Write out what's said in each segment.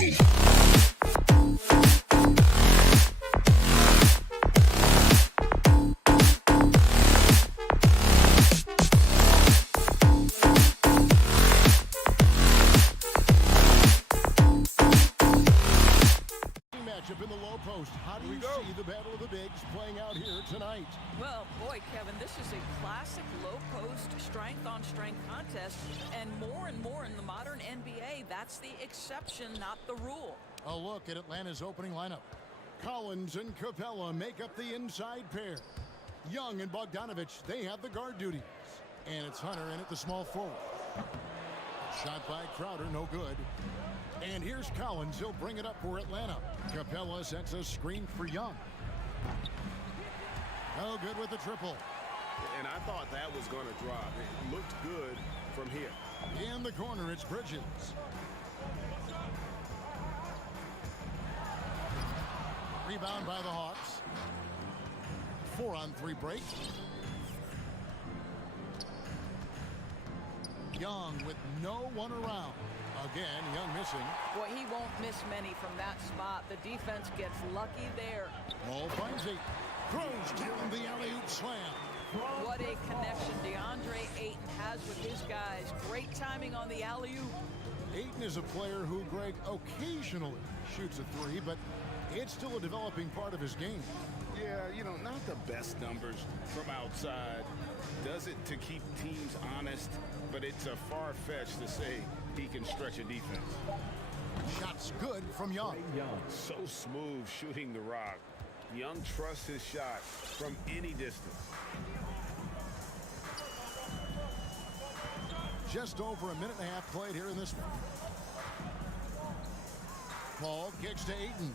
Matchup in the low post. How do you see the battle of the bigs playing out here tonight? Well, boy, Kevin, this is a classic low post strength-on-strength contest, and more in the modern NBA, that's the exception, not the rule. A look at Atlanta's opening lineup. Collins and Capella make up the inside pair. Young and Bogdanovich, they have the guard duties. And it's Hunter in at the small forward. Shot by Crowder, no good. And here's Collins. He'll bring it up for Atlanta. Capella sets a screen for Young. No good with the triple. And I thought that was going to drop. It looked good from here. In the corner, it's Bridges. Rebound by the Hawks. 4-on-3 break. Young with no one around. Again, Young missing. Boy, he won't miss many from that spot. The defense gets lucky there. Ball finds it. Throws down the alley-oop slam. What a connection DeAndre Ayton has with his guys. Great timing on the alley-oop. Ayton is a player who, Greg, occasionally shoots a three, but it's still a developing part of his game. Yeah, you know, not the best numbers from outside. Does it to keep teams honest, but it's a far-fetched to say he can stretch a defense. Shots good from Young. So smooth shooting the rock. Young trusts his shot from any distance. Just over a minute and a half played here in this one. Paul kicks to Ayton.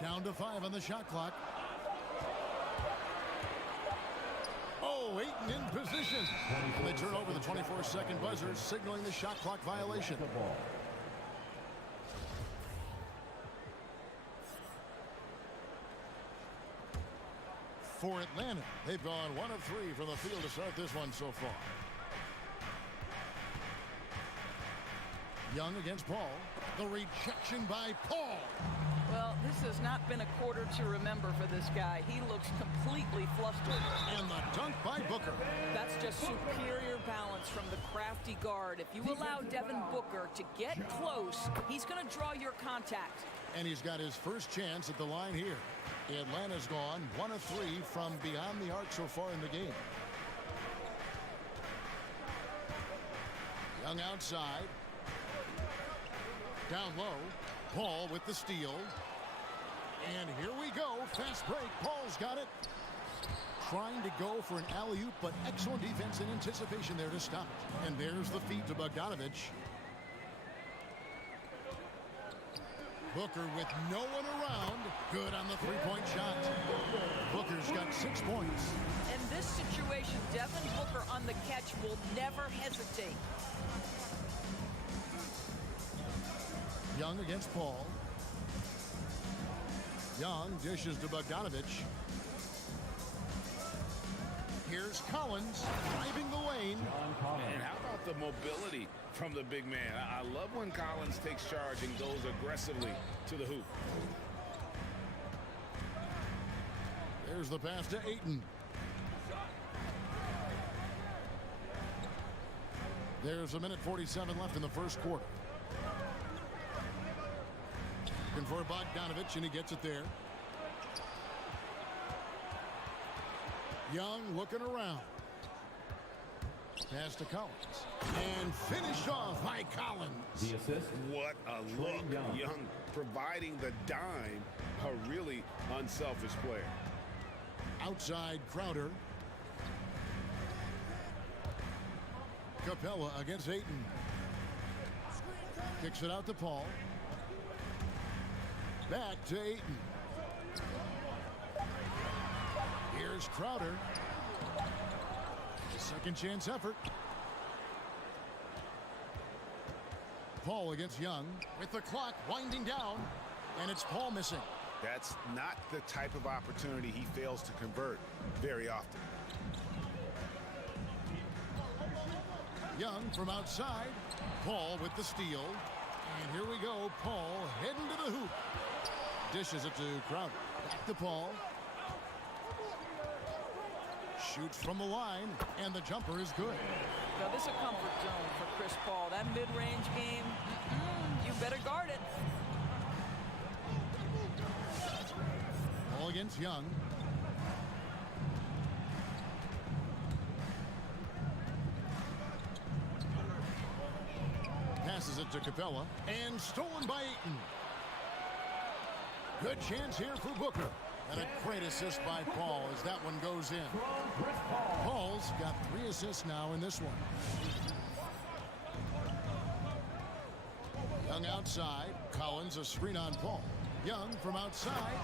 Down to 5 on the shot clock. Oh, Ayton in position. And they turn over the 24-second buzzer, signaling the shot clock violation. For Atlanta, they've gone 1 of 3 from the field to start this one so far. Young against Paul. The rejection by Paul. Well, this has not been a quarter to remember for this guy. He looks completely flustered. And the dunk by Booker. That's just superior balance from the crafty guard. If you allow Devin Booker to get close, he's going to draw your contact. And he's got his first chance at the line here. Atlanta's gone 1 of 3 from beyond the arc so far in the game. Young outside. Down low. Paul with the steal. And here we go. Fast break. Paul's got it. Trying to go for an alley-oop, but excellent defense and anticipation there to stop it. And there's the feed to Bogdanovich. Booker with no one around. Good on the three-point shot. Booker's got 6 points. In this situation, Devin Booker on the catch will never hesitate. Young against Paul. Young dishes to Bogdanovich. Here's Collins driving the lane. And how about the mobility from the big man? I love when Collins takes charge and goes aggressively to the hoop. There's the pass to Ayton. There's 1:47 left in the first quarter. Looking for Bogdanovich, and he gets it there. Young looking around. Pass to Collins. And finished off by Collins. The assist. What a look. Young providing the dime. A really unselfish player. Outside Crowder. Capella against Ayton. Kicks it out to Paul. Back to Ayton. Here's Crowder. Second chance effort. Paul against Young with the clock winding down, and it's Paul missing. That's not the type of opportunity he fails to convert very often. Young from outside. Paul with the steal. And here we go. Paul heading to the hoop. Dishes it to Crowder. Back to Paul. Shoots from the line, and the jumper is good. Now, this is a comfort zone for Chris Paul. That mid-range game, you better guard it. Ball against Young. Passes it to Capella, and stolen by Ayton. Good chance here for Booker. And a great assist by Paul as that one goes in. Paul's got 3 assists now in this one. Young outside. Collins a screen on Paul. Young from outside.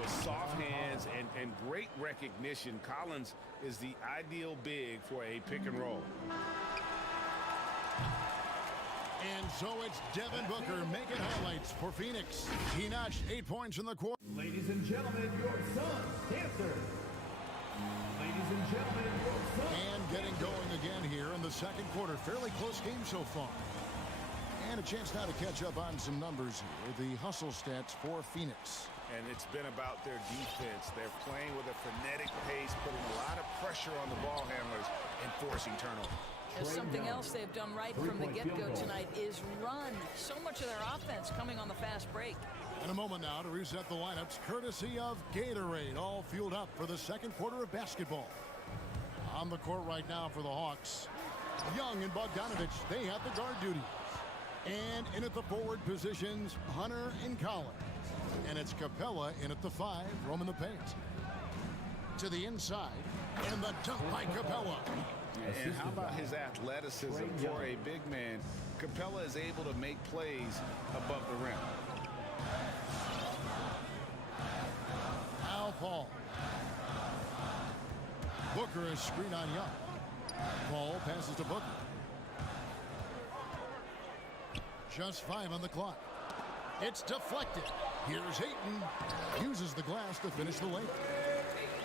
With soft hands and great recognition, Collins is the ideal big for a pick and roll. And so it's Devin Booker making highlights for Phoenix. He notched 8 points in the quarter. Ladies and gentlemen, your son, Cancer. Ladies and gentlemen, your son. And getting going again here in the second quarter. Fairly close game so far. And a chance now to catch up on some numbers here. The hustle stats for Phoenix. And it's been about their defense. They're playing with a frenetic pace, putting a lot of pressure on the ball handlers and forcing turnovers. And something else they've done right from the get-go tonight is run. So much of their offense coming on the fast break. In a moment now to reset the lineups courtesy of Gatorade, all fueled up for the second quarter of basketball. On the court right now for the Hawks, Young and Bogdanovich, they have the guard duties. And in at the forward positions, Hunter and Collins. And it's Capella in at the 5, roaming the paint. To the inside, and the dunk by Capella. And how about his athleticism for a big man? Capella is able to make plays above the rim. Now Paul. Booker is screen on Young. Paul passes to Booker. Just 5 on the clock. It's deflected. Here's Ayton. Uses the glass to finish the lane.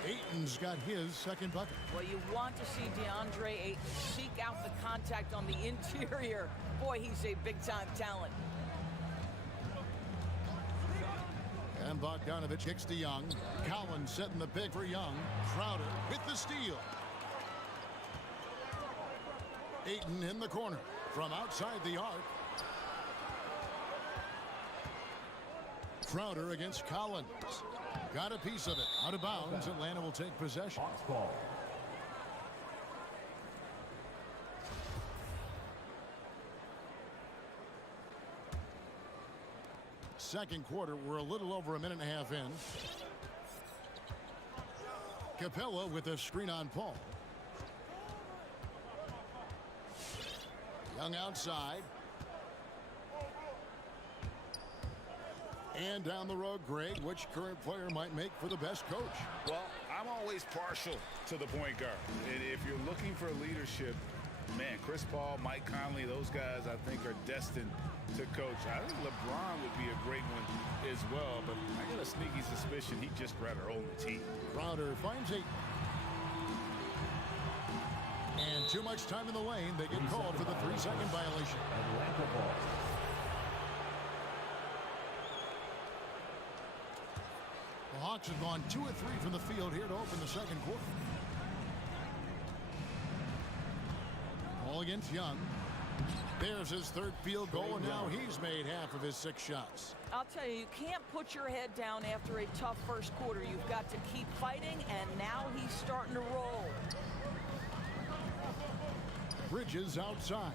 Ayton's got his second bucket. Well, you want to see DeAndre Ayton seek out the contact on the interior. Boy, he's a big-time talent. And Bogdanovich kicks to Young. Collins setting the pick for Young. Crowder with the steal. Ayton in the corner from outside the arc. Crowder against Collins. Got a piece of it. Out of bounds. Atlanta will take possession. Second quarter, we're a little over a minute and a half in. Capella with a screen on Paul. Young outside. And down the road, Greg, which current player might make for the best coach? Well, I'm always partial to the point guard. And if you're looking for leadership, man, Chris Paul, Mike Conley, those guys I think are destined to coach. I think LeBron would be a great one as well, but I got a sneaky suspicion he'd just rather own the team. Crowder finds Ayton. And too much time in the lane. They get called for the 3-second violation. The Hawks have gone 2 of 3 from the field here to open the second quarter. Ball against Young. There's his third field goal, and now he's made half of his 6 shots. I'll tell you, you can't put your head down after a tough first quarter. You've got to keep fighting, and now he's starting to roll. Bridges outside.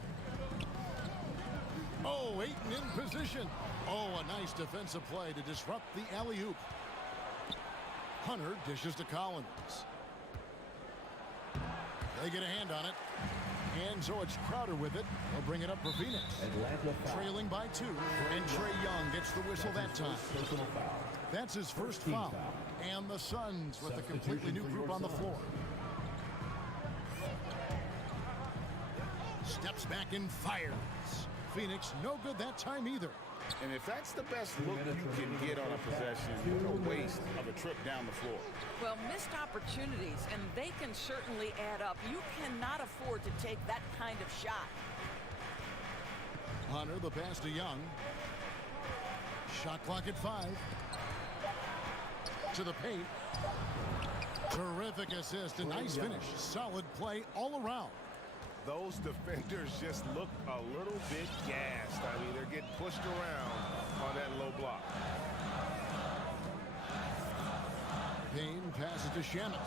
Oh, Ayton in position. Oh, a nice defensive play to disrupt the alley-oop. Hunter dishes to Collins. They get a hand on it. And so it's Crowder with it. They'll bring it up for Phoenix. Trailing by 2. And Trae Young gets the whistle that time. That's his first foul. And the Suns with a completely new group on the floor. Steps back and fires. Phoenix no good that time either. And if that's the best look you can get on a possession, what a waste of a trip down the floor. Well, missed opportunities, and they can certainly add up. You cannot afford to take that kind of shot. Hunter, the pass to Young. Shot clock at 5. To the paint. Terrific assist, a nice finish. Solid play all around. Those defenders just look a little bit gassed. I mean, they're getting pushed around on that low block. Payne passes to Shamet.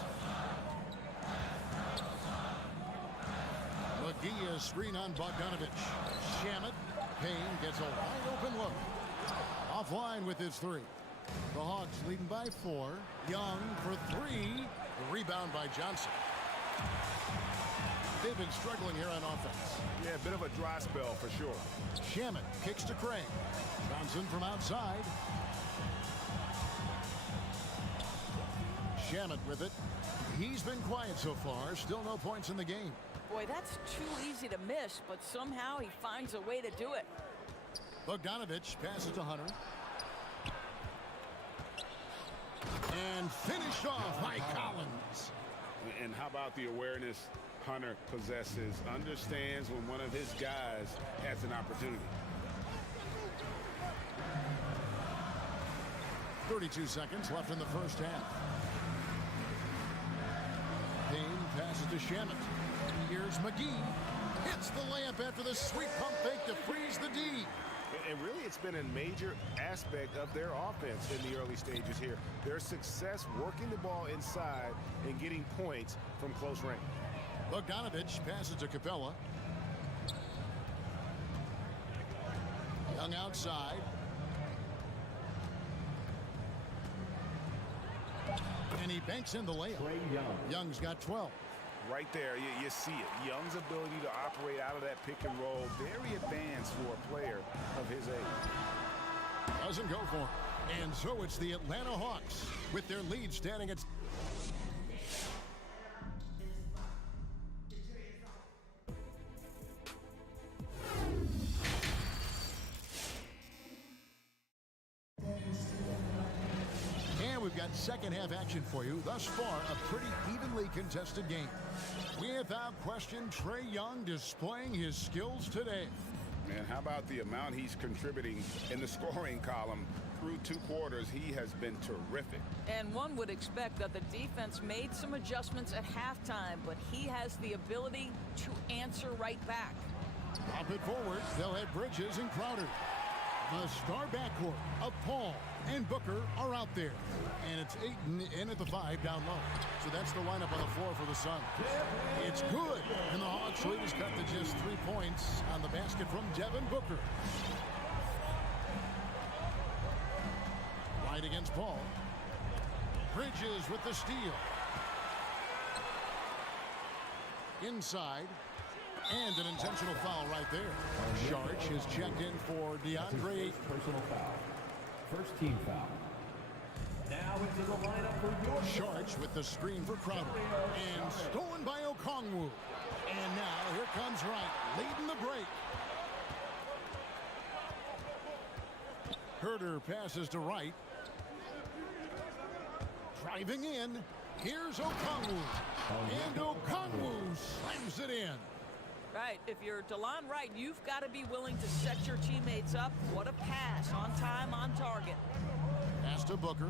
Mcgee, a screen on Bogdanovich. Shamet. Payne gets a wide open look. Offline with his 3. The Hawks leading by 4. Young for 3. Rebound by Johnson. They've been struggling here on offense. Yeah, a bit of a dry spell for sure. Shamet kicks to Craig. Johnson from outside. Shamet with it. He's been quiet so far. Still no points in the game. Boy, that's too easy to miss, but somehow he finds a way to do it. Bogdanovich passes to Hunter. And finished off by Collins. And how about the awareness Hunter possesses? Understands when one of his guys has an opportunity. 32 seconds left in the first half. Payne passes to Shamet. Here's Mcgee. Hits the layup after the sweet pump fake to freeze the D. And really, it's been a major aspect of their offense in the early stages here. Their success working the ball inside and getting points from close range. Bogdanovich passes to Capella. Young outside. And he banks in the layup. Young's got 12. Right there, you see it. Young's ability to operate out of that pick and roll, very advanced for a player of his age. Doesn't go for him. And so it's the Atlanta Hawks with their lead standing at... And we've got second half action for you. Thus far, a pretty evenly contested game. Without question, Trae Young displaying his skills today. Man, how about the amount he's contributing in the scoring column through 2 quarters? He has been terrific. And one would expect that the defense made some adjustments at halftime, but he has the ability to answer right back. Pop it forward. They'll have Bridges and Crowder. The star backcourt of Paul and Booker are out there. And it's Ayton in at the 5 down low. So that's the lineup on the floor for the Suns. It's good. And the Hawks lead is cut to just 3 points on the basket from Devin Booker. Right against Paul. Bridges with the steal. Inside. And an intentional foul right there. Sharch is checked in for DeAndre. Personal foul. First team foul. Now into the lineup for your Sharch with the screen for Crowder. And stolen by Okongwu. And now here comes Wright leading the break. Herter passes to Wright. Driving in. Here's Okongwu. And Okongwu slams it in. Right, if you're DeLon Wright, you've got to be willing to set your teammates up. What a pass, on time, on target. Pass to Booker.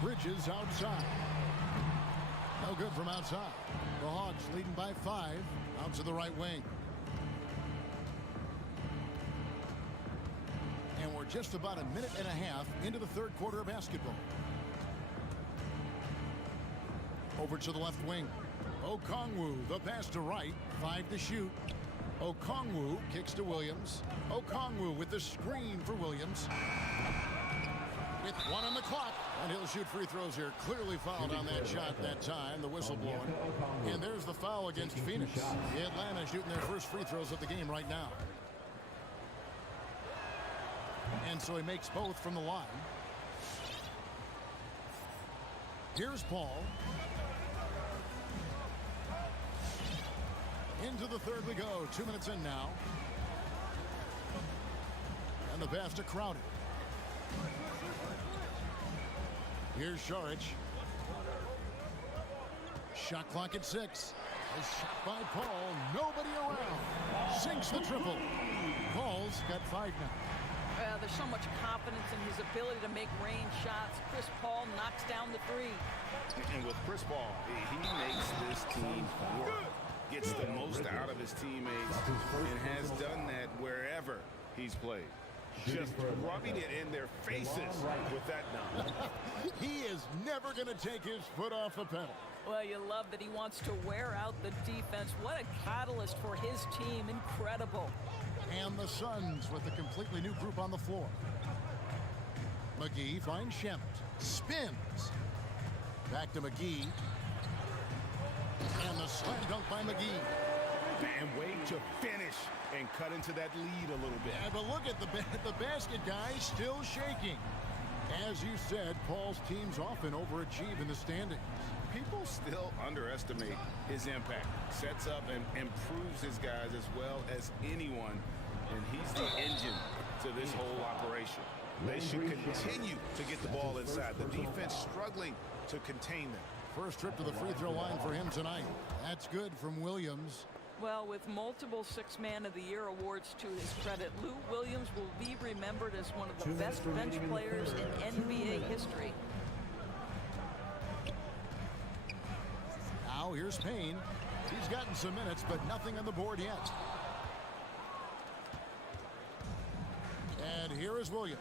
Bridges outside. No good from outside. The Hawks leading by 5. Out to the right wing. And we're just about a minute and a half into the third quarter of basketball. Over to the left wing. Okongwu, the pass to Wright. 5 to shoot. Okongwu kicks to Williams. Okongwu with the screen for Williams. With 1 on the clock. And he'll shoot free throws here. Clearly fouled on that shot that time. The whistle blowing. And there's the foul against Phoenix. Atlanta shooting their first free throws of the game right now. And so he makes both from the line. Here's Paul. Into the third we go. 2 minutes in now. And the pass to Crowder. Here's Saric. Shot clock at 6. A shot by Paul. Nobody around. Sinks the triple. Paul's got 5 now. There's so much confidence in his ability to make range shots. Chris Paul knocks down the 3. And with Chris Paul, he makes this team work. Gets the most out of his teammates and has done that wherever he's played. Just rubbing it in their faces with that dunk. He is never going to take his foot off the pedal. Well, you love that he wants to wear out the defense. What a catalyst for his team. Incredible. And the Suns with a completely new group on the floor. McGee finds Shamet. Spins. Back to McGee. And the slam dunk by McGee. And wait to finish and cut into that lead a little bit. Yeah, but look at the basket guy still shaking. As you said, Paul's teams often overachieve in the standings. People still underestimate his impact. Sets up and improves his guys as well as anyone. And he's the engine to this whole operation. They should continue to get the ball inside. The defense struggling to contain them. First trip to the free throw line for him tonight. That's good from Williams. Well, with multiple Sixth Man of the Year awards to his credit, Lou Williams will be remembered as one of the best bench players in NBA history. Now here's Payne. He's gotten some minutes, but nothing on the board yet. And here is Williams.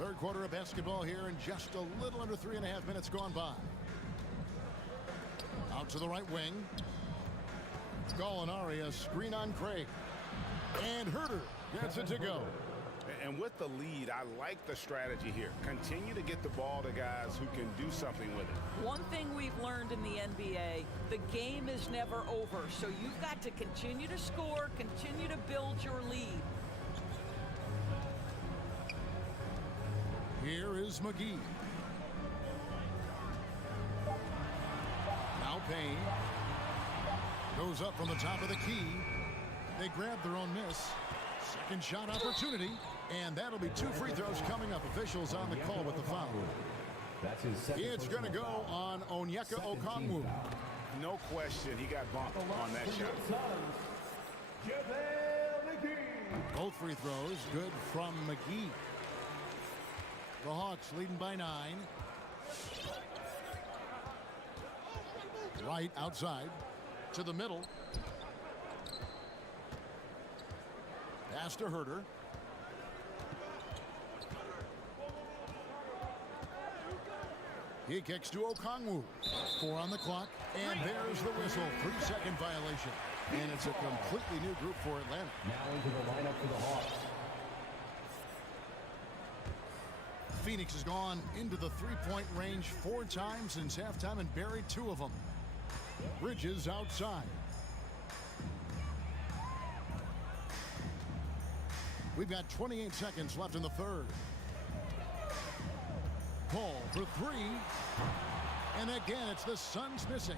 Third quarter of basketball here, and just a little under 3.5 minutes gone by. Out to the right wing. Gallinari, a screen on Craig. And Herter gets it to go. And with the lead, I like the strategy here. Continue to get the ball to guys who can do something with it. One thing we've learned in the NBA, the game is never over. So you've got to continue to score, continue to build your lead. Here is McGee. Now Payne. Goes up from the top of the key. They grab their own miss. Second shot opportunity. And that'll be 2 free throws coming up. Officials on the call with the foul. It's going to go on Onyeka Okongwu. No question, he got bumped on that shot. Javale Mcgee. Both free throws good from McGee. The Hawks leading by 9. Right outside to the middle. Pass to Herter. He kicks to Okongwu. 4 on the clock. And there's the whistle. 3-second violation. And it's a completely new group for Atlanta. Now into the lineup for the Hawks. Phoenix has gone into the three-point range 4 times since halftime and buried 2 of them. Bridges outside. We've got 28 seconds left in the third. Paul for 3. And again, it's the Suns missing.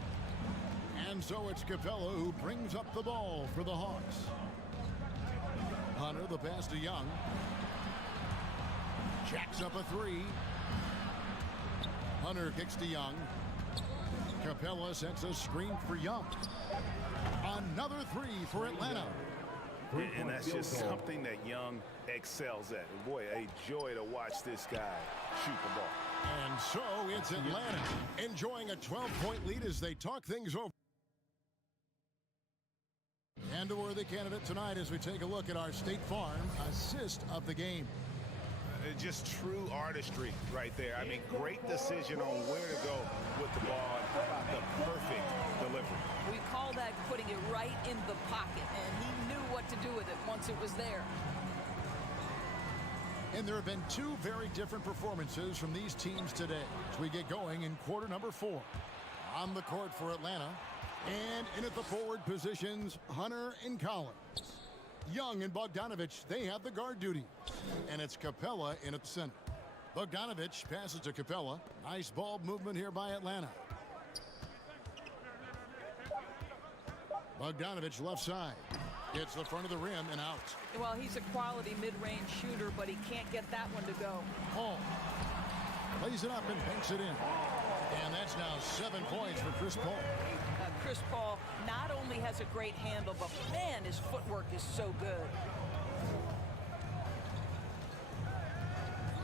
And so it's Capella who brings up the ball for the Hawks. Hunter, the pass to Young. Jacks up a 3. Hunter kicks to Young. Capella sets a screen for Young. Another 3 for Atlanta. And that's just something that Young excels at. And boy, a joy to watch this guy shoot the ball. And so it's Atlanta enjoying a 12-point lead as they talk things over. And a worthy candidate tonight as we take a look at our State Farm assist of the game. Just true artistry right there. I mean, great decision on where to go with the ball. And how about the perfect delivery? We call that putting it right in the pocket, and he knew what to do with it once it was there. And there have been 2 very different performances from these teams today as we get going in quarter number 4. On the court for Atlanta, and in at the forward positions, Hunter and Collins. Young and Bogdanovich, they have the guard duty. And it's Capella in at the center. Bogdanovich passes to Capella. Nice ball movement here by Atlanta. Bogdanovich left side. Hits the front of the rim and out. Well, he's a quality mid-range shooter, but he can't get that one to go. Paul lays it up and banks it in. And that's now 7 points for Chris Paul. Chris Paul not only has a great handle, but man, his footwork is so good.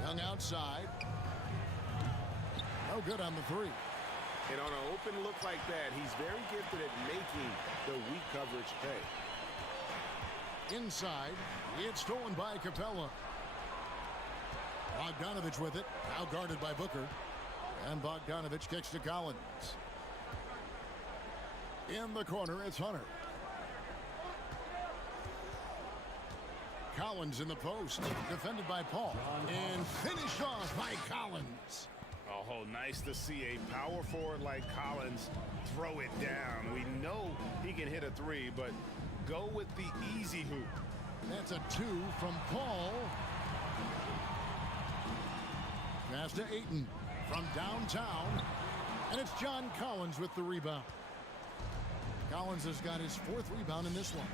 Young outside. No good on the three. And on an open look like that, he's very gifted at making the weak coverage pay. Inside, it's stolen by Capella. Bogdanovich with it, now guarded by Booker. And Bogdanovich kicks to Collins. In the corner, it's Hunter. Collins in the post, defended by Paul. And finished off by Collins. Oh, nice to see a power forward like Collins throw it down. We know he can hit a three, but go with the easy hoop. That's a 2 from Paul. Pass to Ayton from downtown. And it's John Collins with the rebound. Collins has got his 4th rebound in this one.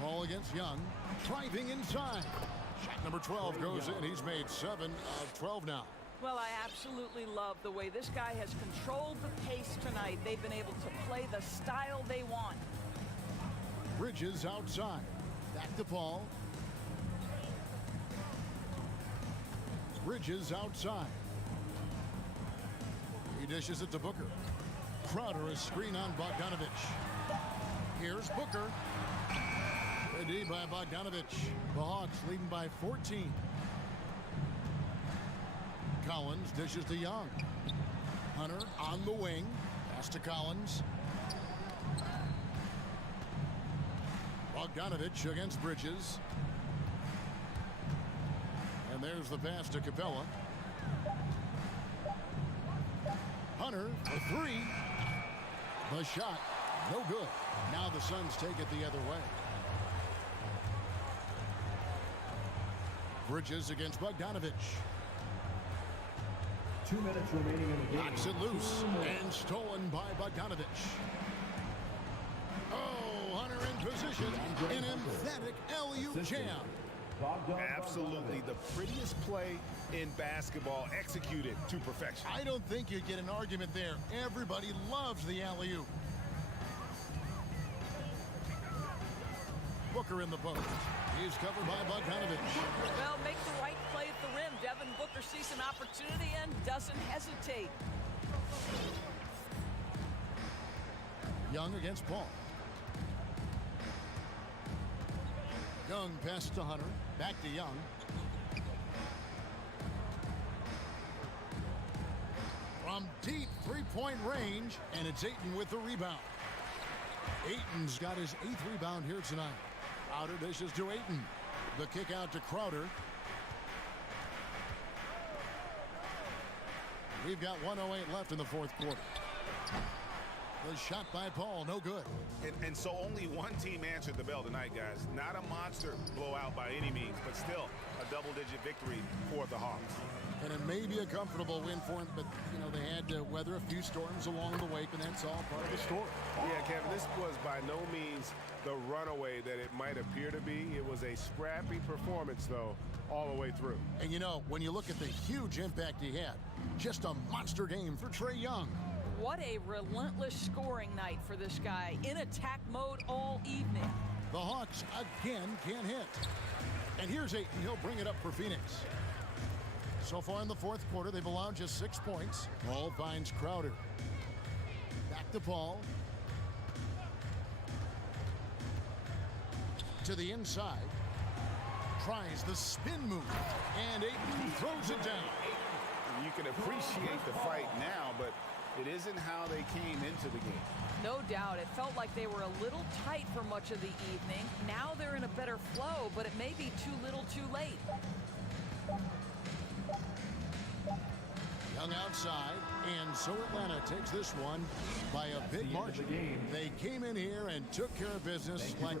Paul against Young. Driving inside. Shot number 12 goes in. He's made 7 of 12 now. Well, I absolutely love the way this guy has controlled the pace tonight. They've been able to play the style they want. Bridges outside. Back to Paul. Bridges outside. He dishes it to Booker. Crowder, a screen on Bogdanovich. Here's Booker. Ready by Bogdanovich. The Hawks leading by 14. Collins dishes to Young. Hunter on the wing. Pass to Collins. Bogdanovich against Bridges. And there's the pass to Capella. Hunter, the 3. The shot, no good. Now the Suns take it the other way. Bridges against Bogdanovich. 2 minutes remaining in the game. Knocks it loose and stolen by Bogdanovich. Oh, Hunter in position. An emphatic LU jam. Absolutely the prettiest play in basketball, executed to perfection. I don't think you get an argument there. Everybody loves the alley-oop. Booker in the post. He's covered by Bogdanovich. Well, make the right play at the rim. Devin Booker sees an opportunity and doesn't hesitate. Young against Paul. Young passes to Hunter. Back to Young. From deep three-point range, and it's Ayton with the rebound. Ayton's got his 8th rebound here tonight. Crowder dishes to Ayton. The kick out to Crowder. We've got 1:08 left in the 4th quarter. The shot by Paul, no good. And so only one team answered the bell tonight, guys. Not a monster blowout by any means, but still a double-digit victory for the Hawks. And it may be a comfortable win for them, but, you know, they had to weather a few storms along the way, and that's all part of the story. Yeah, Kevin, this was by no means the runaway that it might appear to be. It was a scrappy performance, though, all the way through. And, you know, when you look at the huge impact he had, just a monster game for Trae Young. What a relentless scoring night for this guy. In attack mode all evening. The Hawks again can't hit. And here's Ayton. He'll bring it up for Phoenix. So far in the 4th quarter, they've allowed just 6 points. Paul finds Crowder. Back to Paul. To the inside. Tries the spin move. And Ayton throws it down. You can appreciate the fight now, but it isn't how they came into the game. No doubt. It felt like they were a little tight for much of the evening. Now they're in a better flow, but it may be too little too late. Young outside, and so Atlanta takes this one by a big margin. They came in here and took care of business like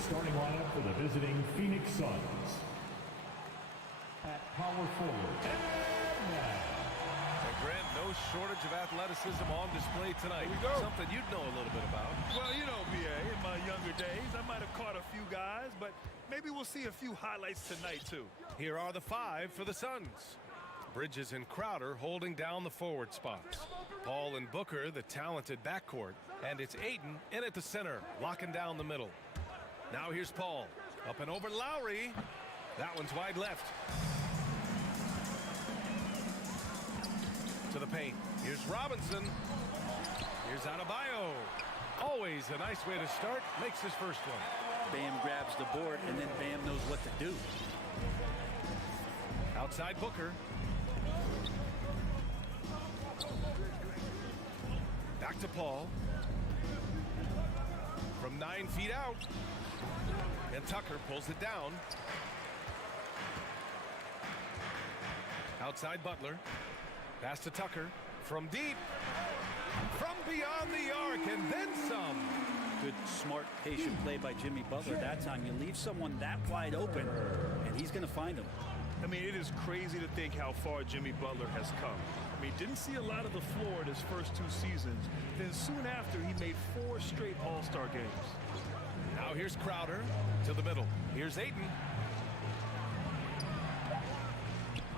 starting lineup for the visiting Phoenix Suns. At power forward. And now, And Grant, no shortage of athleticism on display tonight. Here we go. Something you'd know a little bit about. Well, you know, BA, in my younger days, I might have caught a few guys, but maybe we'll see a few highlights tonight, too. Here are the 5 for the Suns. Bridges and Crowder holding down the forward spots. Paul and Booker, the talented backcourt. And it's Ayton in at the center, locking down the middle. Now here's Paul. Up and over Lowry. That one's wide left. To the paint. Here's Robinson. Here's Adebayo. Always a nice way to start. Makes his first one. Bam grabs the board, and then Bam knows what to do. Outside Booker. Back to Paul. From 9 feet out. And Tucker pulls it down. Outside Butler. Pass to Tucker. From deep. From beyond the arc, and then some. Good, smart, patient play by Jimmy Butler. That time you leave someone that wide open, and he's going to find him. I mean, it is crazy to think how far Jimmy Butler has come. I mean, didn't see a lot of the floor in his first 2 seasons. Then soon after, he made 4 straight All-Star games. Now here's Crowder to the middle. Here's Ayton.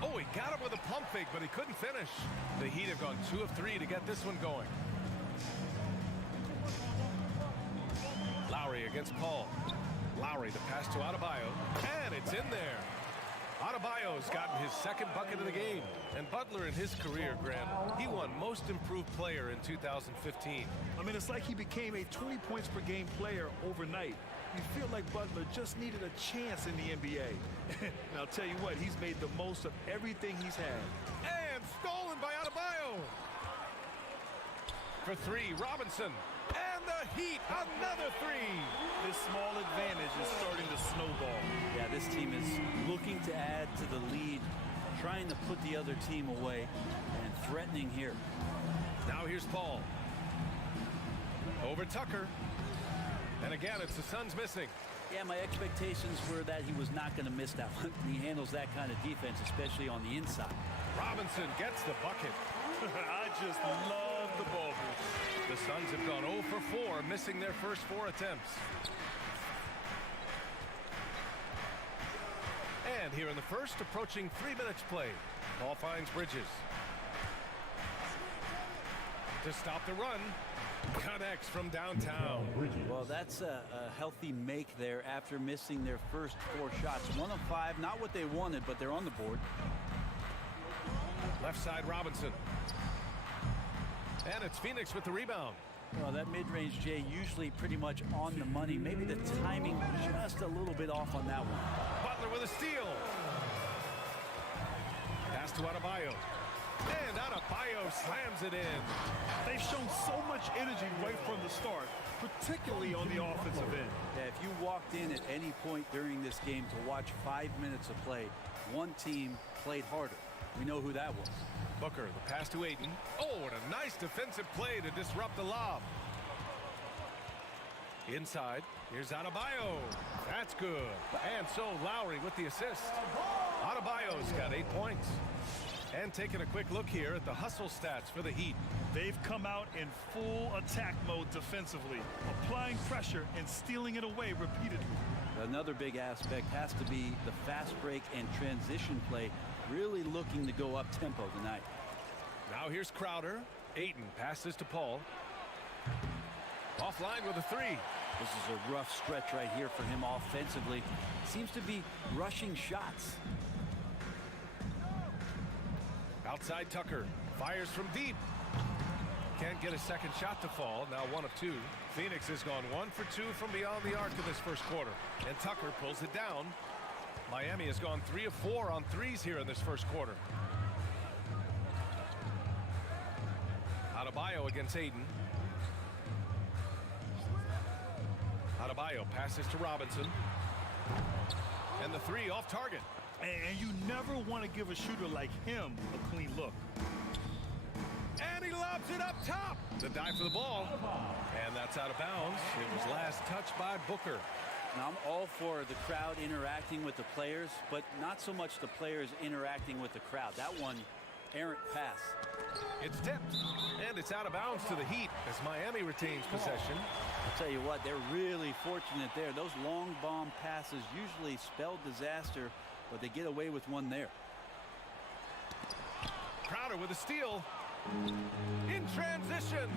Oh, he got him with a pump fake, but he couldn't finish. The Heat have gone 2 of 3 to get this one going. Lowry against Paul. Lowry, the pass to Adebayo, and it's in there. Adebayo's gotten his 2nd bucket of the game. And Butler in his career, Grant, he won Most Improved Player in 2015. I mean, it's like he became a 20 points per game player overnight. You feel like Butler just needed a chance in the NBA. And I'll tell you what, he's made the most of everything he's had. And stolen by Adebayo. For 3, Robinson. And the Heat, another 3. This small advantage is starting to snowball. Yeah, this team is looking to add to the lead, trying to put the other team away, and threatening here. Now here's Paul. Over Tucker. And again, it's the Suns missing. Yeah, my expectations were that he was not going to miss that one. He handles that kind of defense, especially on the inside. Robinson gets the bucket. I just love the ball move. The Suns have gone 0 for 4, missing their first 4 attempts. And here in the first, approaching 3 minutes play. Paul finds Bridges. To stop the run, connects from downtown. Well, that's a healthy make there after missing their first 4 shots. 1 of 5, not what they wanted, but they're on the board. Left side, Robinson. And it's Phoenix with the rebound. Well, that mid-range, Jay, usually pretty much on the money. Maybe the timing just a little bit off on that one. Butler with a steal. Pass to Adebayo. And Adebayo slams it in. They've shown so much energy right from the start, particularly on the offensive end. Yeah, if you walked in at any point during this game to watch 5 minutes of play, one team played harder. We know who that was. Booker, the pass to Ayton. Oh, and a nice defensive play to disrupt the lob. Inside, here's Adebayo. That's good. And so Lowry with the assist. Adebayo's got 8 points. And taking a quick look here at the hustle stats for the Heat. They've come out in full attack mode defensively, applying pressure and stealing it away repeatedly. Another big aspect has to be the fast break and transition play, really looking to go up tempo tonight. Now here's Crowder. Ayton passes to Paul. Offline with a 3. This is a rough stretch right here for him offensively. Seems to be rushing shots. Outside Tucker. Fires from deep. Can't get a second shot to fall. Now 1 of 2. Phoenix has gone 1 for 2 from beyond the arc in this first quarter. And Tucker pulls it down. Miami has gone 3 of 4 on threes here in this first quarter. Adebayo against Ayton. Adebayo passes to Robinson. And the 3 off target. And you never want to give a shooter like him a clean look. And he lobs it up top. The dive for the ball. And that's out of bounds. It was last touched by Booker. Now, I'm all for the crowd interacting with the players, but not so much the players interacting with the crowd. That one, errant pass. It's tipped, and it's out of bounds to the Heat as Miami retains possession. I'll tell you what, they're really fortunate there. Those long bomb passes usually spell disaster, but they get away with one there. Crowder with a steal. In transition.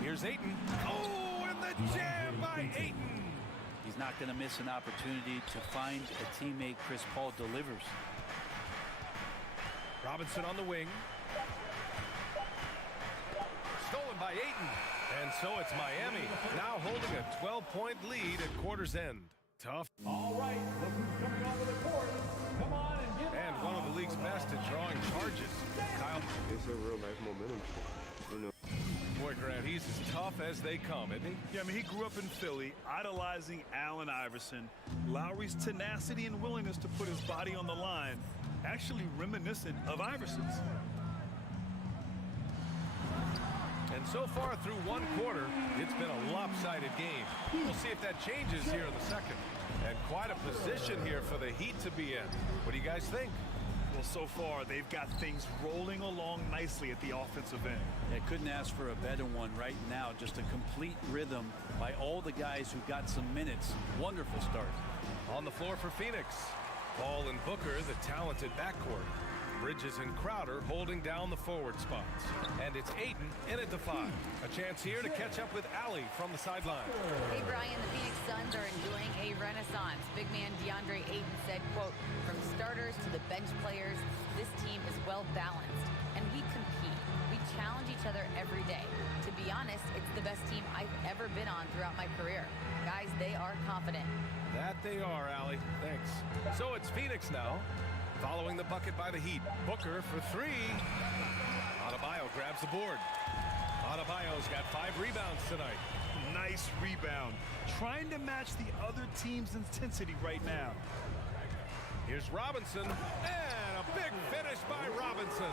Here's Ayton. Oh, and the jam by Ayton. He's not going to miss an opportunity to find a teammate. Chris Paul delivers. Robinson on the wing. Stolen by Ayton. And so it's Miami now holding a 12-point lead at quarter's end. Tough. All right, look who's coming onto the court. Come on and get And one of the league's best at drawing charges. Kyle. It's a real life momentum, you know. Boy, Grant, he's as tough as they come, isn't he? Yeah, I mean, he grew up in Philly, idolizing Allen Iverson. Lowry's tenacity and willingness to put his body on the line, actually reminiscent of Iverson's. And so far through one quarter, it's been a lopsided game. We'll see if that changes here in the second. And quite a position here for the Heat to be in. What do you guys think? Well, so far, they've got things rolling along nicely at the offensive end. They couldn't ask for a better one right now. Just a complete rhythm by all the guys who got some minutes. Wonderful start. On the floor for Phoenix, Paul and Booker, the talented backcourt. Bridges and Crowder holding down the forward spots. And it's Ayton in at the 5. A chance here to catch up with Allie from the sideline. Hey, Brian, the Phoenix Suns are enjoying a renaissance. Big man DeAndre Ayton said, quote, "From starters to the bench players, this team is well balanced, and we compete. We challenge each other every day. To be honest, it's the best team I've ever been on throughout my career. Guys, they are confident." That they are, Allie. Thanks. So it's Phoenix now. Following the bucket by the Heat. Booker for 3. Adebayo grabs the board. Adebayo's got 5 rebounds tonight. Nice rebound. Trying to match the other team's intensity right now. Here's Robinson. And a big finish by Robinson.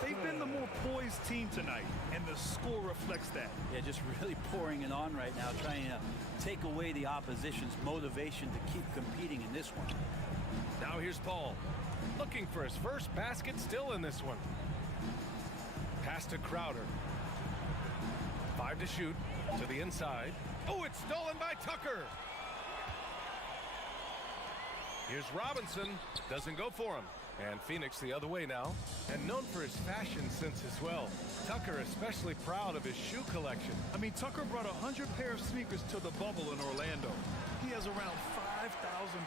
They've been the more poised team tonight, and the score reflects that. Yeah, just really pouring it on right now, trying to take away the opposition's motivation to keep competing in this one. Now here's Paul. Looking for his first basket, still in this one. Pass to Crowder. 5 to shoot. To the inside. Oh, it's stolen by Tucker. Here's Robinson. Doesn't go for him. And Phoenix the other way now. And known for his fashion sense as well. Tucker especially proud of his shoe collection. I mean, Tucker brought 100 pair of sneakers to the bubble in Orlando. He has around 5,000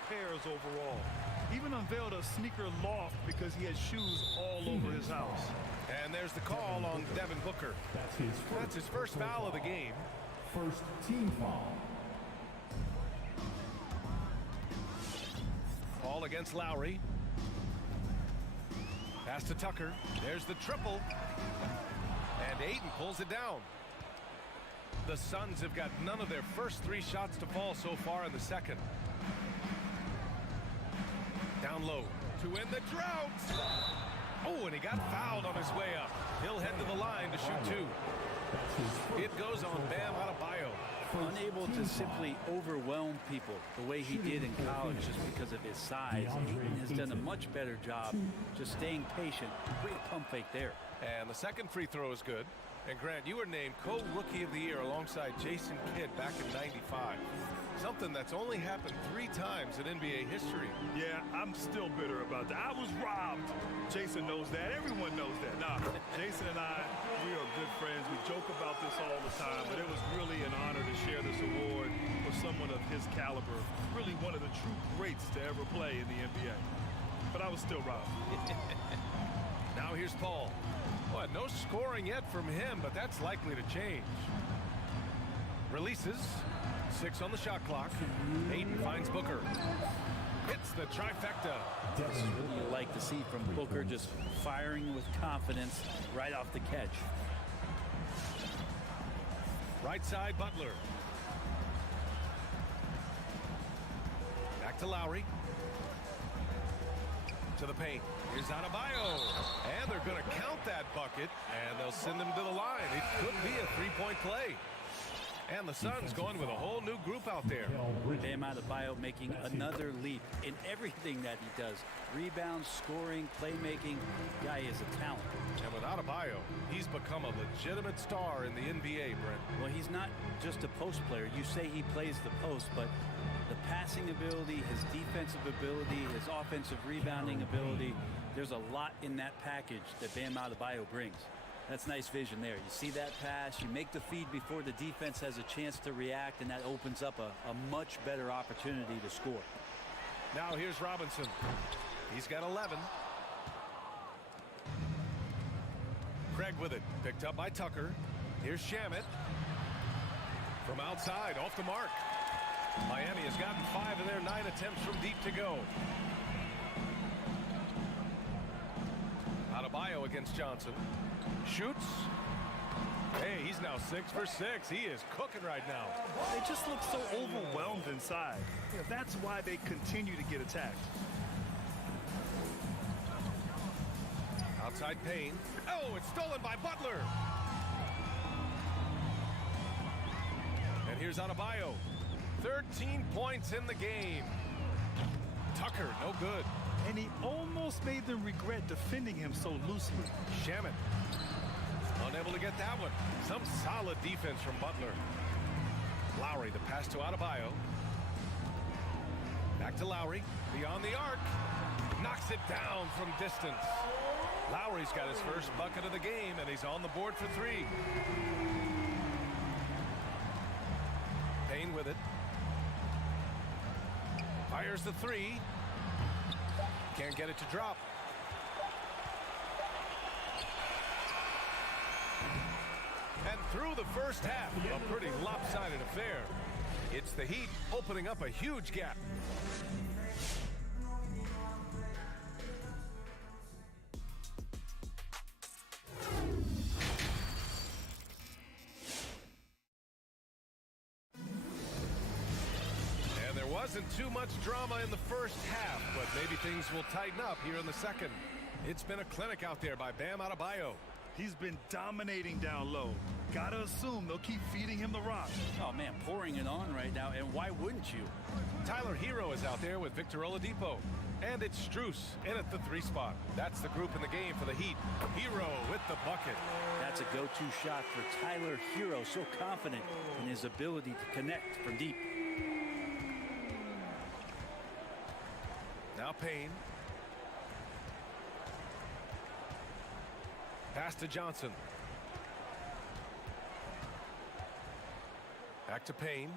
pairs overall. Even unveiled a sneaker loft because he has shoes all over his house. And there's the call on Devin Booker. That's his first foul of the game. First team foul. Paul against Lowry. Pass to Tucker. There's the triple. And Ayton pulls it down. The Suns have got none of their first 3 shots to fall so far in the second. Down low to end the drought. Oh, and he got fouled on his way up. He'll head to the line to shoot 2. It goes on Bam Adebayo. Unable to simply overwhelm people the way he did in college just because of his size. Ayton has done a much better job just staying patient. Great pump fake there. And the second free throw is good. And Grant, you were named co-rookie of the year alongside Jason Kidd back in '95. Something that's only happened 3 times in NBA history. Yeah, I'm still bitter about that. I was robbed. Jason knows that. Everyone knows that. Nah, Jason and I, we are good friends. We joke about this all the time, but it was really an honor to share this award with someone of his caliber. Really one of the true greats to ever play in the NBA. But I was still robbed. Now here's Paul. Boy, no scoring yet from him, but that's likely to change. Releases. 6 on the shot clock. Ayton finds Booker. Hits the trifecta. This is what you like to see from Booker, just firing with confidence right off the catch. Right side, Butler. Back to Lowry. To the paint. Here's Adebayo. And they're going to count that bucket, and they'll send him to the line. It could be a 3-point play. And the Suns going with a whole new group out there. Bam Adebayo making another leap in everything that he does. Rebounds, scoring, playmaking. Guy is a talent. And with Adebayo, he's become a legitimate star in the NBA, Brent. Well, he's not just a post player. You say he plays the post, but the passing ability, his defensive ability, his offensive rebounding ability, there's a lot in that package that Bam Adebayo brings. That's nice vision there. You see that pass, you make the feed before the defense has a chance to react, and that opens up a much better opportunity to score. Now here's Robinson. He's got 11. Craig with it. Picked up by Tucker. Here's Shamet. From outside, off the mark. Miami has gotten 5 of their 9 attempts from deep to go. Adebayo against Johnson. Shoots. Hey, he's now 6 for 6. He is cooking right now. They just look so overwhelmed inside. Yeah, that's why they continue to get attacked. Outside Payne. Oh, it's stolen by Butler. And here's Adebayo. 13 points in the game. Tucker, no good. And he almost made them regret defending him so loosely. Shamet. Unable to get that one. Some solid defense from Butler. Lowry, the pass to Adebayo. Back to Lowry. Beyond the arc. Knocks it down from distance. Lowry's got his first bucket of the game, and he's on the board for 3. Payne with it. Fires the 3. Can't get it to drop. And through the first half, a pretty lopsided affair. It's the Heat opening up a huge gap. And there wasn't too much drama in the first half, but maybe things will tighten up here in the second. It's been a clinic out there by Bam Adebayo. He's been dominating down low. Gotta assume they'll keep feeding him the rock. Oh, man, pouring it on right now, and why wouldn't you? Tyler Hero is out there with Victor Oladipo. And it's Strus in at the 3 spot. That's the group in the game for the Heat. Hero with the bucket. That's a go-to shot for Tyler Hero, so confident in his ability to connect from deep. Now Payne. Pass to Johnson. Back to Payne.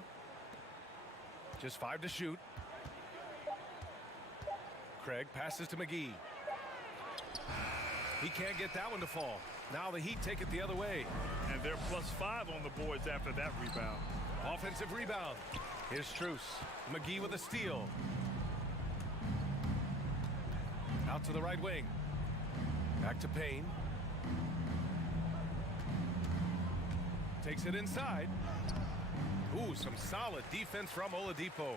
Just 5 to shoot. Craig passes to McGee. He can't get that one to fall. Now the Heat take it the other way. And they're +5 on the boards after that rebound. Offensive rebound. Here's Strus. McGee with a steal. Out to the right wing. Back to Payne. Takes it inside. Ooh, some solid defense from Oladipo.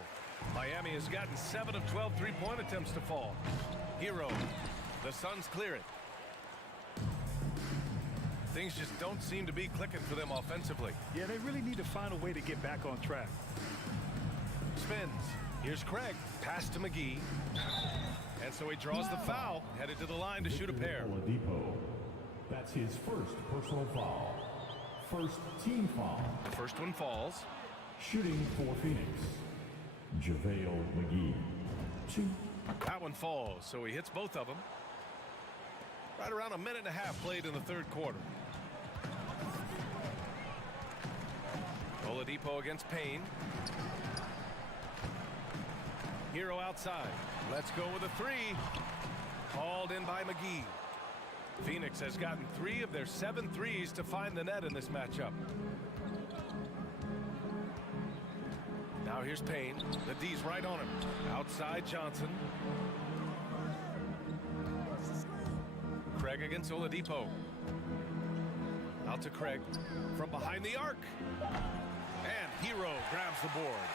Miami has gotten 7 of 12 3-point attempts to fall. Hero. The Suns clear it. Things just don't seem to be clicking for them offensively. Yeah, they really need to find a way to get back on track. Spins. Here's Craig. Pass to McGee. And so he draws the foul. Headed to the line to shoot a pair. Oladipo. That's his first personal foul. First team foul. The first one falls. Shooting for Phoenix, Javale Mcgee. 2. That one falls, so he hits both of them. Right around a minute and a half played in the third quarter. Oladipo against Payne. Hero outside. Let's go with a 3. Called in by McGee. Phoenix has gotten 3 of their 7 threes to find the net in this matchup. Now here's Payne. The D's right on him. Outside Johnson. Craig against Oladipo. Out to Craig. From behind the arc. And Hero grabs the board.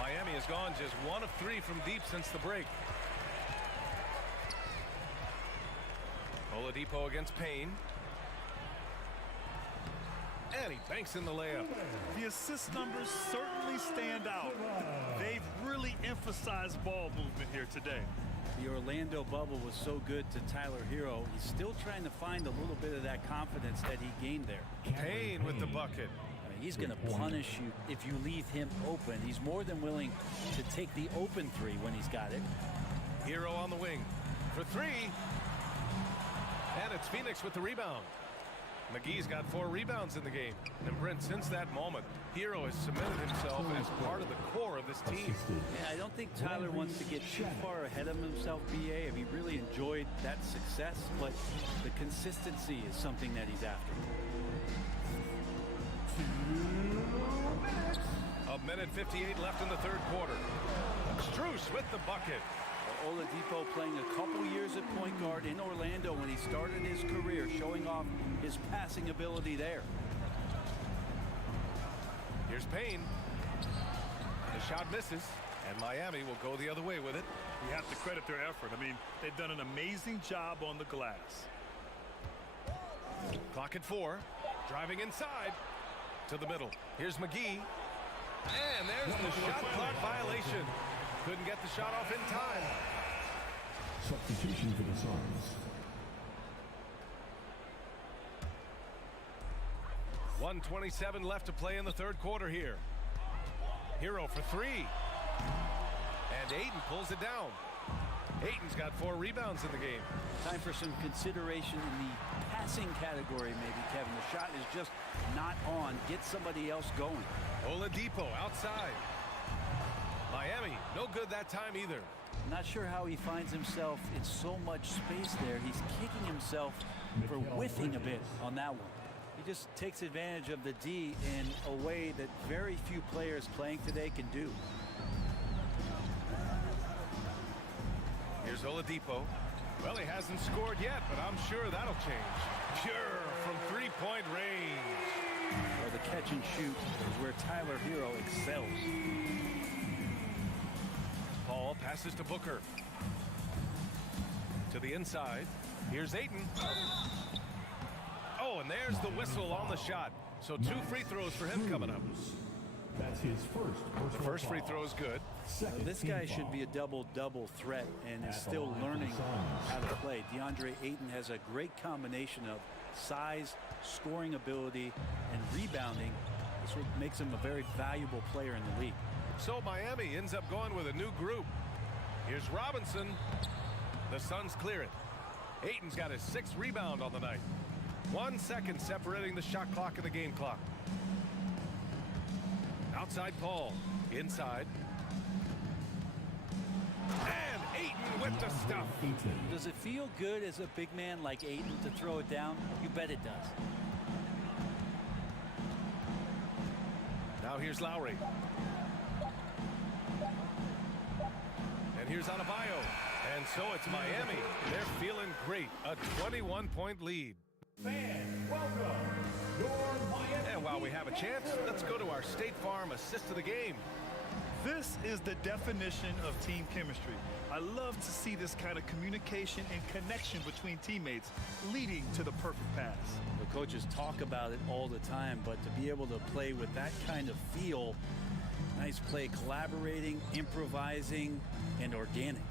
Miami has gone just 1 of 3 from deep since the break. Oladipo against Payne. And he banks in the layup. The assist numbers certainly stand out. They've really emphasized ball movement here today. The Orlando bubble was so good to Tyler Hero. He's still trying to find a little bit of that confidence that he gained there. Payne with the bucket. I mean, he's going to punish you if you leave him open. He's more than willing to take the open three when he's got it. Hero on the wing for three. And it's Phoenix with the rebound. McGee's got 4 rebounds in the game. And Brent, since that moment, Hero has cemented himself as part of the core of this team. Yeah, I don't think Tyler wants to get too far ahead of himself, BA. He really enjoyed that success, but the consistency is something that he's after. 1:58 left in the third quarter. Strus with the bucket. Oladipo playing a couple years at point guard in Orlando when he started his career, showing off his passing ability there. Here's Payne. The shot misses, and Miami will go the other way with it. You have to credit their effort. I mean, they've done an amazing job on the glass. Clock at 4. Driving inside to the middle. Here's McGee. And there's the shot clock violation. Couldn't get the shot off in time. Substitution for the Suns. 1:27 left to play in the third quarter here. Hero for 3. And Ayton pulls it down. Ayton's got 4 rebounds in the game. Time for some consideration in the passing category, maybe, Kevin. The shot is just not on. Get somebody else going. Oladipo outside. Miami, no good that time either. Not sure how he finds himself in so much space there. He's kicking himself for whiffing a bit on that one. He just takes advantage of the D in a way that very few players playing today can do. Here's Oladipo. Well, he hasn't scored yet, but I'm sure that'll change. Pure from three-point range. Well, the catch and shoot is where Tyler Hero excels. Paul passes to Booker. To the inside. Here's Ayton. Oh, and there's the whistle on the shot. So 2 free throws for him coming up. That's his first. The first free throw is good. So this guy should be a double-double threat and is still learning how to play. DeAndre Ayton has a great combination of size, scoring ability, and rebounding. This makes him a very valuable player in the league. So Miami ends up going with a new group. Here's Robinson. The Suns clear it. Ayton's got his 6th rebound on the night. 1 second separating the shot clock and the game clock. Outside Paul. Inside. And Ayton with the stuff. Does it feel good as a big man like Ayton to throw it down? You bet it does. Now here's Lowry. And here's Adebayo. And so it's Miami. They're feeling great. A 21-point lead. Fans, welcome your Miami. And while we have a chance, let's go to our State Farm assist of the game. This is the definition of team chemistry. I love to see this kind of communication and connection between teammates leading to the perfect pass. The coaches talk about it all the time, but to be able to play with that kind of feel, nice play, collaborating, improvising, and organic.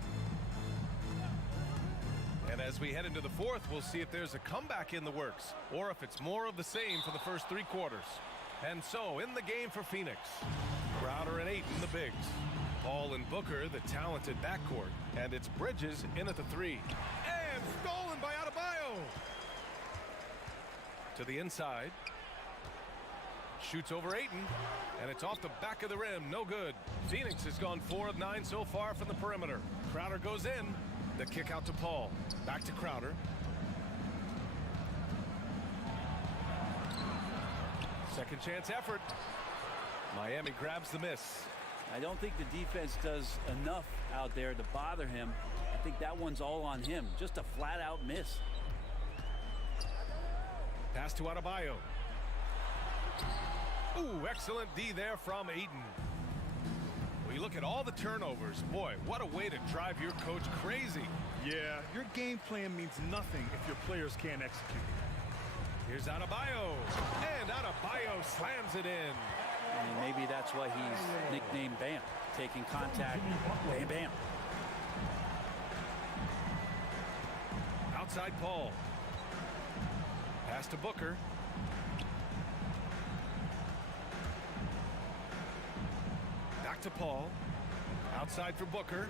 And as we head into the fourth, we'll see if there's a comeback in the works or if it's more of the same for the first 3 quarters. And so in the game for Phoenix, Crowder and Ayton, the bigs. Paul and Booker, the talented backcourt. And it's Bridges in at the 3. And stolen by Adebayo. To the inside. Shoots over Ayton. And it's off the back of the rim. No good. Phoenix has gone 4 of 9 so far from the perimeter. Crowder goes in. The kick out to Paul. Back to Crowder. Second chance effort. Miami grabs the miss. I don't think the defense does enough out there to bother him. I think that one's all on him. Just a flat-out miss. Pass to Adebayo. Ooh, excellent D there from Ayton. Well, you look at all the turnovers. Boy, what a way to drive your coach crazy. Yeah, your game plan means nothing if your players can't execute. Here's Adebayo. And Adebayo slams it in. And maybe that's why he's nicknamed Bam. Taking contact, bam, bam. Outside Paul. Pass to Booker. Back to Paul. Outside for Booker.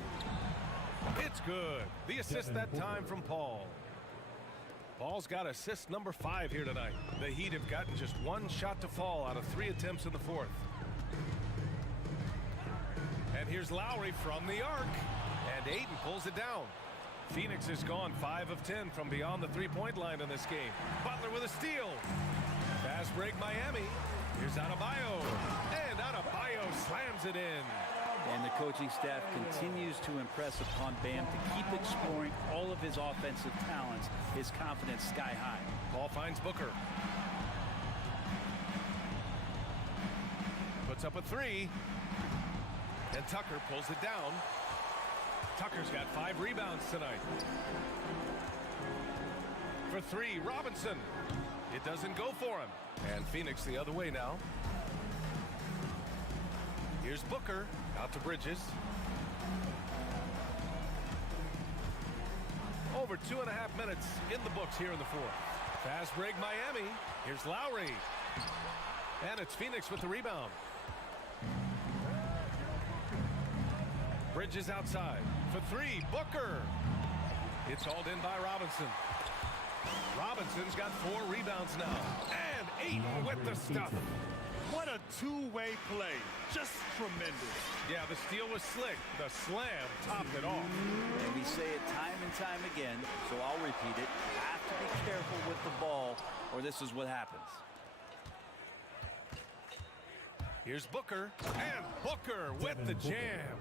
It's good. The assist that time from Paul. Paul's got assist number 5 here tonight. The Heat have gotten just 1 shot to fall out of 3 attempts in the 4th. And here's Lowry from the arc. And Ayton pulls it down. Phoenix has gone 5 of 10 from beyond the 3-point line in this game. Butler with a steal. Fast break Miami. Here's Adebayo. And Adebayo slams it in. And the coaching staff continues to impress upon Bam to keep exploring all of his offensive talents. His confidence sky high. Paul finds Booker. Puts up a 3. And Tucker pulls it down. Tucker's got 5 rebounds tonight. For 3, Robinson. It doesn't go for him. And Phoenix the other way now. Here's Booker. Out to Bridges. Over 2.5 minutes in the books here in the 4th. Fast break Miami. Here's Lowry. And it's Phoenix with the rebound. Bridges outside. For 3, Booker. It's hauled in by Robinson. Robinson's got 4 rebounds now. And Ayton with the stuff. What a two-way play. Just tremendous. Yeah, the steal was slick. The slam topped it off. And we say it time and time again, so I'll repeat it. You have to be careful with the ball, or this is what happens. Here's Booker. And Booker with the jam.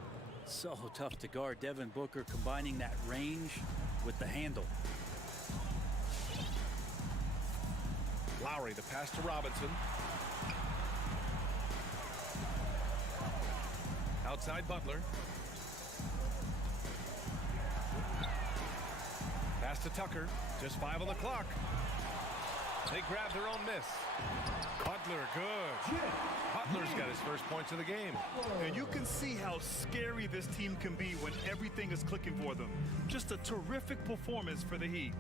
So tough to guard. Devin Booker combining that range with the handle. Lowry, the pass to Robinson. Outside Butler. Pass to Tucker. Just 5 on the clock. They grab their own miss. Butler, good. Butler's got his first points of the game. And you can see how scary this team can be when everything is clicking for them. Just a terrific performance for the Heat.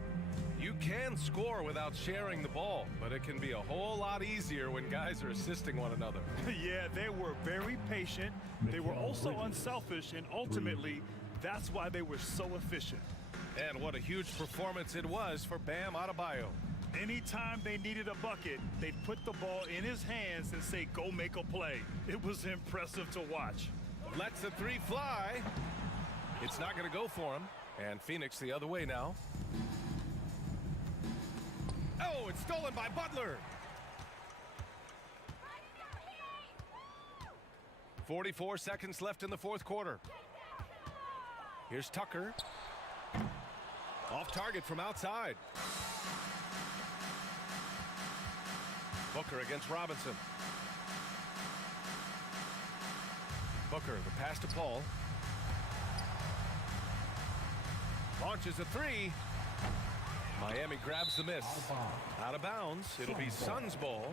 You can score without sharing the ball, but it can be a whole lot easier when guys are assisting one another. Yeah, they were very patient. They were also unselfish, and ultimately, that's why they were so efficient. And what a huge performance it was for Bam Adebayo. Anytime they needed a bucket, they'd put the ball in his hands and say, go make a play. It was impressive to watch. Lets the 3 fly. It's not going to go for him. And Phoenix the other way now. Oh, it's stolen by Butler. 44 seconds left in the 4th quarter. Here's Tucker. Off target from outside. Booker against Robinson. Booker, the pass to Paul. Launches a 3. Miami grabs the miss. Out of bounds. It'll be Suns ball.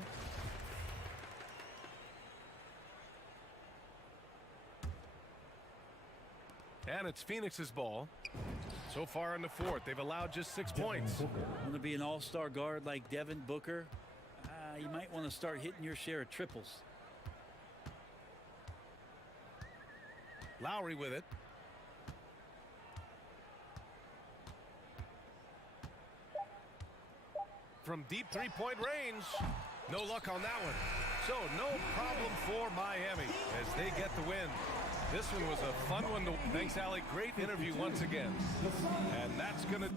And it's Phoenix's ball. So far in the 4th, they've allowed just 6 points. Want to be an all-star guard like Devin Booker? You might want to start hitting your share of triples. Lowry with it. From deep 3-point range. No luck on that one. So no problem for Miami as they get the win. This one was a fun one. Thanks, Alec. Great interview once again. And that's going to...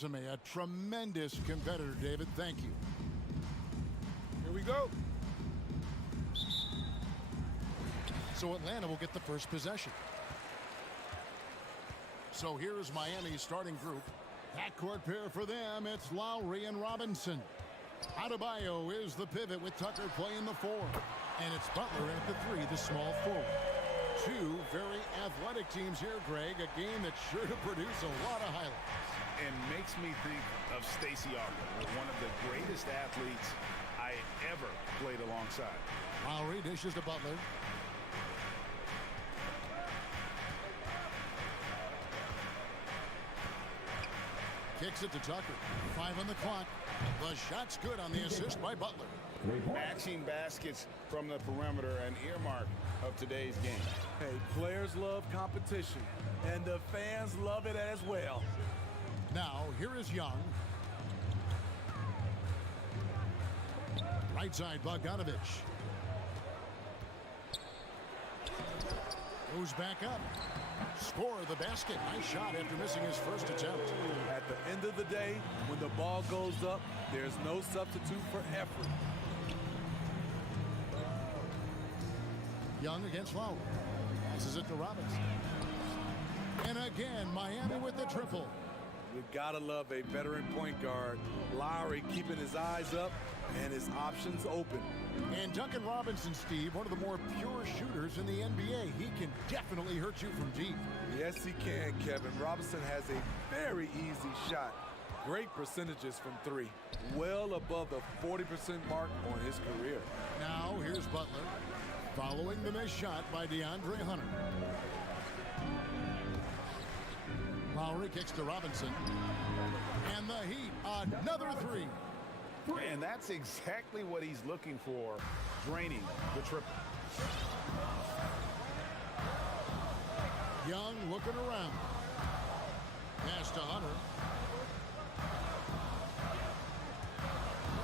resume. A tremendous competitor, David. Thank you. Here we go. So Atlanta will get the first possession. So here's Miami's starting group. Backcourt pair for them. It's Lowry and Robinson. Adebayo is the pivot with Tucker playing the 4. And it's Butler at the 3, the small forward. Two very athletic teams here, Greg. A game that's sure to produce a lot of highlights. And makes me think of Stacey Augmon, one of the greatest athletes I ever played alongside. Lowry dishes to Butler. Kicks it to Tucker. 5 on the clock. The shot's good on the assist by Butler. Matching baskets from the perimeter, an earmark of today's game. Hey, players love competition, and the fans love it as well. Now, here is Young. Right side, Bogdanovich. Goes back up. Score the basket. Nice shot after missing his first attempt. At the end of the day, when the ball goes up, there's no substitute for effort. Young against Lowry. Passes it to Robinson. And again, Miami with the triple. You gotta love a veteran point guard. Lowry keeping his eyes up and his options open. And Duncan Robinson, Steve, one of the more pure shooters in the NBA. He can definitely hurt you from deep. Yes, he can, Kevin. Robinson has a very easy shot. Great percentages from 3. Well above the 40% mark on his career. Now, here's Butler. Following the missed shot by DeAndre Hunter. Lowry kicks to Robinson. And the Heat, another 3. And that's exactly what he's looking for, draining the triple. Young looking around. Pass to Hunter.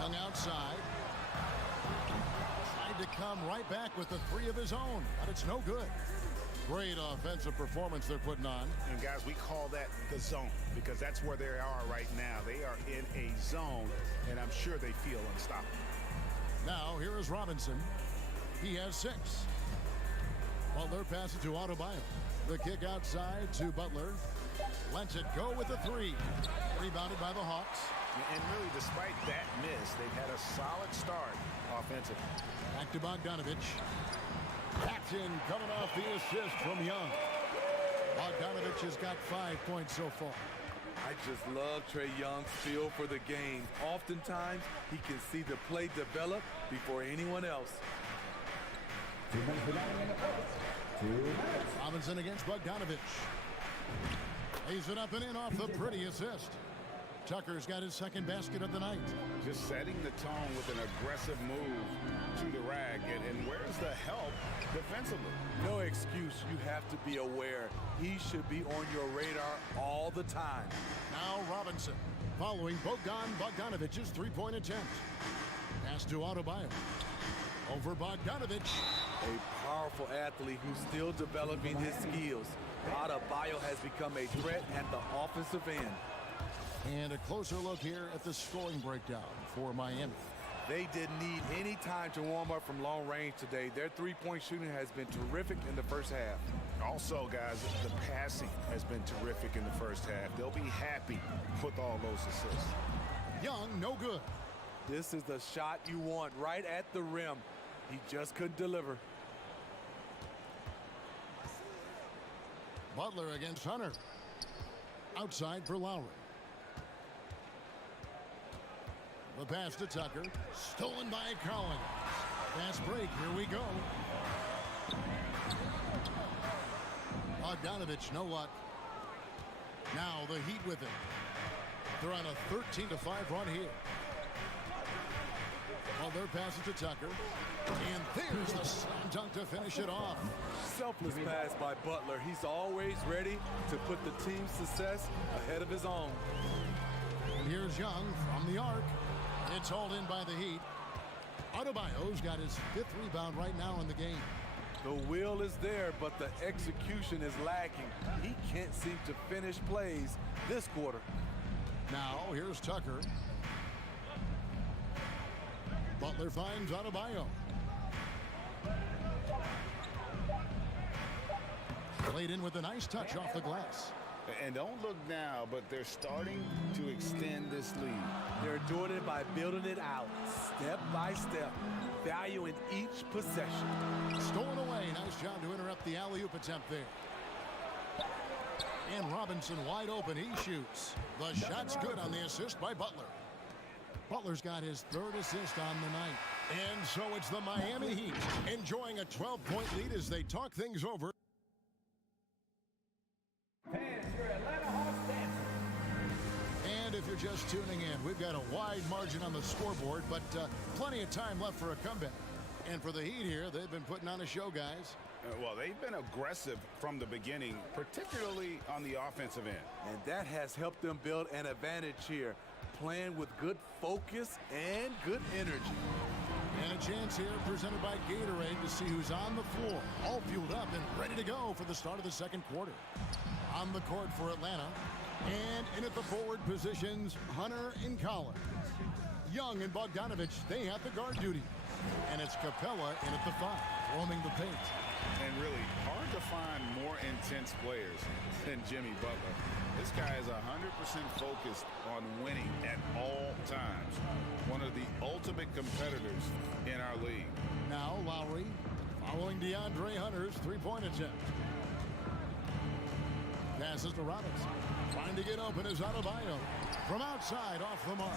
Young outside. Tried to come right back with the 3 of his own, but it's no good. Great offensive performance they're putting on. And guys, we call that the zone because that's where they are right now. They are in a zone, and I'm sure they feel unstoppable. Now, here is Robinson. He has 6. Butler passes to Adebayo. The kick outside to Butler. Lets it go with the 3. Rebounded by the Hawks. And really, despite that miss, they've had a solid start offensively. Back to Bogdanovich. Captain coming off the assist from Young. Bogdanovich has got 5 points so far. I just love Trae Young's feel for the game. Oftentimes, he can see the play develop before anyone else. Robinson against Bogdanovich. Lays it up and in off the pretty assist. Tucker's got his second basket of the night. Just setting the tone with an aggressive move to the rack. And where's the help defensively? No excuse. You have to be aware. He should be on your radar all the time. Now Robinson following Bogdanovich's 3-point attempt. Pass to Adebayo. Over Bogdanovich. A powerful athlete who's still developing his skills. Adebayo has become a threat at the offensive end. And a closer look here at the scoring breakdown for Miami. They didn't need any time to warm up from long range today. Their 3-point shooting has been terrific in the first half. Also, guys, the passing has been terrific in the first half. They'll be happy with all those assists. Young, no good. This is the shot you want right at the rim. He just couldn't deliver. Butler against Hunter. Outside for Lowry. The pass to Tucker. Stolen by Collins. Fast break. Here we go. Bogdanovich, no luck. Now the Heat with it. They're on a 13-5 run here. Butler passes to Tucker. And there's the slam dunk to finish it off. Selfless pass by Butler. He's always ready to put the team's success ahead of his own. And here's Young from the arc. It's hauled in by the Heat. Adebayo's got his 5th rebound right now in the game. The will is there, but the execution is lacking. He can't seem to finish plays this quarter. Now, here's Tucker. Butler finds Adebayo. Played in with a nice touch off the glass. And don't look now, but they're starting to extend this lead. They're doing it by building it out, step by step, valuing each possession. Stolen away. Nice job to interrupt the alley-oop attempt there. And Robinson wide open. He shoots. The shot's good on the assist by Butler. Butler's got his third assist on the night. And so it's the Miami Heat enjoying a 12-point lead as they talk things over. And if you're just tuning in, we've got a wide margin on the scoreboard, but plenty of time left for a comeback. And for the Heat here, they've been putting on a show, guys. Well, they've been aggressive from the beginning, particularly on the offensive end. And that has helped them build an advantage here, playing with good focus and good energy. And a chance here presented by Gatorade to see who's on the floor, all fueled up and ready to go for the start of the second quarter. On the court for Atlanta, and in at the forward positions, Hunter and Collins. Young and Bogdanovich, they have the guard duty. And it's Capella in at the 5, roaming the paint. And really hard to find more intense players than Jimmy Butler. This guy is 100% focused on winning at all times. One of the ultimate competitors in our league. Now Lowry following DeAndre Hunter's three-point attempt. Passes to Robinson. Trying to get open is Adebayo. From outside, off the mark.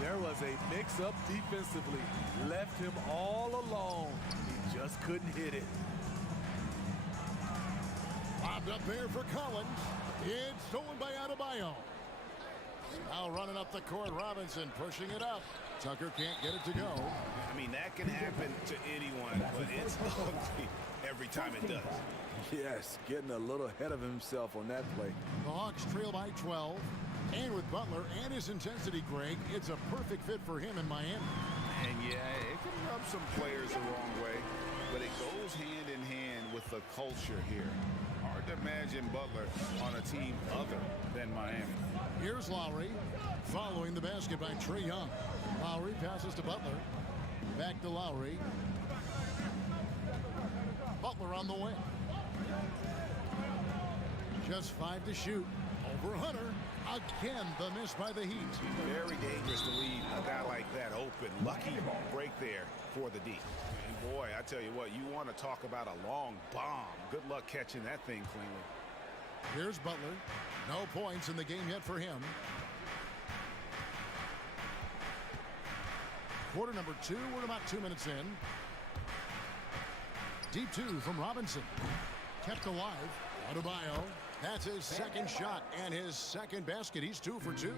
There was a mix-up defensively. Left him all alone. He just couldn't hit it. Bobbed up there for Collins. It's stolen by Adebayo. Now running up the court, Robinson pushing it up. Tucker can't get it to go. I mean, that can happen to anyone, but it's ugly every time it does. Yes, getting a little ahead of himself on that play. The Hawks trail by 12. And with Butler and his intensity, Greg, it's a perfect fit for him in Miami. And yeah, it can rub some players the wrong way, but it goes hand in hand with the culture here. Hard to imagine Butler on a team other than Miami. Here's Lowry following the basket by Trae Young. Lowry passes to Butler. Back to Lowry. Butler on the wing. Just 5 to shoot. Over Hunter. Again, the miss by the Heat. Very dangerous to leave a guy like that open. Lucky break there for the D. And boy, I tell you what, you want to talk about a long bomb. Good luck catching that thing cleanly. Here's Butler. No points in the game yet for him. Quarter number 2. We're about 2 minutes in. Deep 2 from Robinson. Kept alive. Adebayo. That's his second shot and his second basket. He's 2 for 2.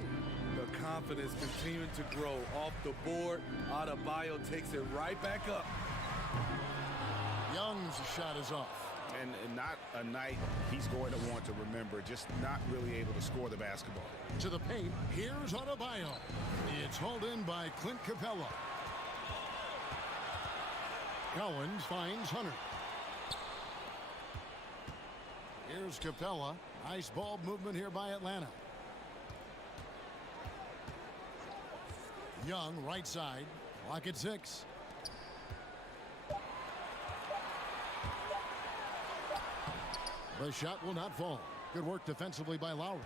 The confidence continuing to grow off the board. Adebayo takes it right back up. Young's shot is off. And not a night he's going to want to remember, just not really able to score the basketball. To the paint, here's Adebayo. It's hauled in by Clint Capella. Collins finds Hunter. Here's Capella. Nice ball movement here by Atlanta. Young, right side. Clock at 6. The shot will not fall. Good work defensively by Lowry.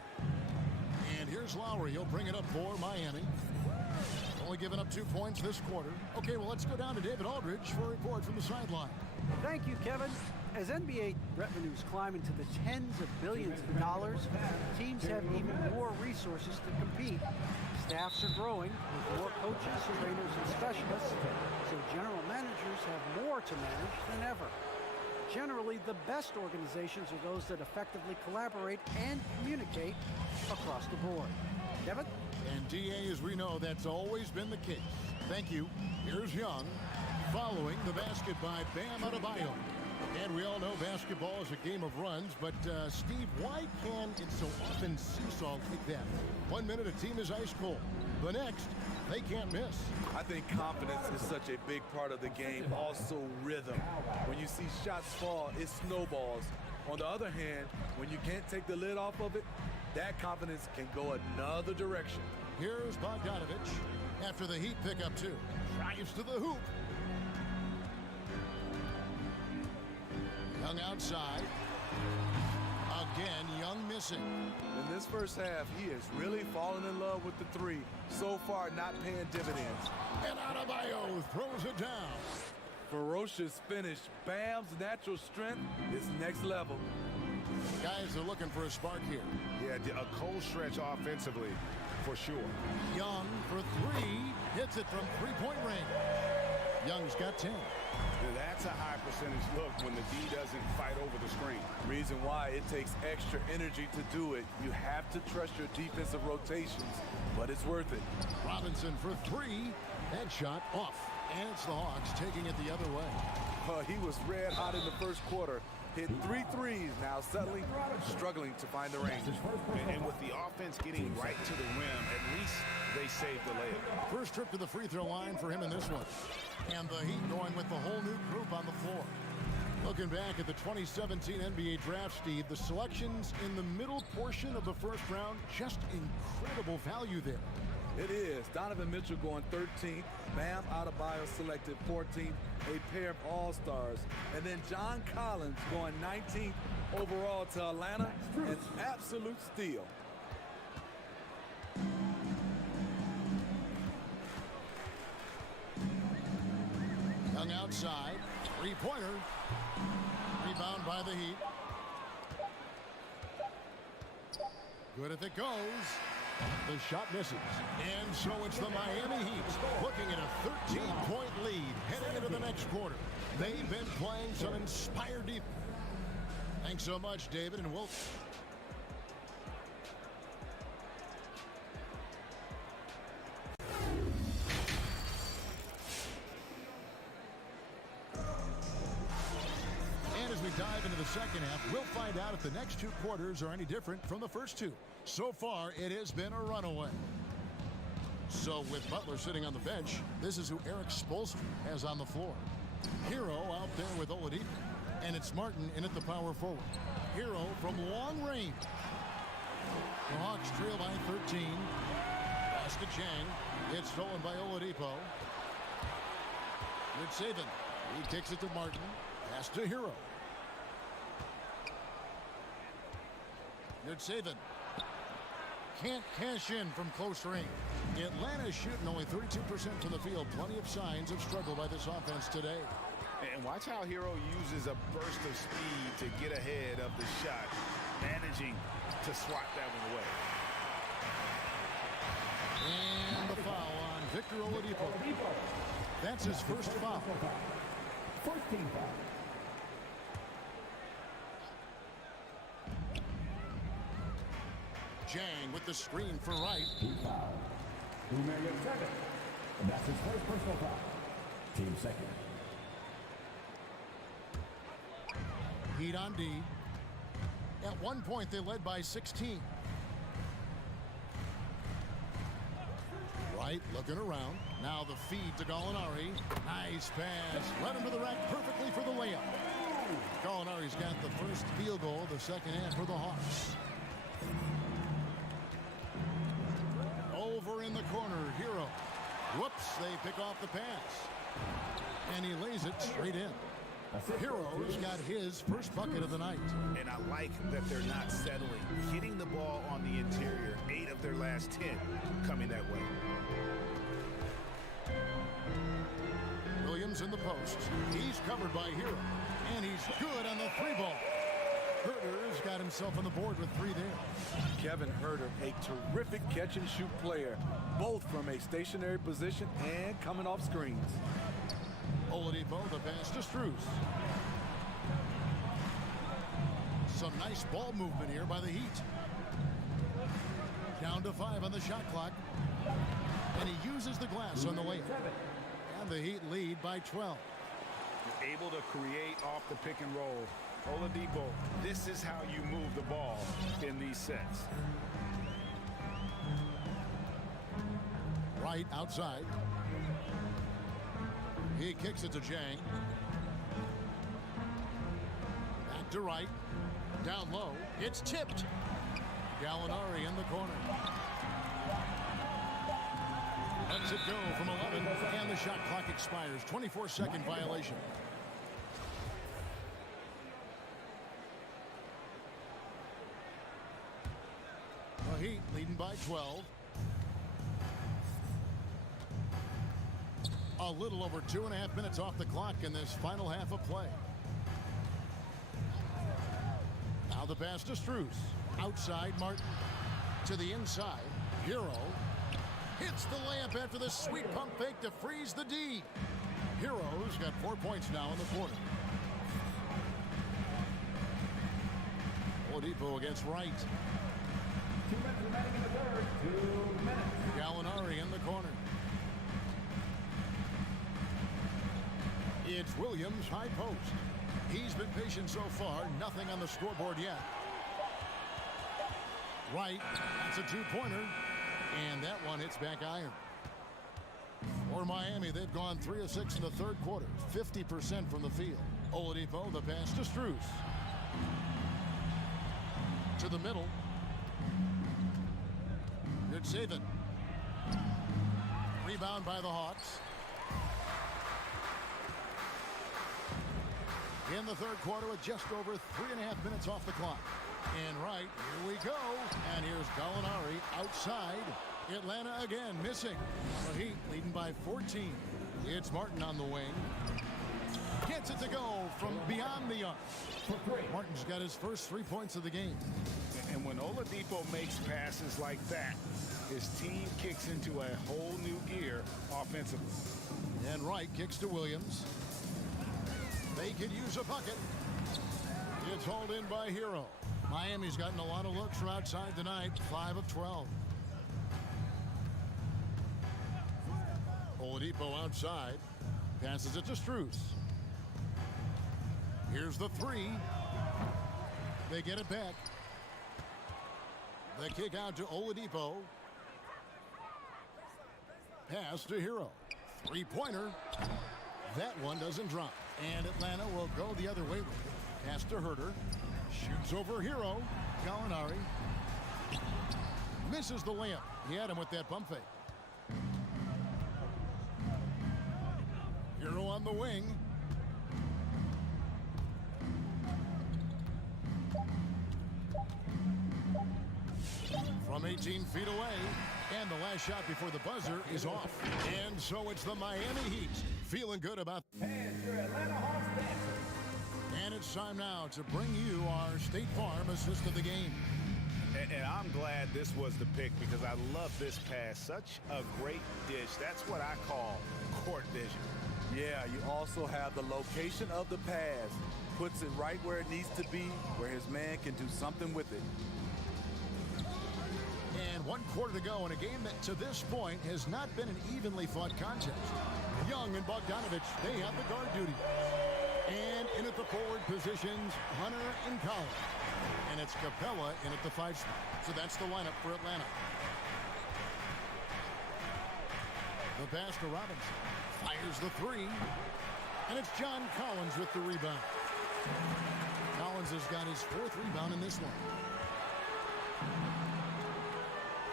And here's Lowry. He'll bring it up for Miami. Only giving up 2 points this quarter. Okay, well, let's go down to David Aldridge for a report from the sideline. Thank you, Kevin. As NBA revenues climb into the tens of billions of dollars, teams have even more resources to compete. Staffs are growing with more coaches, trainers, and specialists, so general managers have more to manage than ever. Generally, the best organizations are those that effectively collaborate and communicate across the board. Kevin? And DA, as we know, that's always been the case. Thank you. Here's Young following the basket by Bam Adebayo. And we all know basketball is a game of runs, but Steve, why can it so often seesaw like that? 1 minute a team is ice cold. The next, they can't miss. I think confidence is such a big part of the game. Also rhythm. When you see shots fall, it snowballs. On the other hand, when you can't take the lid off of it, that confidence can go another direction. Here's Bogdanovich. After the Heat pick up 2. Drives to the hoop. Young outside. Again, Young missing. In this first half, he has really fallen in love with the three. So far, not paying dividends. And Adebayo throws it down. Ferocious finish. Bam's natural strength is next level. Guys are looking for a spark here. Yeah, a cold stretch offensively, for sure. Young for 3. Hits it from three-point range. Young's got 10. That's a high percentage look when the D doesn't fight over the screen. Reason why it takes extra energy to do it. You have to trust your defensive rotations, but it's worth it. Robinson for 3. That shot off. And it's the Hawks taking it the other way. He was red hot in the first quarter. Hit 3 threes, now settling, struggling to find the range. And with the offense getting right to the rim, at least they saved the layup. First trip to the free throw line for him in this one. And the Heat going with the whole new group on the floor. Looking back at the 2017 NBA draft, Steve, the selections in the middle portion of the first round, just incredible value there. It is. Donovan Mitchell going 13th. Bam Adebayo selected 14th. A pair of all-stars. And then John Collins going 19th overall to Atlanta. An absolute steal. Young outside. Three-pointer. Rebound by the Heat. Good if it goes. The shot misses. And so it's the Miami Heat looking at a 13-point lead heading into the next quarter. They've been playing some inspired defense. Thanks so much, David, and we'll... dive into the second half, we'll find out if the next 2 quarters are any different from the first 2. So far, it has been a runaway. So with Butler sitting on the bench, this is who Eric Spoelstra has on the floor. Hero out there with Oladipo. And it's Martin in at the power forward. Hero from long range. The Hawks trail by 13. Pass to Chang. It's stolen by Oladipo. Good saving. He kicks it to Martin. Pass to Hero. Good saving. Can't cash in from close range. Atlanta's shooting only 32% from the field. Plenty of signs of struggle by this offense today. And watch how Hero uses a burst of speed to get ahead of the shot, managing to swat that one away. And the foul on Victor Oladipo. That's his first foul. First team foul. Jang with the screen for Wright. Team foul. Numero 7. And that's his first personal foul. Team second. Heat on D. At one point, they led by 16. Wright looking around. Now the feed to Gallinari. Nice pass. Led him to the rack perfectly for the layup. Gallinari's got the first field goal of the second half for the Hawks. Over in the corner, Hero. Whoops, they pick off the pass. And he lays it straight in. Hero's got his first bucket of the night. And I like that they're not settling. Hitting the ball on the interior, 8 of their last 10 coming that way. Williams in the post. He's covered by Hero. And he's good on the 3-ball. Herter's got himself on the board with 3 there. Kevin Huerter, a terrific catch-and-shoot player, both from a stationary position and coming off screens. Oladipo, the pass to Strus. Some nice ball movement here by the Heat. Down to 5 on the shot clock. And he uses the glass on the layup. And the Heat lead by 12. You're able to create off the pick and roll. Oladipo, this is how you move the ball in these sets. Wright outside. He kicks it to Jang. Back to Wright. Down low. It's tipped. Gallinari in the corner. Lets it go from 11, and the shot clock expires. 24-second violation. The Heat leading by 12. A little over 2.5 minutes off the clock in this final half of play. Now the pass to Strus. Outside Martin. To the inside. Hero hits the layup after the sweet pump fake to freeze the D. Hero's got 4 points now in the quarter. Oladipo against Wright. 2 minutes remaining in the third. 2 minutes. Gallinari in the corner. It's Williams high post. He's been patient so far. Nothing on the scoreboard yet. Wright, that's a two-pointer. And that one hits back iron. For Miami, they've gone 3 of 6 in the third quarter. 50% from the field. Oladipo, the pass to Strus. To the middle. Good saving. Rebound by the Hawks. In the third quarter with just over 3.5 minutes off the clock. And right, here we go. And here's Gallinari outside. Atlanta again missing. The Heat leading by 14. It's Martin on the wing. Gets it to go from beyond the arc. Martin's got his first 3 points of the game. And when Oladipo makes passes like that, his team kicks into a whole new gear offensively. And Wright kicks to Williams. They could use a bucket. It's hauled in by Hero. Miami's gotten a lot of looks from outside tonight. 5 of 12. Oladipo outside. Passes it to Strus. Here's the three. They get it back. The kick out to Oladipo. Pass to Hero. Three-pointer. That one doesn't drop. And Atlanta will go the other way with it. Pass to Herter. Shoots over Hero. Gallinari. Misses the layup. He had him with that pump fake. Hero on the wing. From 18 feet away. And the last shot before the buzzer is off. And so it's the Miami Heat feeling good about. And your Atlanta Hawks dancer. And it's time now to bring you our State Farm assist of the game. And I'm glad this was the pick because I love this pass. Such a great dish. That's what I call court vision. Yeah, you also have the location of the pass. Puts it right where it needs to be, where his man can do something with it. And 1 quarter to go in a game that to this point has not been an evenly fought contest. Young and Bogdanovich, they have the guard duty. And in at the forward positions, Hunter and Collins. And it's Capella in at the 5 spot. So that's the lineup for Atlanta. The pass to Robinson. Fires the three. And it's John Collins with the rebound. Collins has got his 4th rebound in this one.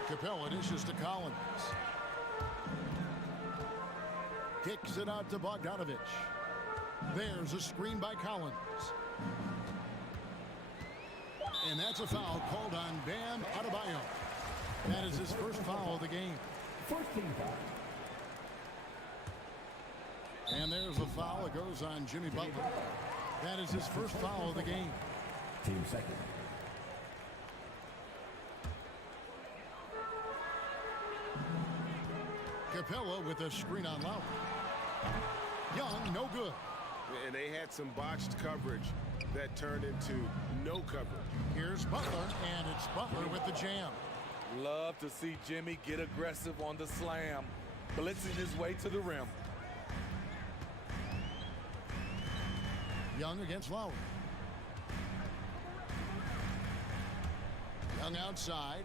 Capella dishes to Collins. Kicks it out to Bogdanovich. There's a screen by Collins. And that's a foul called on Bam Adebayo. That is his first foul of the game. First team foul. And there's a foul. It goes on Jimmy Butler. That is his first foul of the game. Team second. Capella with a screen on Lowry. Young, no good. And they had some botched coverage that turned into no coverage. Here's Butler, and it's Butler with the jam. Love to see Jimmy get aggressive on the slam, blitzing his way to the rim. Young against Lowry. Young outside.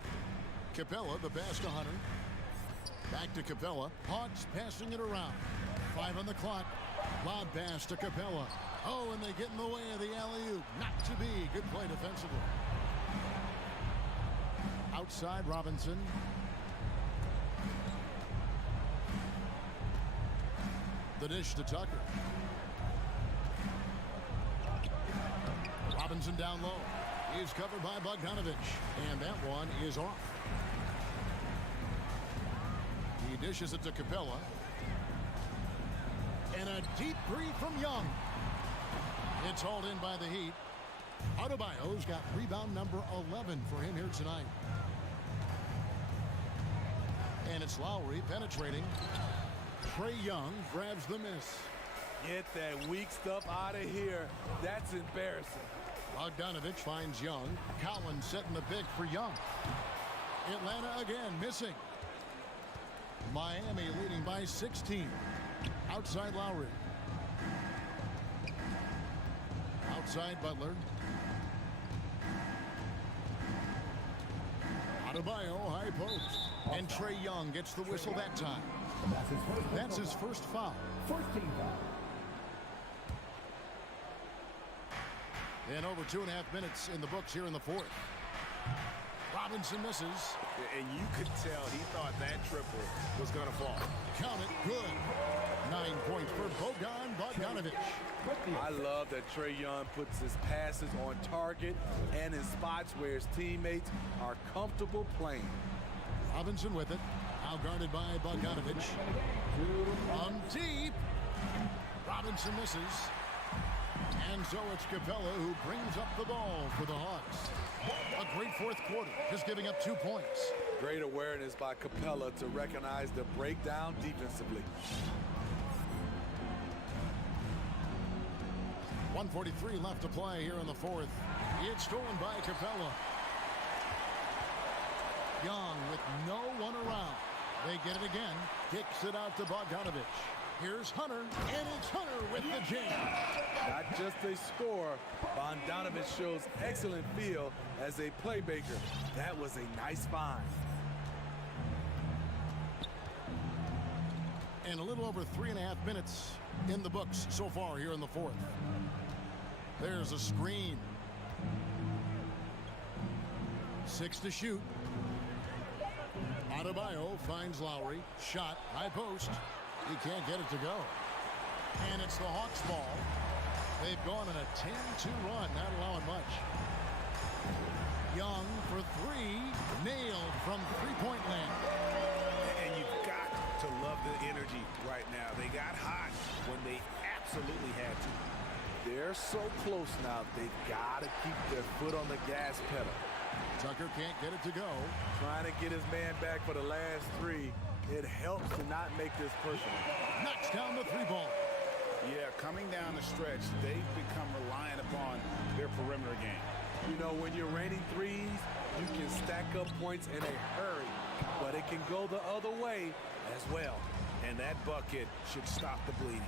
Capella, the pass to Hunter. Back to Capella. Hawks passing it around. 5 on the clock. Lob pass to Capella. Oh, and they get in the way of the alley-oop. Not to be. Good play defensively. Outside Robinson. The dish to Tucker. Robinson down low. Is covered by Bogdanovich. And that one is off. He dishes it to Capella. And a deep three from Young. It's hauled in by the Heat. Adebayo's got rebound number 11 for him here tonight. And it's Lowry penetrating. Trae Young grabs the miss. Get that weak stuff out of here. That's embarrassing. Bogdanovich finds Young. Collins setting the pick for Young. Atlanta again missing. Miami leading by 16. Outside Lowry. Outside Butler. Adebayo high post. And Trae Young gets the whistle that time. That's his first foul. First team foul. And over 2.5 minutes in the books here in the fourth. Robinson misses. And you could tell he thought that triple was going to fall. Count it, good. 9 points for Bogdanovich. I love that Trae Young puts his passes on target and in spots where his teammates are comfortable playing. Robinson with it. Now guarded by Bogdanovich. On deep. Robinson misses. And so it's Capella who brings up the ball for the Hawks. A great fourth quarter, just giving up 2 points. Great awareness by Capella to recognize the breakdown defensively. 1:43 left to play here in the fourth. It's stolen by Capella. Young with no one around. They get it again. Kicks it out to Bogdanovich. Here's Hunter, and it's Hunter with the jam. Not just a scorer, Bogdanovich shows excellent feel as a playmaker. That was a nice find. And a little over 3.5 minutes in the books so far here in the fourth. There's a screen. 6 to shoot. Adebayo finds Lowry. Shot, high post. He can't get it to go. And it's the Hawks' ball. They've gone on a 10-2 run, not allowing much. Young for 3. Nailed from three-point land. And you've got to love the energy right now. They got hot when they absolutely had to. They're so close now, they've got to keep their foot on the gas pedal. Tucker can't get it to go. Trying to get his man back for the last 3. It helps to not make this personal. Knocks down the 3-ball. Yeah, coming down the stretch, they've become reliant upon their perimeter game. You know, when you're raining threes, you can stack up points in a hurry, but it can go the other way as well. And that bucket should stop the bleeding.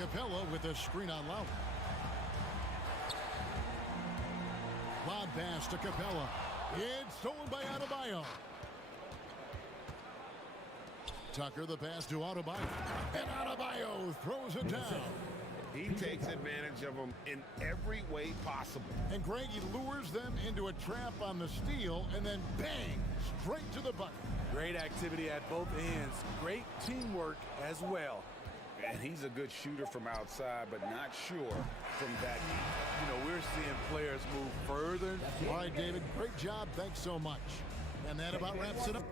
Capella with a screen on Lowry. Lob pass to Capella. It's stolen by Adebayo. Tucker the pass to Adebayo. And Adebayo throws it down. He takes advantage of them in every way possible. And Greg, he lures them into a trap on the steal and then bang, straight to the bucket. Great activity at both ends. Great teamwork as well. And he's a good shooter from outside, but not sure from that deep. You know, we're seeing players move further. All right, David, great job. Thanks so much. And that about wraps it up.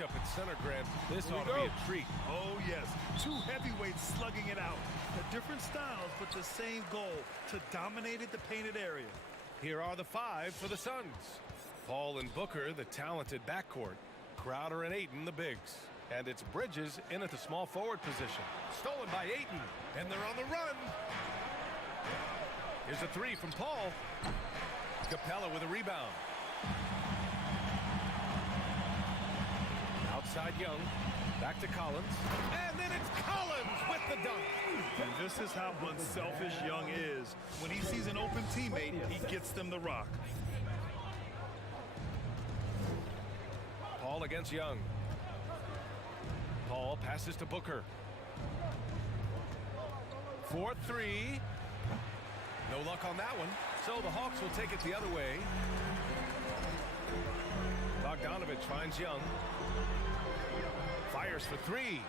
matchup at center, Grant. This ought to be a treat. Oh, yes. Two heavyweights slugging it out. The different styles, but the same goal, to dominate the painted area. Here are the 5 for the Suns. Paul and Booker, the talented backcourt. Crowder and Ayton, the bigs. And it's Bridges in at the small forward position. Stolen by Ayton, and they're on the run. Here's a 3 from Paul. Capella with a rebound. Outside Young. Back to Collins. And then it's Collins with the dunk. And this is how unselfish Young is. When he sees an open teammate, he gets them the rock. Paul against Young. Paul passes to Booker. 4-3. No luck on that one. So the Hawks will take it the other way. Bogdanovich finds Young. Fires for 3.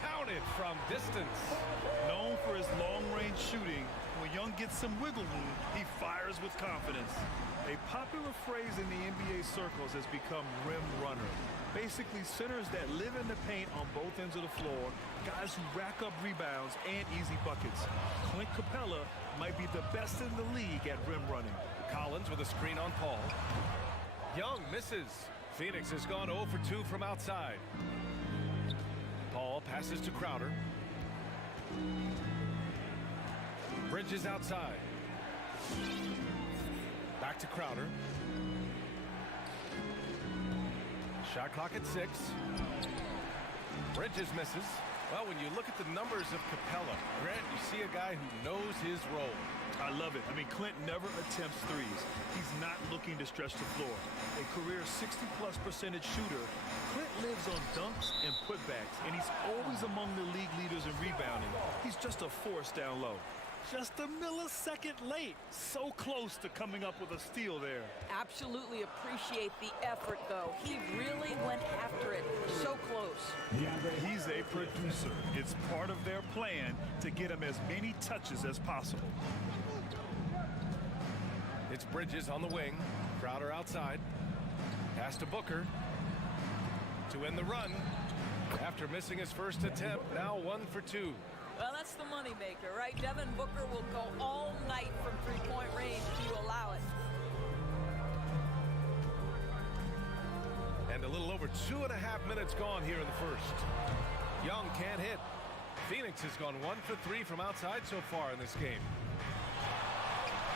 Counted from distance. Known for his long-range shooting, when Young gets some wiggle room, he fires with confidence. A popular phrase in the NBA circles has become rim runner. Basically, centers that live in the paint on both ends of the floor, guys who rack up rebounds and easy buckets. Clint Capella might be the best in the league at rim running. Collins with a screen on Paul. Young misses. Phoenix has gone 0 for 2 from outside. Paul passes to Crowder. Bridges outside. Back to Crowder. Shot clock at 6. Bridges misses. Well, when you look at the numbers of Capella, Grant, you see a guy who knows his role. I love it. I mean, Clint never attempts threes. He's not looking to stretch the floor. A career 60+% shooter, Clint lives on dunks and putbacks, and he's always among the league leaders in rebounding. He's just a force down low. Just a millisecond late. So close to coming up with a steal there. Absolutely appreciate the effort, though. He really went after it. So close. He's a producer. It's part of their plan to get him as many touches as possible. It's Bridges on the wing. Crowder outside. Pass to Booker. To end the run. After missing his first attempt, now 1 for 2. Well, that's the moneymaker, right? Devin Booker will go all night from three-point range if you allow it. And a little over 2.5 minutes gone here in the first. Young can't hit. Phoenix has gone 1 for 3 from outside so far in this game.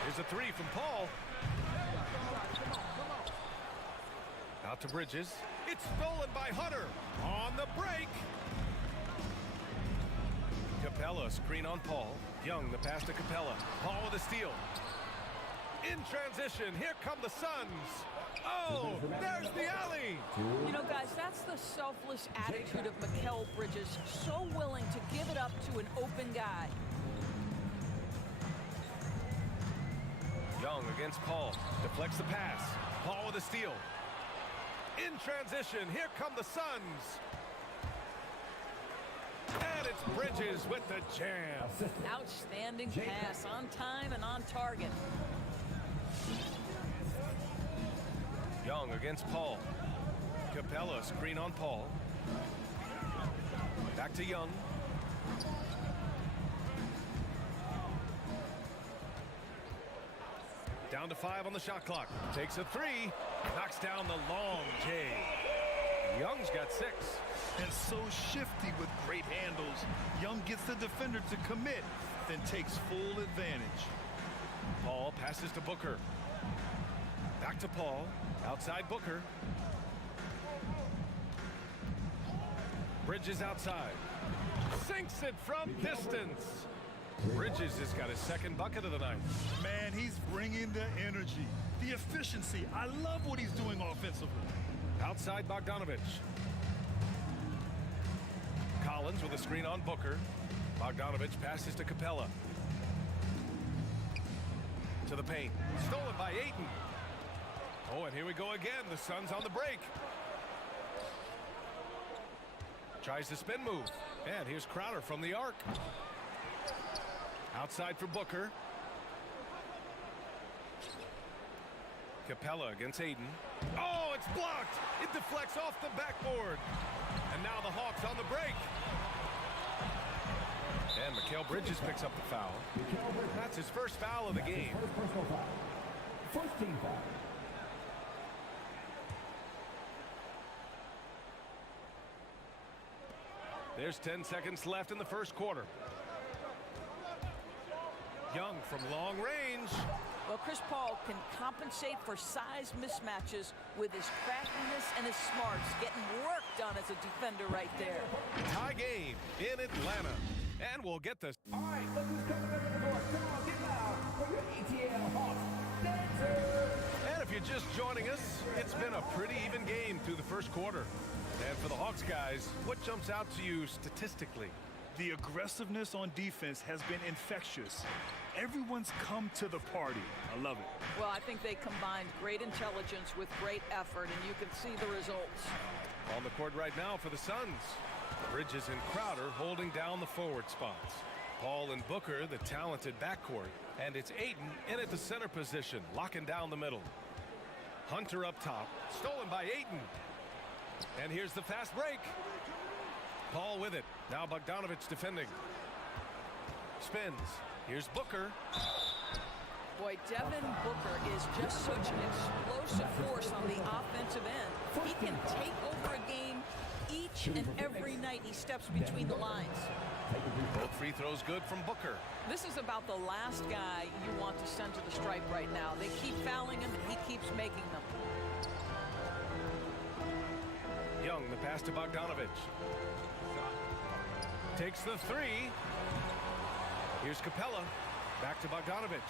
Here's a 3 from Paul. Out to Bridges. It's stolen by Hunter. On the break. Capella, screen on Paul. Young, the pass to Capella. Paul with a steal. In transition, here come the Suns. Oh, there's the alley. You know, guys, that's the selfless attitude of Mikal Bridges. So willing to give it up to an open guy. Young against Paul. Deflects the pass. Paul with a steal. In transition, here come the Suns. And it's Bridges with the jam. Outstanding pass, on time and on target. Young against Paul. Capella, screen on Paul. Back to Young. Down to 5 on the shot clock. Takes a 3. Knocks down the long J. Young's got 6. And so shifty with great handles. Young gets the defender to commit, then takes full advantage. Paul passes to Booker. Back to Paul. Outside Booker. Bridges outside. Sinks it from distance. Bridges has got his second bucket of the night. Man, he's bringing the energy, the efficiency. I love what he's doing offensively. Outside Bogdanovich. Collins with a screen on Booker. Bogdanovich passes to Capella. To the paint. Stolen by Ayton. Oh, and here we go again. The Suns on the break. Tries the spin move. And here's Crowder from the arc. Outside for Booker. Capella against Ayton. Oh, It's blocked. It deflects off the backboard. And now the Hawks on the break. And Mikal Bridges picks up the foul. That's his first foul of the game. First team foul. There's 10 seconds left in the first quarter. Young from long range. Well, Chris Paul can compensate for size mismatches with his craftiness and his smarts, getting work done as a defender right there. Tie game in Atlanta. And we'll get this. All right, look who's coming up in the door. Come on, get loud for your ETL Hawks dancers. And if you're just joining us, it's been a pretty even game through the first quarter. And for the Hawks guys, what jumps out to you statistically? The aggressiveness on defense has been infectious. Everyone's come to the party. I love it. Well, I think they combined great intelligence with great effort, and you can see the results. On the court right now for the Suns. Bridges and Crowder holding down the forward spots. Paul and Booker, the talented backcourt. And it's Ayton in at the center position, locking down the middle. Hunter up top, stolen by Ayton. And here's the fast break. Paul with it. Now Bogdanovich defending. Spins. Here's Booker. Boy, Devin Booker is just such an explosive force on the offensive end. He can take over a game each and every night he steps between the lines. Both free throws good from Booker. This is about the last guy you want to send to the stripe right now. They keep fouling him, and he keeps making them. Young, the pass to Bogdanovich. Takes the three. Here's Capella. Back to Bogdanovich.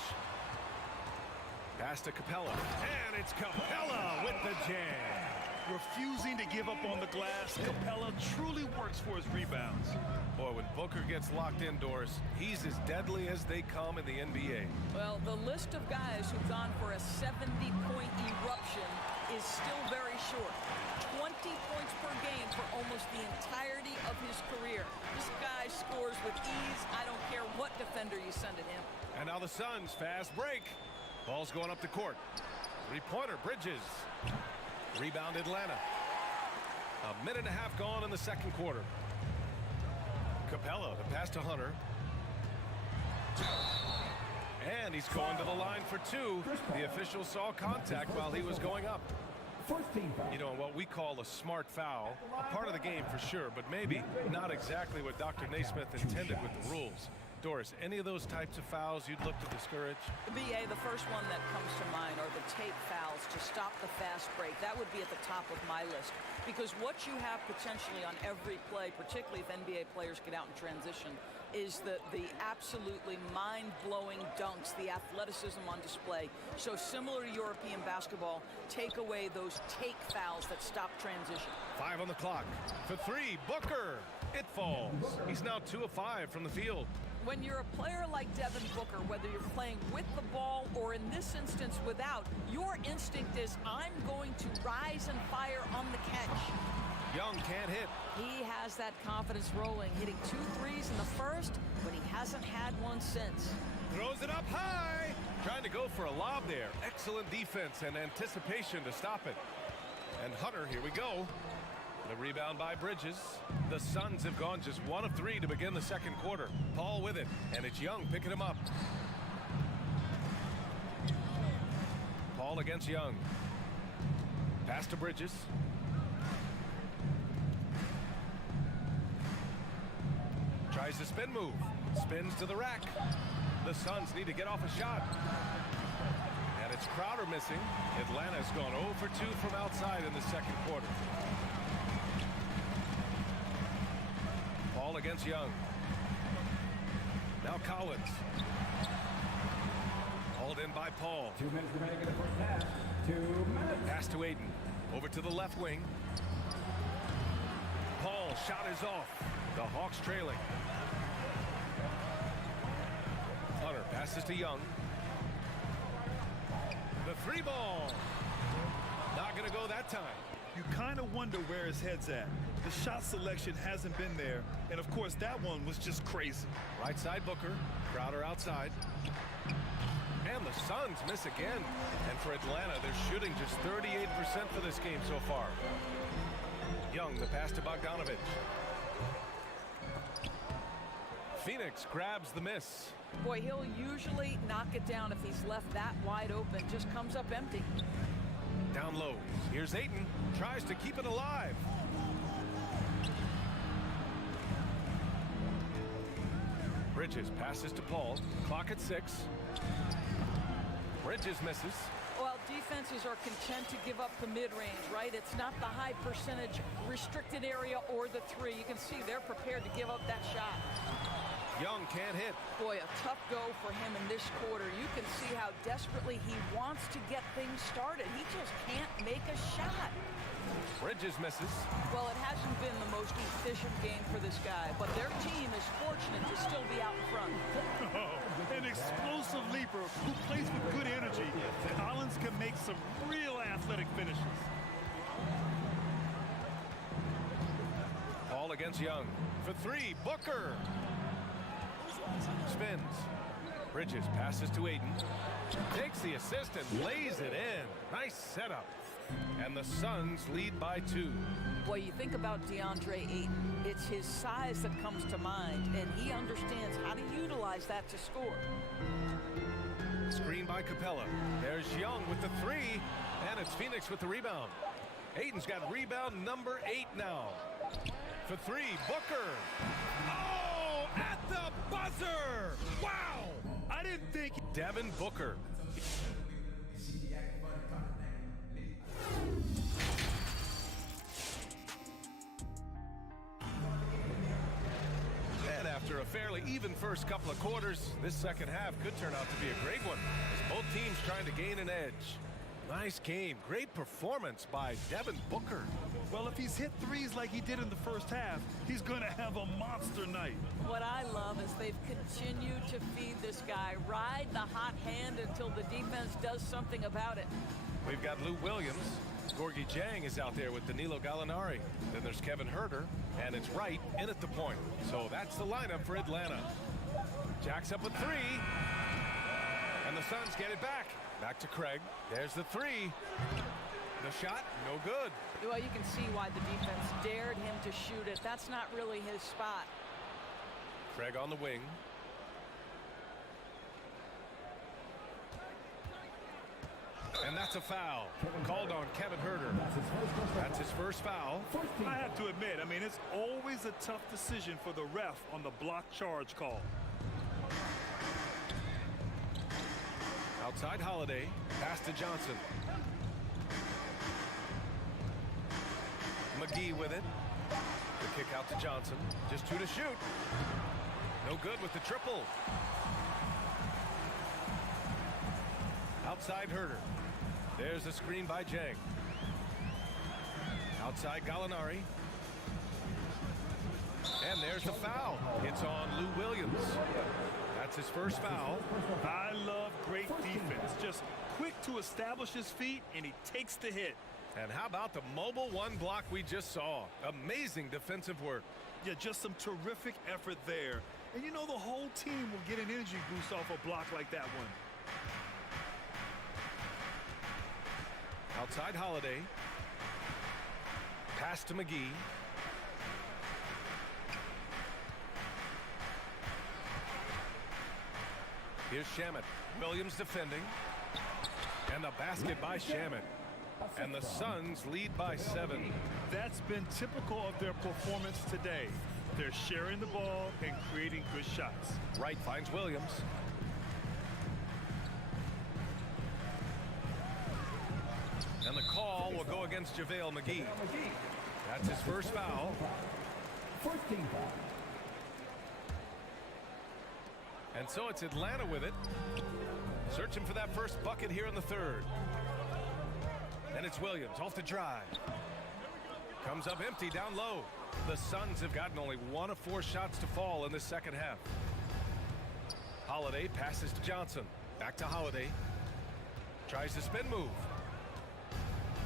Pass to Capella. And it's Capella with the jam. Refusing to give up on the glass, Capella truly works for his rebounds. Boy, when Booker gets locked indoors, he's as deadly as they come in the NBA. Well, the list of guys who've gone for a 70-point eruption is still very short. 20 points per game for almost the entirety of his career. This guy scores with ease. I don't care what defender you send at him. And now the Suns, fast break. Ball's going up the court. Three-pointer, Bridges. Rebound Atlanta. A minute and a half gone in the second quarter. Capella, the pass to Hunter. And he's going to the line for two. The official saw contact while he was going up. You know, what we call a smart foul, a part of the game for sure, but maybe not exactly what Dr. Naismith intended with the rules. Doris, any of those types of fouls you'd look to discourage? BA, the first one that comes to mind are the tape fouls to stop the fast break. That would be at the top of my list. Because what you have potentially on every play, particularly if NBA players get out in transition, is the absolutely mind-blowing dunks, the athleticism on display. So similar to European basketball, take away those take fouls that stop transition. 5 on the clock. For three, Booker. It falls. He's now 2 of 5 from the field. When you're a player like Devin Booker, whether you're playing with the ball or in this instance without, your instinct is, I'm going to rise and fire on the catch. Young can't hit. He has that confidence rolling, hitting 2 threes in the first, but he hasn't had one since. Throws it up high. Trying to go for a lob there. Excellent defense and anticipation to stop it. And Hunter, here we go. The rebound by Bridges. The Suns have gone just 1 of 3 to begin the second quarter. Paul with it, and it's Young picking him up. Paul against Young. Pass to Bridges. Tries the spin move. Spins to the rack. The Suns need to get off a shot. And it's Crowder missing. Atlanta's gone 0 for 2 from outside in the second quarter. Paul against Young. Now Collins. Hauled in by Paul. 2 minutes remaining in the first half. 2 minutes. Pass to Ayton. Over to the left wing. Paul, shot is off. The Hawks trailing. Hunter passes to Young. The 3 ball. Not going to go that time. You kind of wonder where his head's at. The shot selection hasn't been there. And, of course, that one was just crazy. Right side Booker. Crowder outside. And the Suns miss again. And for Atlanta, they're shooting just 38% for this game so far. Young, the pass to Bogdanovich. Phoenix grabs the miss. Boy, he'll usually knock it down if he's left that wide open. Just comes up empty. Down low. Here's Ayton. Tries to keep it alive. Bridges passes to Paul. Clock at 6. Bridges misses. Well, defenses are content to give up the mid-range, right? It's not the high percentage restricted area or the three. You can see they're prepared to give up that shot. Young can't hit. Boy, a tough go for him in this quarter. You can see how desperately he wants to get things started. He just can't make a shot. Bridges misses. Well, it hasn't been the most efficient game for this guy, but their team is fortunate to still be out in front. An explosive leaper who plays with good energy. Collins can make some real athletic finishes. Paul against Young. For 3, Booker. Spins. Bridges passes to Ayton. Takes the assist and lays it in. Nice setup. And the Suns lead by 2. Boy, you think about DeAndre Ayton. It's his size that comes to mind, and he understands how to utilize that to score. Screen by Capella. There's Young with the 3, and it's Phoenix with the rebound. Ayton's got rebound number 8 now. For 3, Booker. Oh, at the buzzer! Wow! I didn't think... Devin Booker. And after a fairly even first couple of quarters, this second half could turn out to be a great one, as both teams trying to gain an edge. Nice game. Great performance by Devin Booker. Well, if he's hit threes like he did in the first half, he's going to have a monster night. What I love is they've continued to feed this guy, ride the hot hand until the defense does something about it. We've got Lou Williams. Gorgie Jang is out there with Danilo Gallinari. Then there's Kevin Huerter, and it's Wright in at the point. So that's the lineup for Atlanta. Jacks up with 3, and the Suns get it back. Back to Craig. There's the 3. The shot, no good. Well, you can see why the defense dared him to shoot it. That's not really his spot. Craig on the wing. And that's a foul. Called on Kevin Huerter. That's his first foul. I have to admit, I mean, it's always a tough decision for the ref on the block charge call. Outside Holiday. Pass to Johnson. McGee with it. The kick out to Johnson. Just 2 to shoot. No good with the triple. Outside Huerter. There's a screen by Jang. Outside Gallinari. And there's the foul. It's on Lou Williams. That's his first foul. I love great defense. Just quick to establish his feet, and he takes the hit. And how about the mobile 1 block we just saw? Amazing defensive work. Yeah, just some terrific effort there. And you know the whole team will get an energy boost off a block like that one. Outside Holiday. Pass to McGee. Here's Shamet. Williams defending. And the basket by Shamet. And the Suns lead by 7. That's been typical of their performance today. They're sharing the ball and creating good shots. Wright finds Williams. And the call will go against JaVale McGee. That's his first foul. 14 foul. And so it's Atlanta with it. Searching for that first bucket here in the 3rd. And it's Williams off the drive. Comes up empty down low. The Suns have gotten only 1 of 4 shots to fall in the second half. Holiday passes to Johnson. Back to Holiday. Tries the spin move.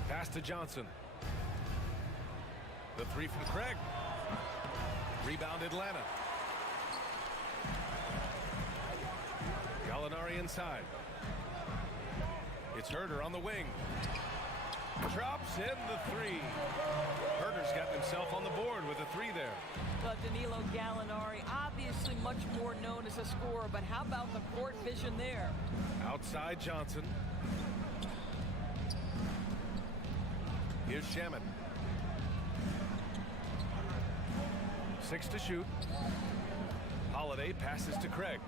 Pass to Johnson. The 3 from Craig. Rebound Atlanta. Gallinari inside. It's Herder on the wing. Drops in the three. Herder's gotten himself on the board with a three there. But Danilo Gallinari, obviously much more known as a scorer, but how about the court vision there? Outside Johnson. Here's Shaman. 6 to shoot. Holiday passes to Craig.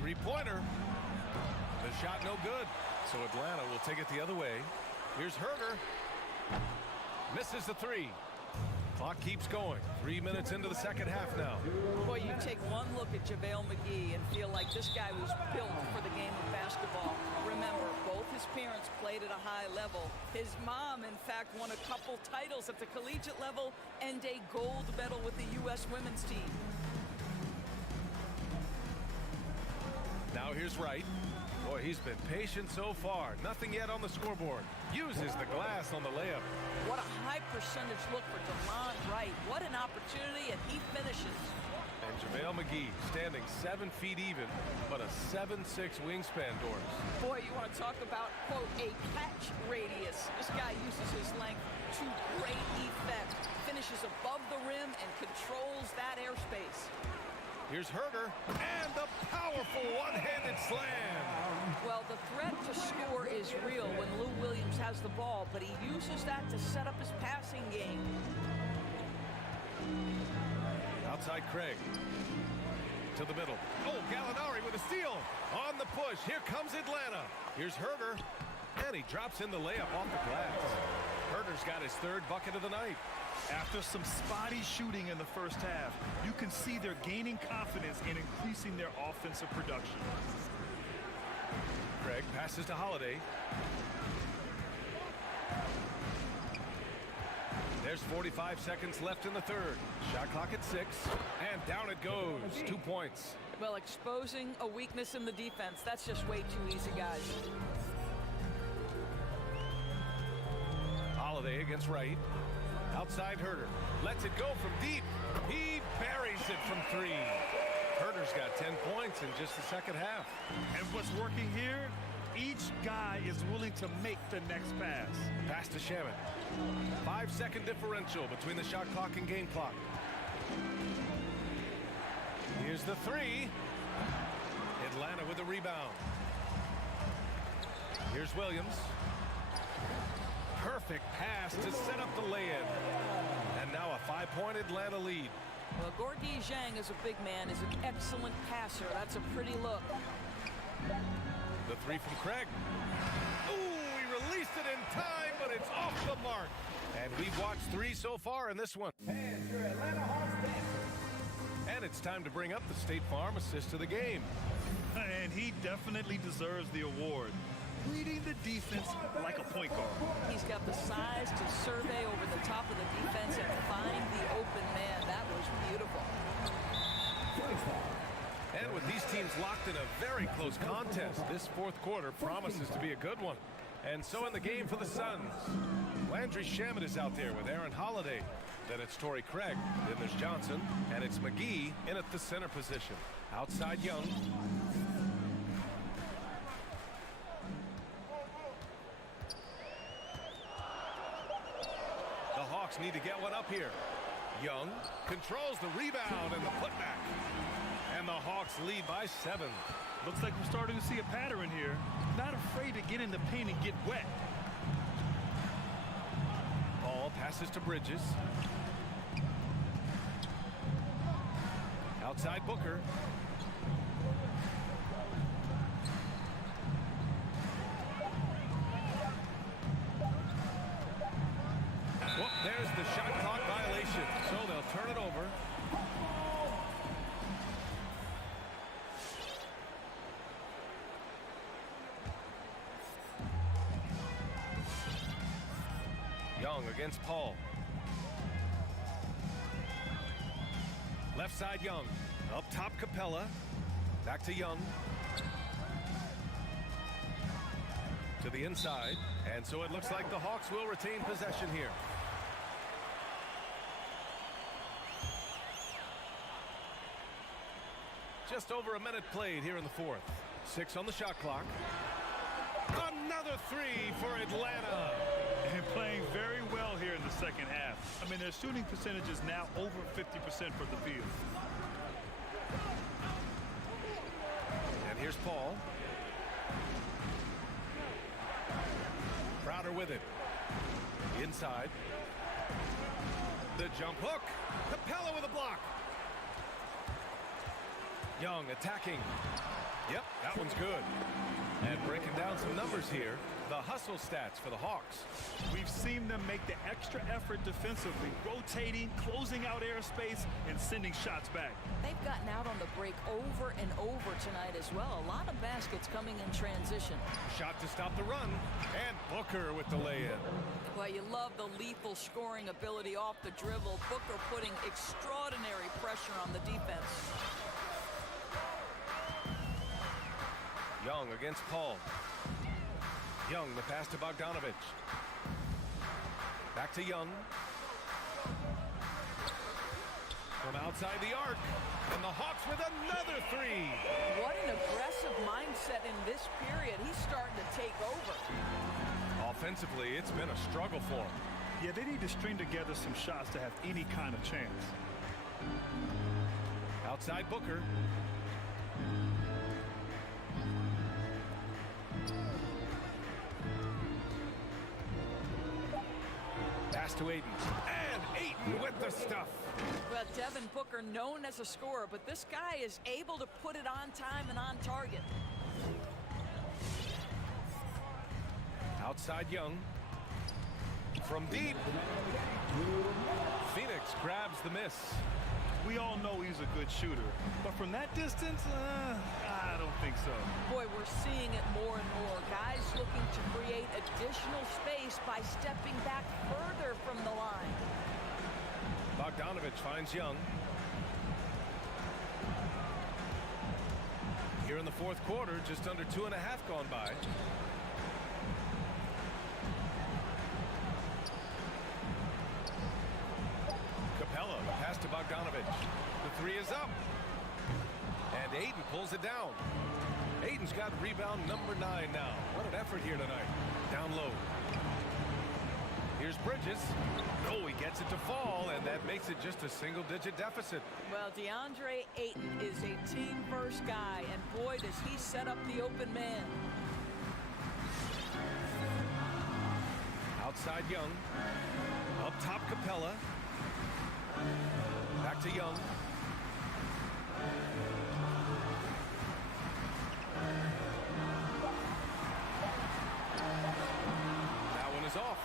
Three-pointer. The shot no good. So Atlanta will take it the other way. Here's Herder. Misses the three. Clock keeps going. 3 minutes into the second half now. Boy, you take one look at Javale Mcgee and feel like this guy was built for the game of basketball. Remember, both his parents played at a high level. His mom, in fact, won a couple titles at the collegiate level and a gold medal with the U.S. women's team. Now here's Wright. Boy, he's been patient so far. Nothing yet on the scoreboard. Uses the glass on the layup. What a high percentage look for DeLon Wright. What an opportunity, and he finishes. And Javale Mcgee standing 7 feet even, but a 7'6" wingspan, Doris. Boy, you want to talk about, quote, a catch radius. This guy uses his length to great effect. Finishes above the rim and controls that airspace. Here's Herder, and the powerful one-handed slam. Well, the threat to score is real when Lou Williams has the ball, but he uses that to set up his passing game. Outside Craig. To the middle. Oh, Gallinari with a steal. On the push. Here comes Atlanta. Here's Herder, and he drops in the layup off the glass. Herder's got his third bucket of the night. After some spotty shooting in the first half, you can see they're gaining confidence in increasing their offensive production. Craig passes to Holiday. There's 45 seconds left in the third. Shot clock at 6, and down it goes. 2 points. Well, exposing a weakness in the defense, that's just way too easy, guys. Holiday against Wright. Outside Herder. Lets it go from deep. He buries it from 3. Herder's got 10 points in just the second half. And what's working here? Each guy is willing to make the next pass. Pass to Shaman. 5-second differential between the shot clock and game clock. Here's the 3. Atlanta with the rebound. Here's Williams. Perfect pass to set up the lay-in. And now a 5-point Atlanta lead. Well, Gorgui Dieng, as a big man, is an excellent passer. That's a pretty look. The 3 from Craig. Ooh, he released it in time, but it's off the mark. And we've watched 3 so far in this one. And your Atlanta Hawks dancers. And it's time to bring up the State Farm assist of the game. And he definitely deserves the award. Reading the defense like a point guard. He's got the size to survey over the top of the defense and find the open man. That was beautiful. And with these teams locked in a very close contest, this fourth quarter promises to be a good one. And so in the game for the Suns, Landry Shamet is out there with Aaron Holiday. Then it's Torrey Craig. Then there's Johnson. And it's Mcgee in at the center position. Outside Young. The Hawks need to get one up here. Young controls the rebound and the putback. And the Hawks lead by 7. Looks like we're starting to see a pattern here. Not afraid to get in the paint and get wet. Ball passes to Bridges. Outside Booker. Well, there's the shot clock violation, so they'll turn it over. Young against Paul. Left side Young. Up top Capella. Back to Young. To the inside. And so it looks like the Hawks will retain possession here. Just over a minute played here in the fourth. 6 on the shot clock. Another three for Atlanta. And playing very well here in the second half. I mean, their shooting percentage is now over 50% from the field. And here's Paul. Crowder with it. Inside. The jump hook. Capella with a block. Young attacking. Yep, that one's good. And breaking down some numbers here, the hustle stats for the Hawks. We've seen them make the extra effort defensively, rotating, closing out airspace, and sending shots back. They've gotten out on the break over and over tonight as well. A lot of baskets coming in transition. Shot to stop the run, and Booker with the lay-in. Well, you love the lethal scoring ability off the dribble. Booker putting extraordinary pressure on the defense. Young against Paul. Young, the pass to Bogdanovich. Back to Young. From outside the arc. And the Hawks with another three. What an aggressive mindset in this period. He's starting to take over. Offensively, it's been a struggle for him. Yeah, they need to string together some shots to have any kind of chance. Outside Booker. Pass to Ayton. And Ayton with the stuff. Well, Devin Booker known as a scorer, but this guy is able to put it on time and on target. Outside Young. From deep. Phoenix grabs the miss. We all know he's a good shooter, but from that distance, I don't think so. Boy, we're seeing it more and more. Guys looking to create additional space by stepping back further from the line. Bogdanovich finds Young. Here in the fourth quarter, just under 2.5 gone by. Capella, pass to Bogdanovich. The three is up. And Ayton pulls it down. Ayton's got rebound number 9 now. What an effort here tonight. Down low. Here's Bridges. Oh, he gets it to fall, and that makes it just a single-digit deficit. Well, DeAndre Ayton is a team-first guy, and boy, does he set up the open man. Outside Young. Up top Capella. Back to Young. That one is off.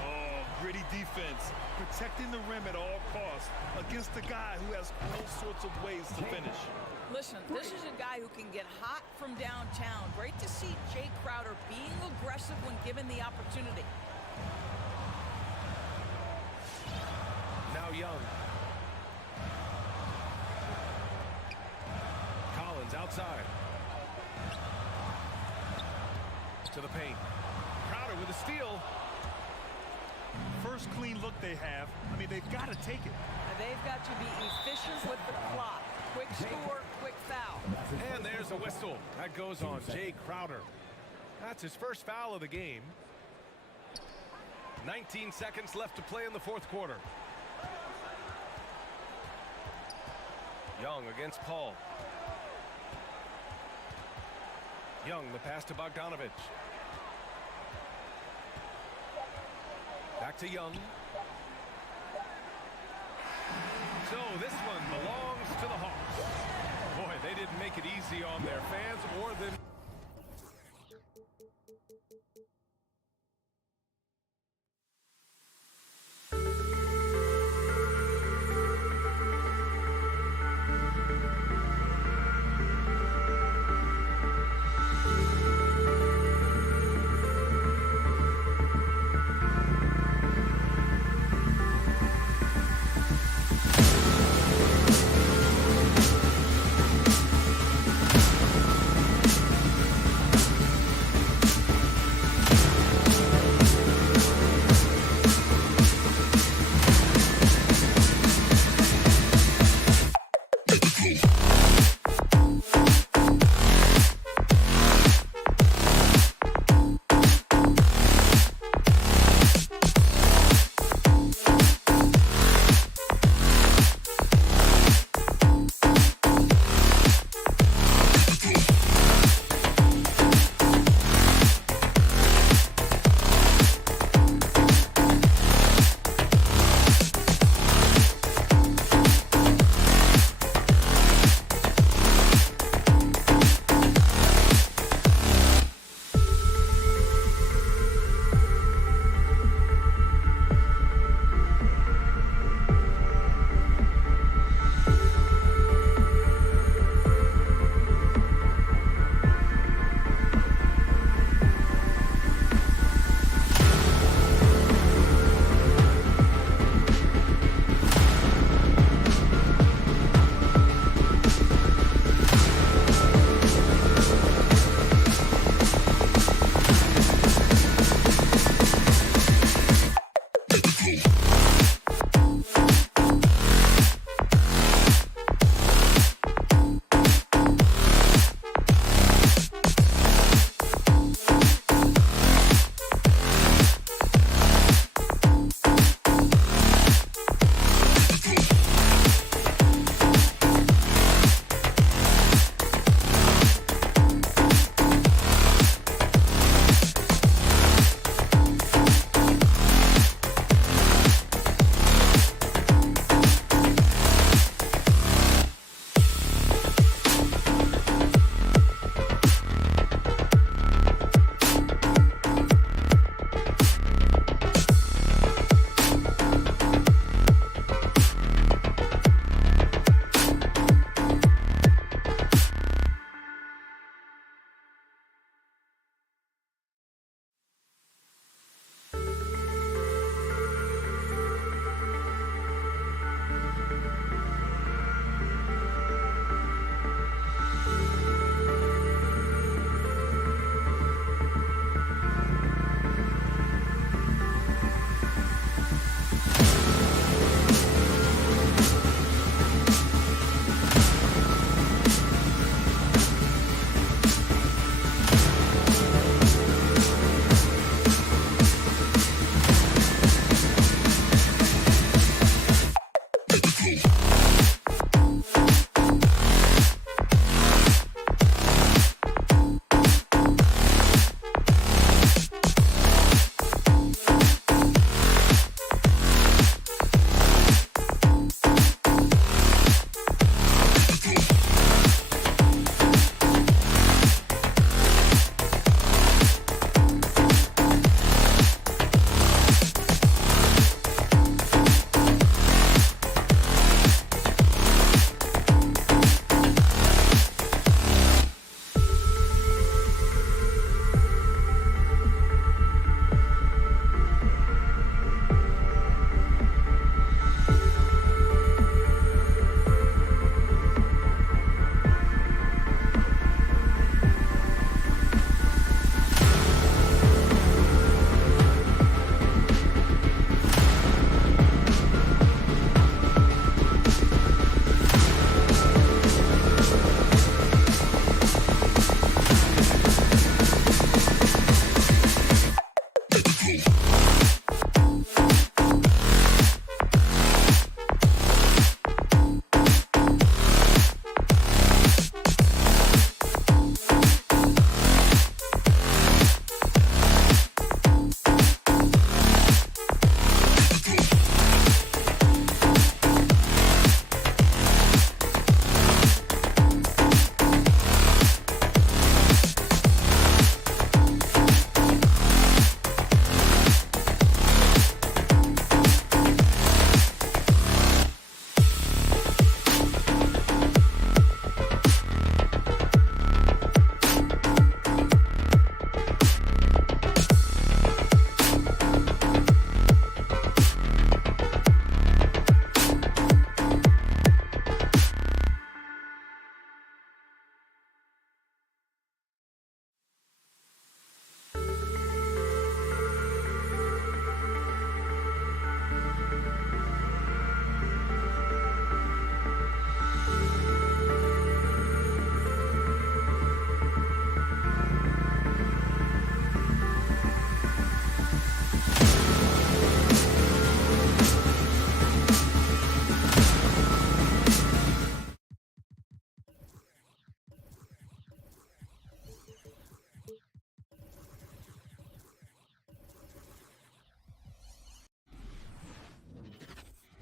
Oh, gritty defense, protecting the rim at all costs against a guy who has all sorts of ways to finish. Listen, this is a guy who can get hot from downtown. Great to see Jay Crowder being aggressive when given the opportunity. Now Young. Collins outside. To the paint. Crowder with a steal. First clean look they have. I mean, they've got to take it. And they've got to be efficient with the clock. Quick score, quick foul. And there's a whistle. That goes on Jay Crowder. That's his first foul of the game. 19 seconds left to play in the fourth quarter. Young against Paul. Young, the pass to Bogdanovich. Back to Young. So this one belongs to the Hawks. Boy, they didn't make it easy on their fans or the...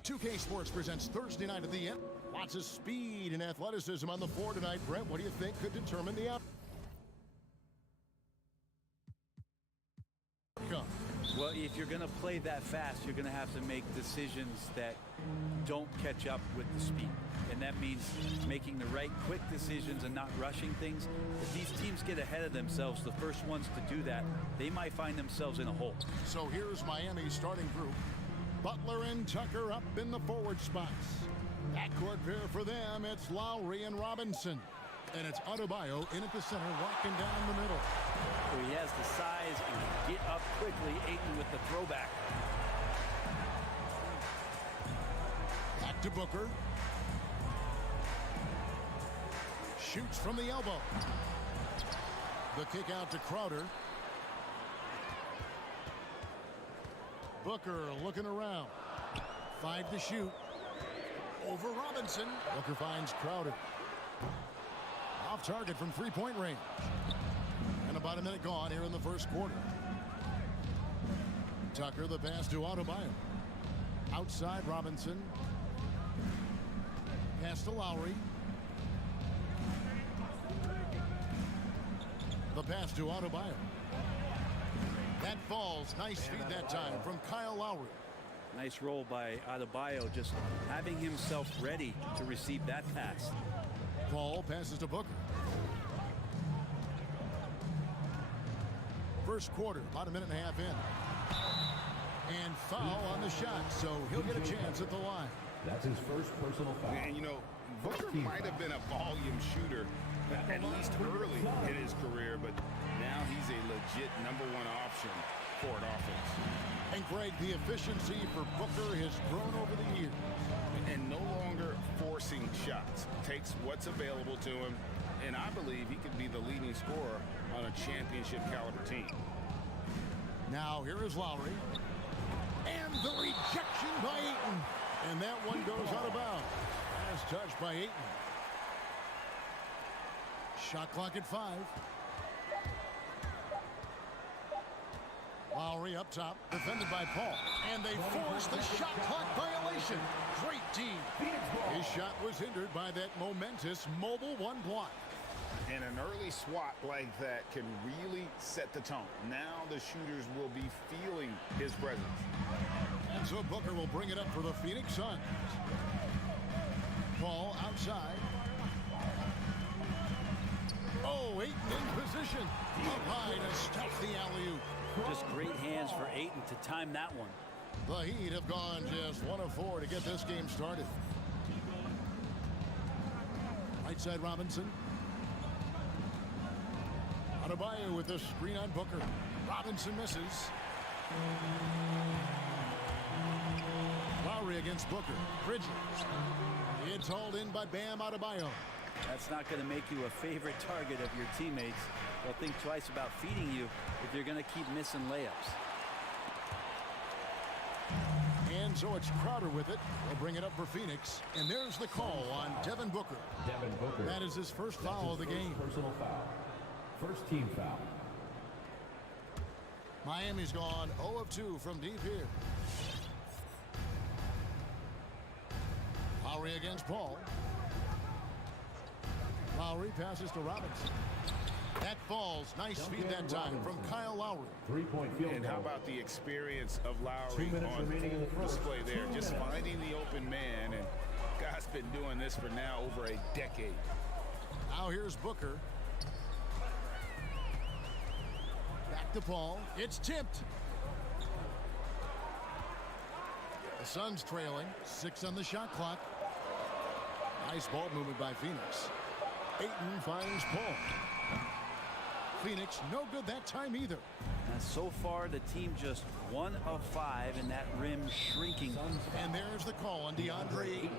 2K Sports presents Thursday night at the end. Lots of speed and athleticism on the floor tonight. Brent, what do you think could determine the outcome? Well, if you're going to play that fast, you're going to have to make decisions that don't catch up with the speed. And that means making the right quick decisions and not rushing things. If these teams get ahead of themselves, the first ones to do that, they might find themselves in a hole. So here's Miami's starting group. Butler and Tucker up in the forward spots. Backcourt pair for them, it's Lowry and Robinson. And it's Adebayo in at the center, walking down the middle. So he has the size and can get up quickly. Ayton with the throwback. Back to Booker. Shoots from the elbow. The kick out to Crowder. Booker looking around. 5 to shoot. Over Robinson. Booker finds Crowder. Off target from three-point range. And about a minute gone here in the first quarter. Tucker, the pass to Adebayo. Outside Robinson. Pass to Lowry. The pass to Adebayo. That falls. Nice feed that time from Kyle Lowry. Nice roll by Adebayo, just having himself ready to receive that pass. Paul passes to Booker. First quarter, about a minute and a half in. And foul on the shot, so he'll get a chance at the line. That's his first personal foul. And, you know, Booker might have been a volume shooter, at least early in his career, but now he's a legit #1 option for an offense. And Greg, the efficiency for Booker has grown over the years. And no longer forcing shots. Takes what's available to him, and I believe he could be the leading scorer on a championship caliber team. Now here is Lowry. And the rejection by Ayton. And that one goes out of bounds. As touched by Ayton. Shot clock at 5. Lowry up top, defended by Paul. And they force the shot clock violation. Great team. His shot was hindered by that momentous mobile one block. And an early swat like that can really set the tone. Now the shooters will be feeling his presence. And so Booker will bring it up for the Phoenix Suns. Paul outside. Oh, Ayton in position. Up high to stuff the alley-oop. Just great hands for Ayton to time that one. The Heat have gone just 1 of 4 to get this game started. Right side Robinson. Adebayo with the screen on Booker. Robinson misses. Lowry against Booker. Bridges. It's hauled in by Bam Adebayo. That's not going to make you a favorite target of your teammates. They'll think twice about feeding you if you're going to keep missing layups. And so it's Crowder with it. They'll bring it up for Phoenix. And there's the call on Devin Booker. Devin Booker. That is his first foul of the game. Personal foul. First team foul. Miami's gone 0 of 2 from deep here. Lowry against Paul. Lowry passes to Robinson. That falls. Nice feed that time from Kyle Lowry. 3-point field goal. And how about the experience of Lowry 2 minutes on remaining in the first. display there? Just finding the open man, and guy's been doing this for now over a decade. Now here's Booker. Back to Paul. It's tipped. The Suns trailing. 6 on the shot clock. Nice ball movement by Phoenix. Ayton finds Paul. Phoenix no good that time either. And so far the team just 1 of 5 and that rim shrinking. And there's the call on DeAndre Ayton.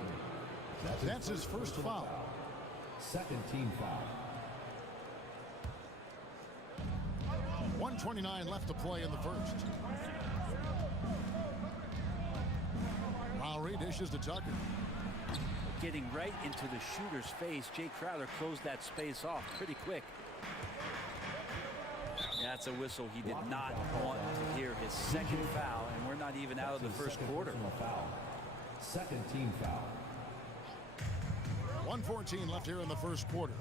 That's his first foul. Second team foul. 1:29 left to play in the first. Lowry dishes to Tucker. Getting right into the shooter's face. Jay Crowder closed that space off pretty quick. That's a whistle. He did not want to hear his second foul, and we're not even out of the first quarter. Second team foul. 1:14 left here in the first quarter.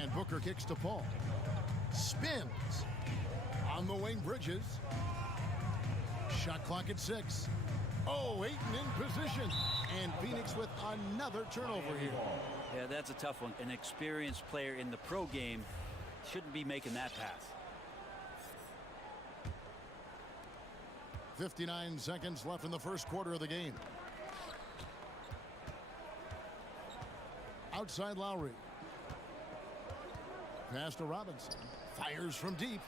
And Booker kicks to Paul. Spins. On the wing, Bridges. Shot clock at 6. Oh, Ayton in position. And Phoenix with another turnover here. Yeah, that's a tough one. An experienced player in the pro game shouldn't be making that pass. 59 seconds left in the first quarter of the game. Outside Lowry. Pass to Robinson. Fires from deep.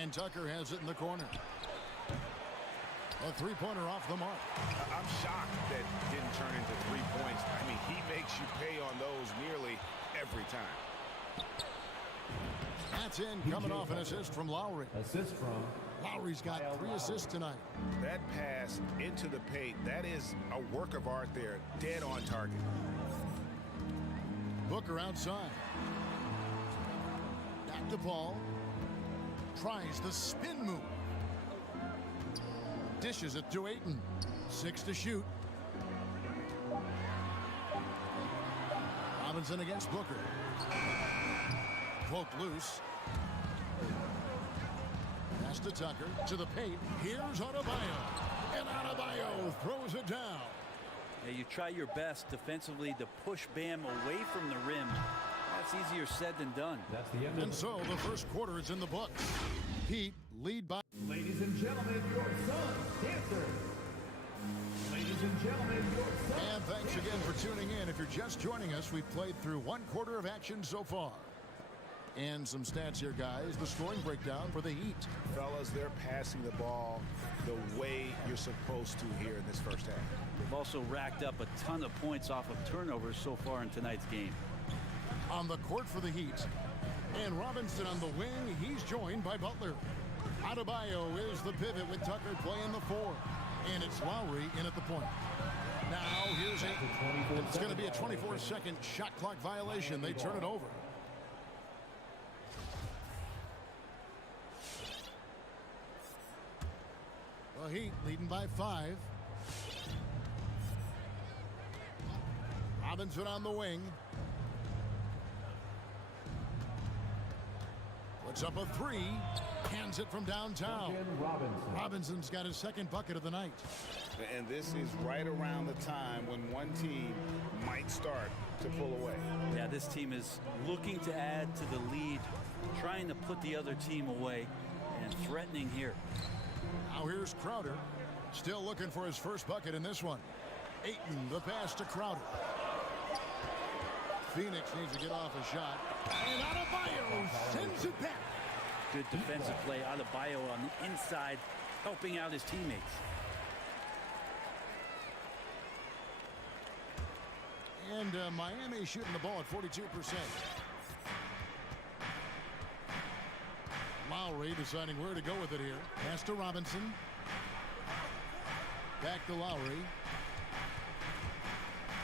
And Tucker has it in the corner. A three-pointer off the mark. I'm shocked that didn't turn into 3 points. I mean, he makes you pay on those nearly every time. That's in, coming off an assist from Lowry. Assist from Lowry's got 3 assists tonight. That pass into the paint, that is a work of art there. Dead on target. Booker outside. Back to Paul. Tries the spin move. Dishes it to Ayton. 6 to shoot. Robinson against Booker. Poked loose. Pass to Tucker. To the paint. Here's Adebayo. And Adebayo throws it down. Yeah, you try your best defensively to push Bam away from the rim. That's easier said than done. That's the end. And so the first quarter is in the books. Heat lead by. Ladies and gentlemen, your Suns dancer. Ladies and gentlemen, your Suns. And thanks again for tuning in. If you're just joining us, we've played through 1 quarter of action so far. And some stats here, guys. The scoring breakdown for the Heat. Fellas, they're passing the ball the way you're supposed to here in this first half. They've also racked up a ton of points off of turnovers so far in tonight's game. On the court for the Heat. And Robinson on the wing. He's joined by Butler. Adebayo is the pivot with Tucker playing the 4. And it's Lowry in at the point. Now here's Ayton. It's going to be a 24-second shot clock violation. They turn it over. The Heat leading by 5. Robinson on the wing. Puts up a 3. Hands it from downtown. Robinson's got his second bucket of the night. And this is right around the time when one team might start to pull away. Yeah, this team is looking to add to the lead, trying to put the other team away, and threatening here. Now here's Crowder. Still looking for his first bucket in this one. Ayton, the pass to Crowder. Phoenix needs to get off a shot. And Adebayo sends it back. Good defensive play. Adebayo on the inside, helping out his teammates. And Miami shooting the ball at 42%. Lowry deciding where to go with it here. Pass to Robinson. Back to Lowry.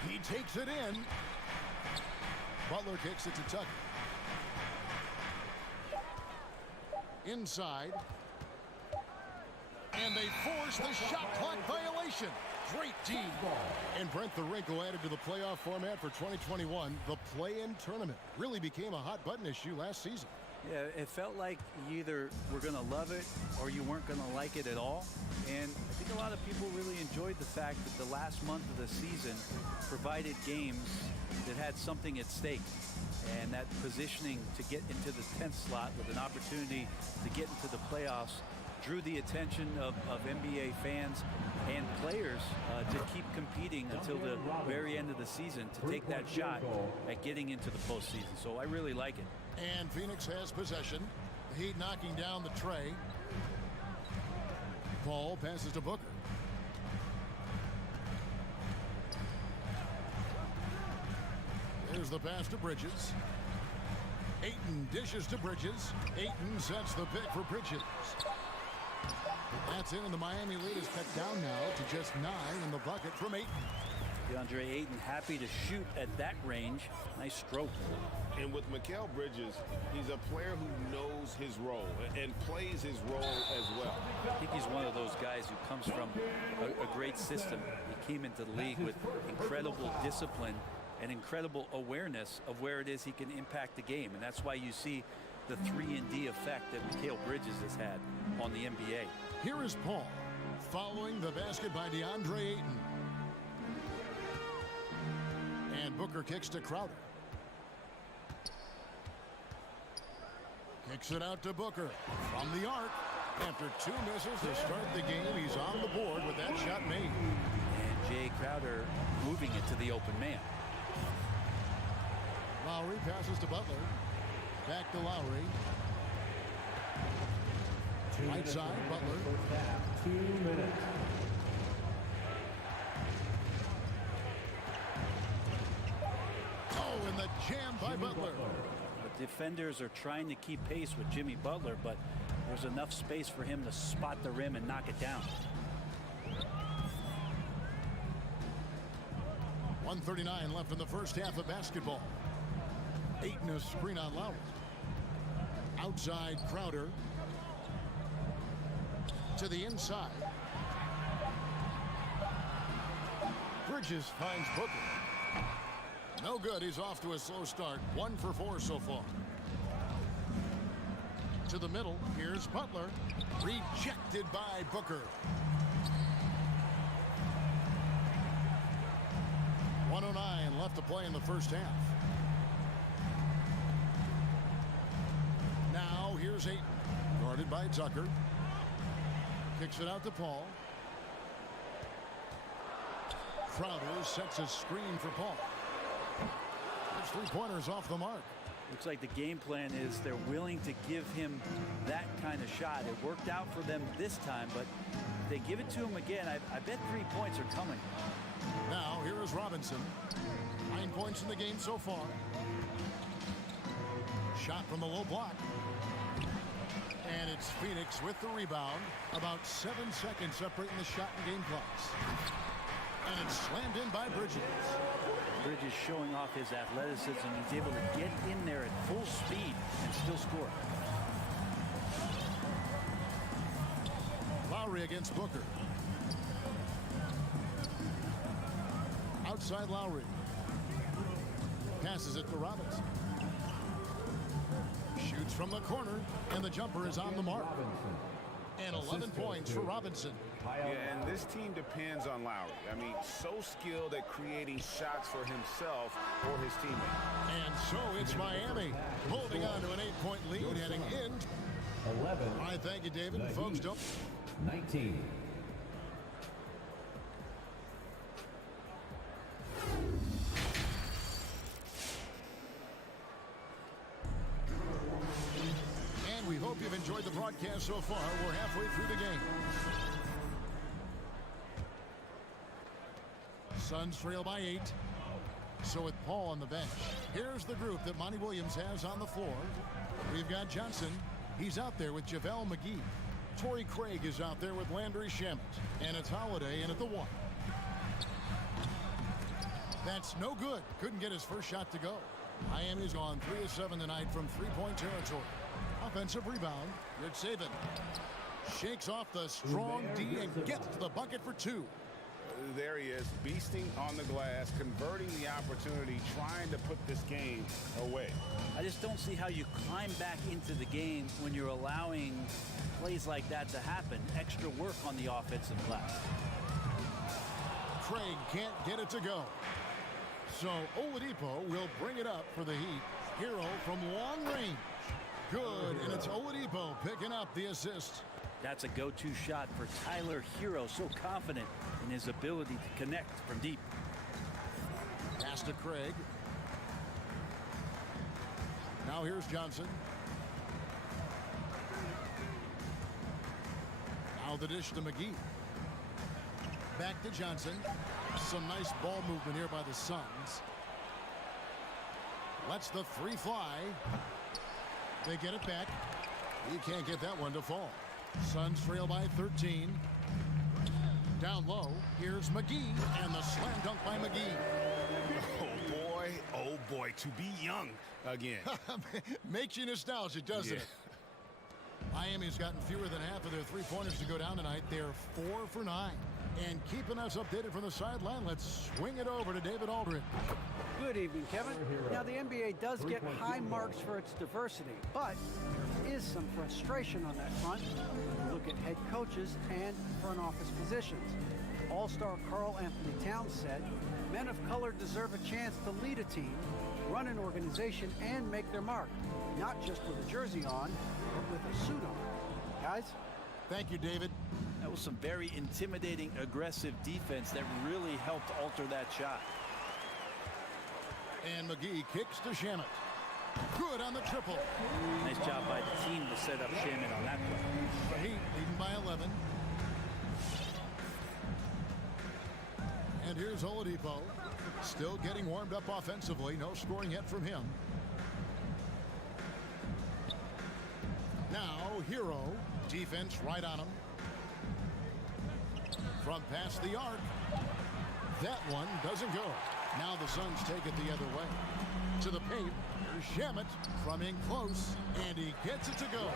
He takes it in. Butler kicks it to Tucker. Inside. And they force the shot clock violation. Great team. And Brent, the wrinkle added to the playoff format for 2021, the play-in tournament really became a hot button issue last season. Yeah, it felt like you either were going to love it or you weren't going to like it at all. And I think a lot of people really enjoyed the fact that the last month of the season provided games that had something at stake. And that positioning to get into the 10th slot with an opportunity to get into the playoffs drew the attention of NBA fans and players to keep competing until the very end of the season to take that shot at getting into the postseason. So I really like it. And Phoenix has possession. The Heat knocking down the tray. Paul passes to Booker. There's the pass to Bridges. Ayton dishes to Bridges. Ayton sets the pick for Bridges. That's in, and the Miami lead is cut down now to just 9 in the bucket from Ayton. DeAndre Ayton happy to shoot at that range. Nice stroke. And with Mikal Bridges, he's a player who knows his role and plays his role as well. I think he's one of those guys who comes from a great system. He came into the league with incredible discipline and incredible awareness of where it is he can impact the game. And that's why you see the 3-and-D effect that Mikal Bridges has had on the NBA. Here is Paul following the basket by DeAndre Ayton. And Booker kicks to Crowder. Kicks it out to Booker from the arc. After 2 misses to start the game, he's on the board with that shot made. And Jay Crowder moving it to the open man. Lowry passes to Butler. Back to Lowry. Right side, Butler. 2 minutes. Oh, and the jam by Butler. The defenders are trying to keep pace with Jimmy Butler, but there's enough space for him to spot the rim and knock it down. 1:39 left in the first half of basketball. Ayton a screen on Lowry. Outside Crowder. To the inside. Bridges finds Booker. No good. He's off to a slow start. 1 for 4 so far. To the middle. Here's Butler. Rejected by Booker. 1:09 left to play in the first half. Now here's Ayton. Guarded by Tucker. Kicks it out to Paul. Crowder sets a screen for Paul. There's 3-pointers off the mark. Looks like the game plan is they're willing to give him that kind of shot. It worked out for them this time, but if they give it to him again, I bet 3 points are coming. Now here is Robinson. 9 points in the game so far. Shot from the low block. And it's Phoenix with the rebound. About 7 seconds separating the shot and game clocks. And it's slammed in by Bridges. Bridges showing off his athleticism. He's able to get in there at full speed and still score. Lowry against Booker. Outside Lowry. Passes it to Robinson. Shoots from the corner, and the jumper is on the mark. And 11 points for Robinson. Yeah, and this team depends on Lowry. I mean, so skilled at creating shots for himself or his teammates. And so it's Miami holding on to an 8-point lead heading in. 11. All right, thank you, David. Folks, don't. 19. We hope you've enjoyed the broadcast so far. We're halfway through the game. Suns trail by 8. So with Paul on the bench, here's the group that Monty Williams has on the floor. We've got Johnson. He's out there with Javale Mcgee. Torrey Craig is out there with Landry Shamet. And it's Holiday in at the 1. That's no good. Couldn't get his first shot to go. Miami's gone 3 of 7 tonight from 3-point territory. Offensive rebound. Rick Saban shakes off the strong D and gets to the bucket for 2. There he is, beasting on the glass, converting the opportunity, trying to put this game away. I just don't see how you climb back into the game when you're allowing plays like that to happen. Extra work on the offensive glass. Craig can't get it to go. So Oladipo will bring it up for the Heat. Hero from long range. Good, and it's Oladipo picking up the assist. That's a go-to shot for Tyler Hero, so confident in his ability to connect from deep. Pass to Craig. Now here's Johnson. Now the dish to Mcgee. Back to Johnson. Some nice ball movement here by the Suns. Lets the 3 fly. They get it back. You can't get that one to fall. Suns trail by 13. Down low, here's McGee, and the slam dunk by McGee. Oh boy, to be young again. Makes you nostalgic, doesn't it? Miami's gotten fewer than half of their three-pointers to go down tonight. They're 4 for 9. And keeping us updated from the sideline, let's swing it over to David Aldridge. Good evening, Kevin. Now, the NBA does get high marks for its diversity, but there is some frustration on that front. Look at head coaches and front office positions. All-star Karl Anthony Towns said, men of color deserve a chance to lead a team, run an organization, and make their mark. Not just with a jersey on, but with a suit on. Guys? Thank you, David. That was some very intimidating, aggressive defense that really helped alter that shot. And McGee kicks to Shamet. Good on the triple. Nice job by the team to set up Shamet on that play. The Heat leading by 11. And here's Oladipo. Still getting warmed up offensively. No scoring yet from him. Now, Hero. Defense right on him. From past the arc. That one doesn't go. Now the Suns take it the other way. To the paint. Here's Shamet from in close. And he gets it to go.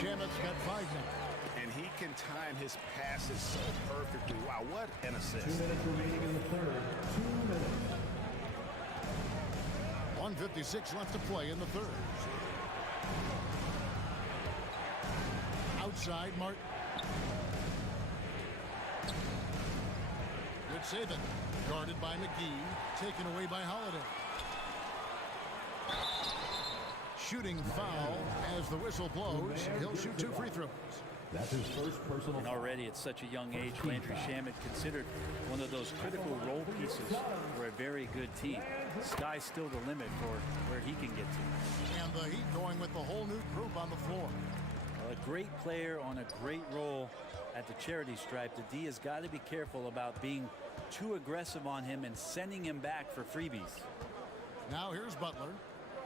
Shamet's got 5 now. And he can time his passes so perfectly. Wow, what an assist. 2 minutes remaining in the third. 2 minutes. 1:56 left to play in the third. Outside, Martin. Good saving. Guarded by McGee. Taken away by Holiday. Shooting foul as the whistle blows. He'll shoot 2 free throws. That's his first personal. And already at such a young age, Landry Shamet considered one of those critical role pieces for a very good team. Sky's still the limit for where he can get to. And the Heat going with the whole new group on the floor. Well, a great player on a great role at the charity stripe. The D has got to be careful about being too aggressive on him and sending him back for freebies. Now here's Butler.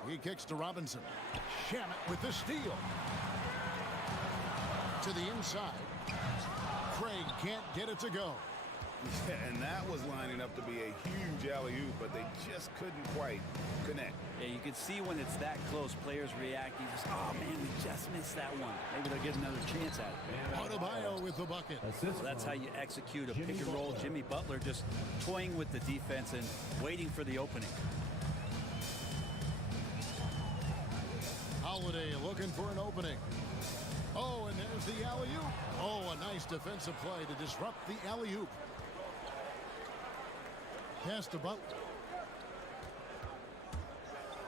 He kicks to Robinson. Shamet with the steal. To the inside. Craig can't get it to go. Yeah, and that was lining up to be a huge alley-oop, but they just couldn't quite connect. Yeah, you can see when it's that close, players reacting. Just, oh, man, we just missed that one. Maybe they'll get another chance at it. Adebayo with the bucket. So that's how you execute a pick and roll. Jimmy Butler just toying with the defense and waiting for the opening. Holiday looking for an opening. Oh, and there's the alley-oop. Oh, a nice defensive play to disrupt the alley-oop. Pass to Butler.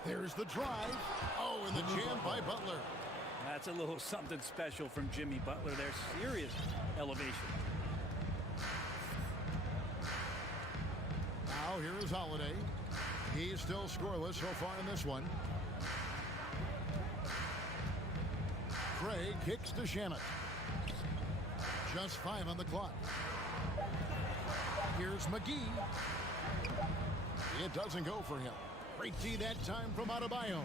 There's the drive. Oh, and the jam by Butler. That's a little something special from Jimmy Butler there. Serious elevation. Now here is Holiday. He's still scoreless so far in this one. Craig kicks to Shamet. Just 5 on the clock. Here's McGee. It doesn't go for him. Great D that time from Adebayo.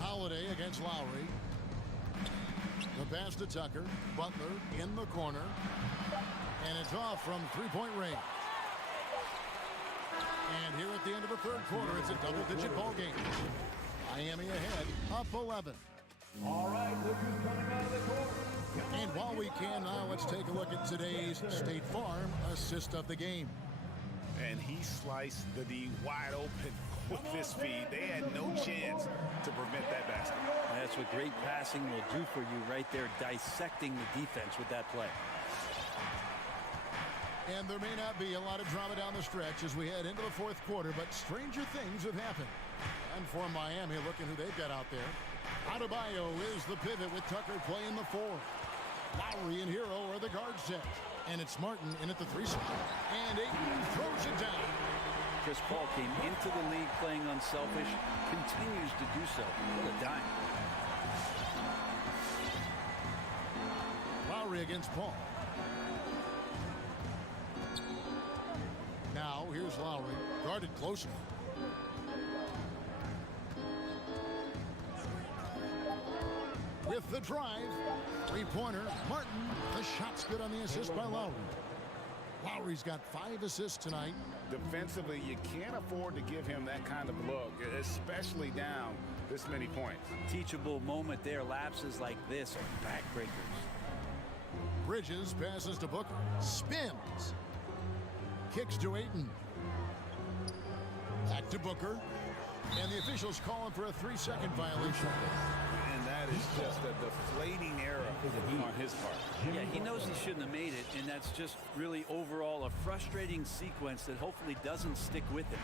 Holiday against Lowry. The pass to Tucker. Butler in the corner. And it's off from three-point range. And here at the end of the third quarter, it's a double-digit ball game. Miami ahead, up 11. All right, look who's coming out of the court. And while we can now, let's take a look at today's State Farm assist of the game. And he sliced the D wide open with this feed. They had no chance to prevent that basket. That's what great passing will do for you right there, dissecting the defense with that play. And there may not be a lot of drama down the stretch as we head into the fourth quarter, but stranger things have happened. And for Miami, look at who they've got out there. Adebayo is the pivot with Tucker playing the 4. Lowry and Hero are the guard set. And it's Martin in at the 3 spot. And Ayton throws it down. Chris Paul came into the league playing unselfish, continues to do so. What a dime. Lowry against Paul. Now here's Lowry, guarded closer. With the drive. Three-pointer. Martin. The shot's good on the assist by Lowry. Lowry's got 5 assists tonight. Defensively, you can't afford to give him that kind of look, especially down this many points. Teachable moment there. Lapses like this are backbreakers. Bridges passes to Booker. Spins. Kicks to Ayton. Back to Booker. And the officials calling for a 3-second violation. And that is just a deflating error on his part. Yeah, he knows he shouldn't have made it, and that's just really overall a frustrating sequence that hopefully doesn't stick with him.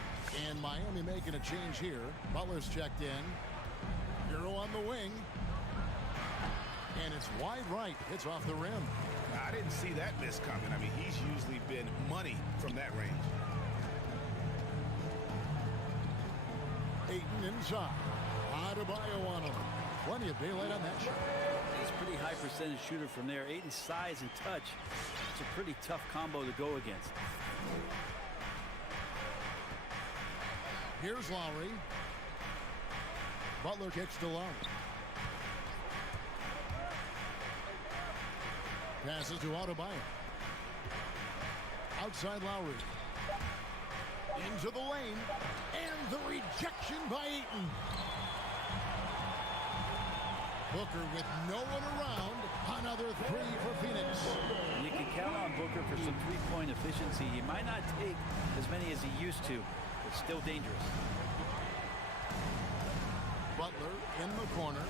And Miami making a change here. Butler's checked in. Hero on the wing. And it's wide right. Hits off the rim. I didn't see that miss coming. I mean, he's usually been money from that range. Ayton inside. Adebayo on him. Plenty of daylight on that shot. He's a pretty high percentage shooter from there. Ayton's size and touch. It's a pretty tough combo to go against. Here's Lowry. Butler kicks to Lowry. Passes to Adebayo. Outside Lowry. Into the lane. And the rejection by Ayton. Booker with no one around. Another 3 for Phoenix. And you can count on Booker for some three-point efficiency. He might not take as many as he used to, but still dangerous. Butler in the corner.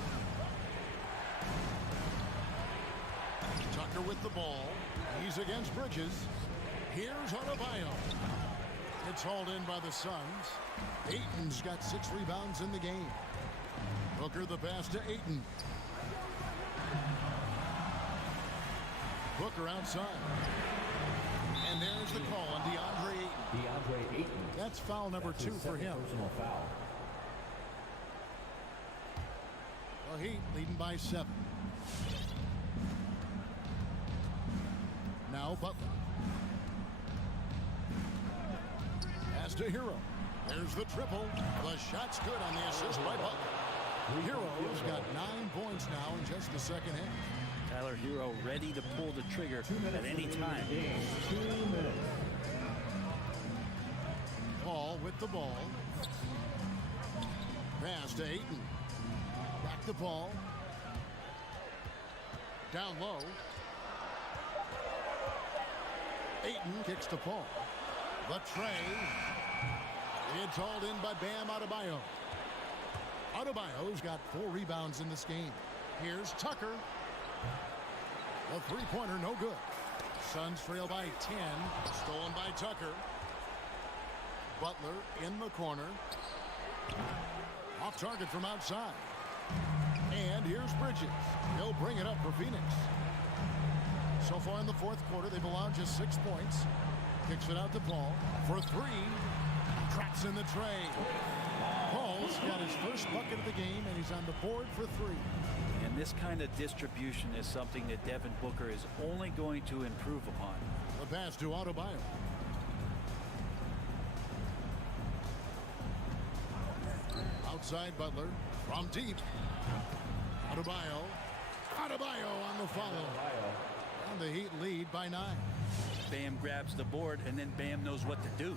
Tucker with the ball. He's against Bridges. Here's Adebayo. It's hauled in by the Suns. Ayton's got 6 rebounds in the game. Booker the pass to Ayton. Booker outside. And there's the call on DeAndre Ayton. That's foul number 2 for him. Personal foul. The Heat leading by 7. Now Butler. Pass to Hero. There's the triple. The shot's good on the assist by Butler. Hero's got 9 points now in just the second half. Tyler Hero ready to pull the trigger at any time. 2 minutes. Paul with the ball. Pass to Ayton. Back to Paul. Down low. Ayton kicks to Paul. The tray. It's hauled in by Bam Adebayo. Adebayo's got 4 rebounds in this game. Here's Tucker. A three-pointer, no good. Suns trail by 10. Stolen by Tucker. Butler in the corner. Off target from outside. And here's Bridges. He'll bring it up for Phoenix. So far in the fourth quarter, they've allowed just 6 points. Kicks it out to Paul for 3. Traps in the tray. Paul's got his first bucket of the game, and he's on the board for 3. And this kind of distribution is something that Devin Booker is only going to improve upon. The pass to Adebayo. Outside Butler from deep. Adebayo. Adebayo on the follow. And the Heat lead by 9. Bam grabs the board, and then Bam knows what to do.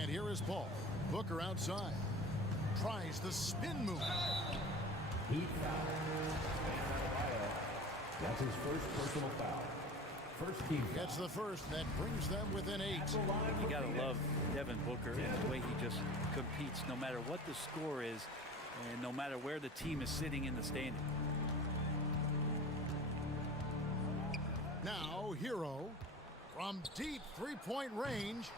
And here is Paul. Booker outside. Tries the spin move. Heat foul. That's his first personal foul. First team foul. Gets the first. That brings them within 8. You got to love Devin Booker and the way he just competes no matter what the score is and no matter where the team is sitting in the standing. Now Hero from deep 3-point range.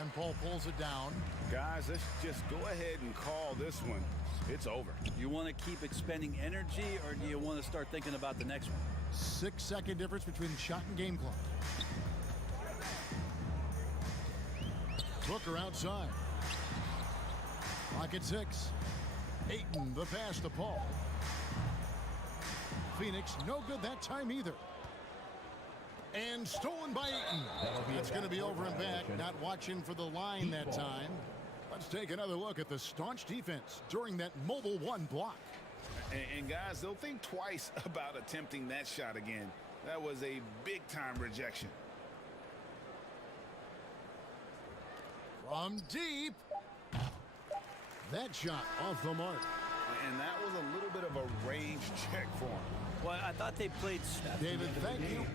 And Paul pulls it down. Guys, let's just go ahead and call this one. It's over. You want to keep expending energy, or do you want to start thinking about the next one? 6-second difference between shot and game clock. Booker outside. Clock at 6. Ayton, the pass to Paul. Phoenix, no good that time either. And stolen by Ayton. That's going to be over and back. Not watching for the line that time. Let's take another look at the staunch defense during that mobile one block. And guys, they'll think twice about attempting that shot again. That was a big-time rejection. From deep. That shot off the mark. And that was a little bit of a range check for him. Well, I thought they played. David, thank you.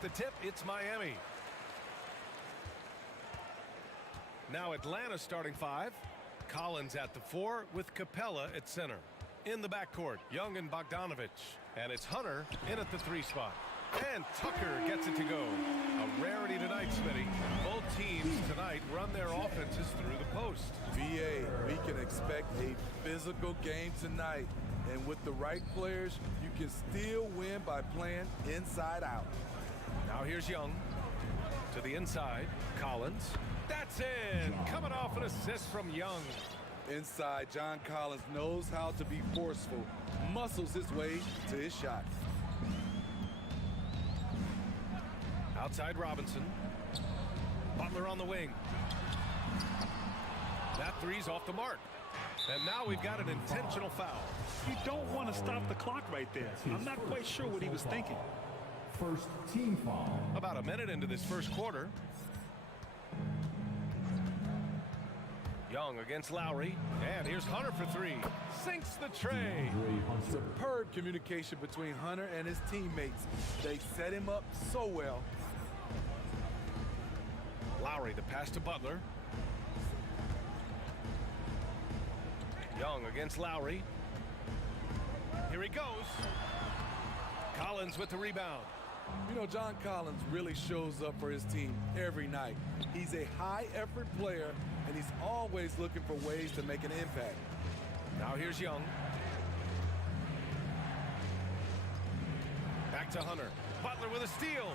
With the tip, it's Miami. Now Atlanta starting 5. Collins at the 4 with Capella at center. In the backcourt, Young and Bogdanovich. And it's Hunter in at the 3 spot. And Tucker gets it to go. A rarity tonight, Smitty. Both teams tonight run their offenses through the post. VA, we can expect a physical game tonight. And with the right players, you can still win by playing inside out. Now here's Young. To the inside, Collins. That's in. Coming off an assist from Young. Inside, John Collins knows how to be forceful. Muscles his way to his shot. Outside Robinson. Butler on the wing. That three's off the mark. And now we've got an intentional foul. You don't want to stop the clock right there. I'm not quite sure what he was thinking. First team foul. About a minute into this first quarter. Young against Lowry. And here's Hunter for 3. Sinks the tray. Superb communication between Hunter and his teammates. They set him up so well. Lowry, the pass to Butler. Young against Lowry. Here he goes. Collins with the rebound. You know, John Collins really shows up for his team every night. He's a high-effort player, and he's always looking for ways to make an impact. Now here's Young. Back to Hunter. Butler with a steal.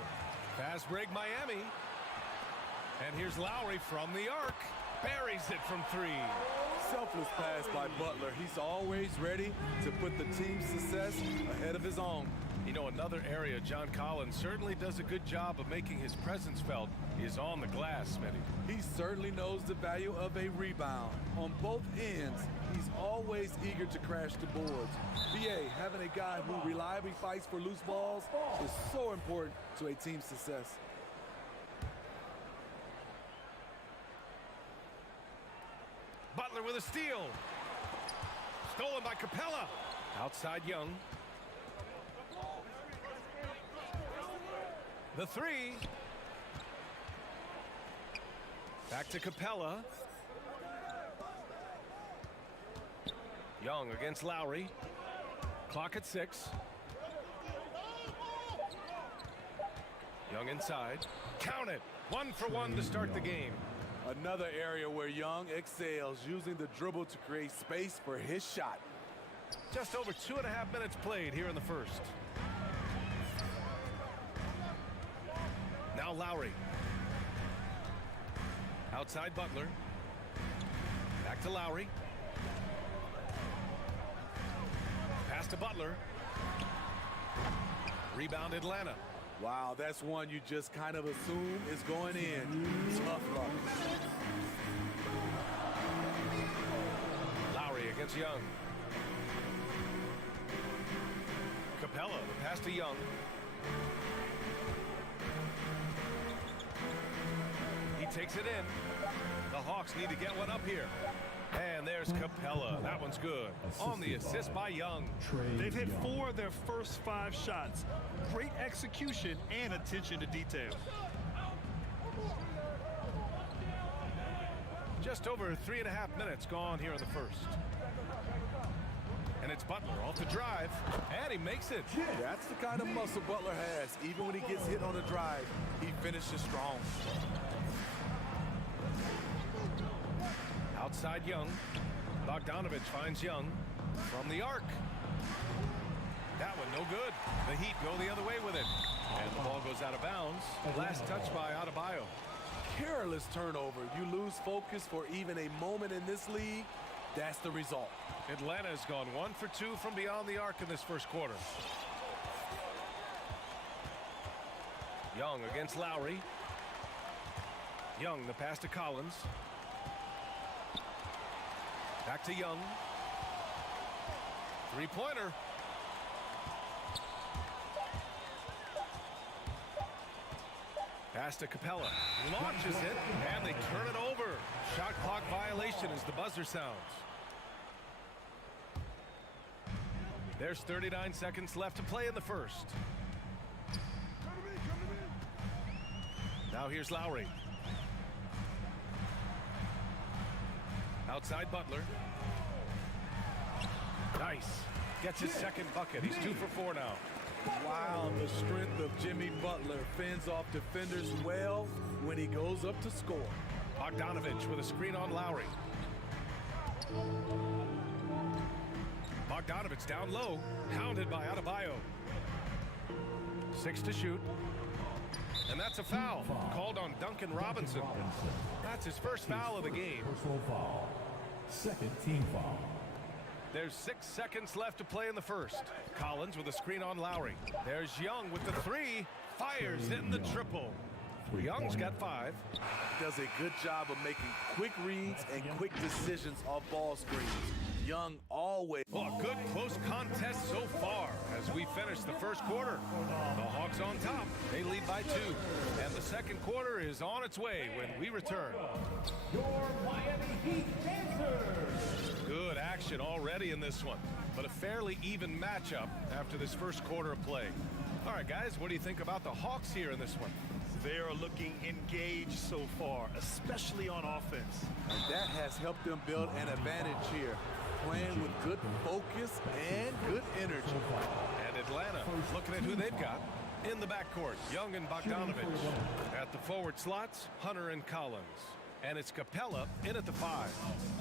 Fast break Miami. And here's Lowry from the arc. Buries it from 3. Selfless pass by Butler. He's always ready to put the team's success ahead of his own. You know, another area John Collins certainly does a good job of making his presence felt is on the glass, Smitty. He certainly knows the value of a rebound. On both ends, he's always eager to crash the boards. VA, having a guy who reliably fights for loose balls is so important to a team's success. Butler with a steal. Stolen by Capella. Outside Young. The 3. Back to Capella. Young against Lowry. Clock at 6. Young inside. Count it. 1 for 1 to start the game. Another area where Young excels, using the dribble to create space for his shot. Just over 2.5 minutes played here in the first. Now Lowry. Outside Butler. Back to Lowry. Pass to Butler. Rebound Atlanta. Wow, that's one you just kind of assume is going in. Tough luck. Lowry against Young. Capella, the pass to Young. He takes it in. The Hawks need to get one up here. And there's Capella. That one's good. On the assist by Young. They've hit 4 of their first 5 shots. Great execution and attention to detail. Just over 3.5 minutes gone here in the first. And it's Butler off the drive. And he makes it. That's the kind of muscle Butler has. Even when he gets hit on the drive, he finishes strong. Outside Young. Bogdanovich finds Young from the arc. That one no good. The Heat go the other way with it. And the ball goes out of bounds. Last touch by Adebayo. Careless turnover. You lose focus for even a moment in this league. That's the result. Atlanta has gone 1 for 2 from beyond the arc in this first quarter. Young against Lowry. Young, the pass to Collins. Back to Young. Three-pointer. Pass to Capella. Launches it, and they turn it over. Shot clock violation as the buzzer sounds. There's 39 seconds left to play in the first. Now here's Lowry. Outside Butler. Nice. Gets his second bucket. He's 2 for 4 now. Wow, the strength of Jimmy Butler fends off defenders well when he goes up to score. Bogdanovich with a screen on Lowry. Bogdanovich down low, hounded by Adebayo. 6 to shoot. And that's a foul called on Duncan Robinson. That's his first foul of the game. Personal foul. Second team foul. There's 6 seconds left to play in the first. Collins with a screen on Lowry. There's Young with the 3. Fires in the triple. Young's got 5. Does a good job of making quick reads and quick decisions off ball screens. Young always. Oh, a good close contest so far as we finish the first quarter. The Hawks on top. They lead by 2. And the second quarter is on its way when we return. Your Miami Heat answers. Good action already in this one, but a fairly even matchup after this first quarter of play. All right, guys, what do you think about the Hawks here in this one? They are looking engaged so far, especially on offense. And that has helped them build an advantage here, playing with good focus and good energy. And Atlanta looking at who they've got in the backcourt. Young and Bogdanovich. At the forward slots, Hunter and Collins. And it's Capella in at the 5.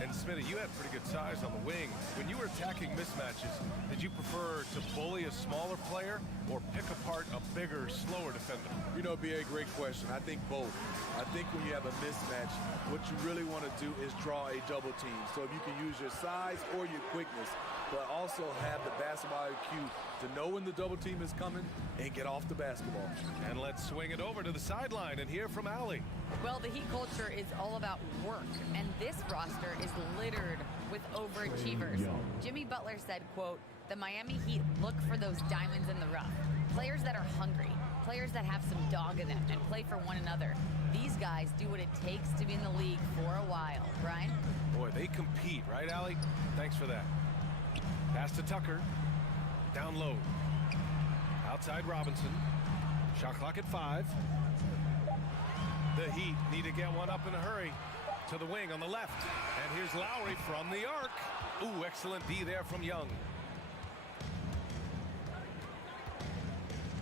And Smitty, you had pretty good size on the wing. When you were attacking mismatches, did you prefer to bully a smaller player or pick apart a bigger, slower defender? You know, B.A., great question. I think both. I think when you have a mismatch, what you really want to do is draw a double team. So if you can use your size or your quickness, but also have the basketball IQ to know when the double team is coming and get off the basketball. And let's swing it over to the sideline and hear from Allie. Well, the Heat culture is all about work, and this roster is littered with overachievers. Jimmy Butler said, quote, "The Miami Heat look for those diamonds in the rough. Players that are hungry, players that have some dog in them and play for one another. These guys do what it takes to be in the league for a while." Brian? Boy, they compete, right, Allie? Thanks for that. Pass to Tucker. Down low. Outside Robinson. Shot clock at 5. The Heat need to get one up in a hurry. To the wing on the left. And here's Lowry from the arc. Ooh, excellent D there from Young.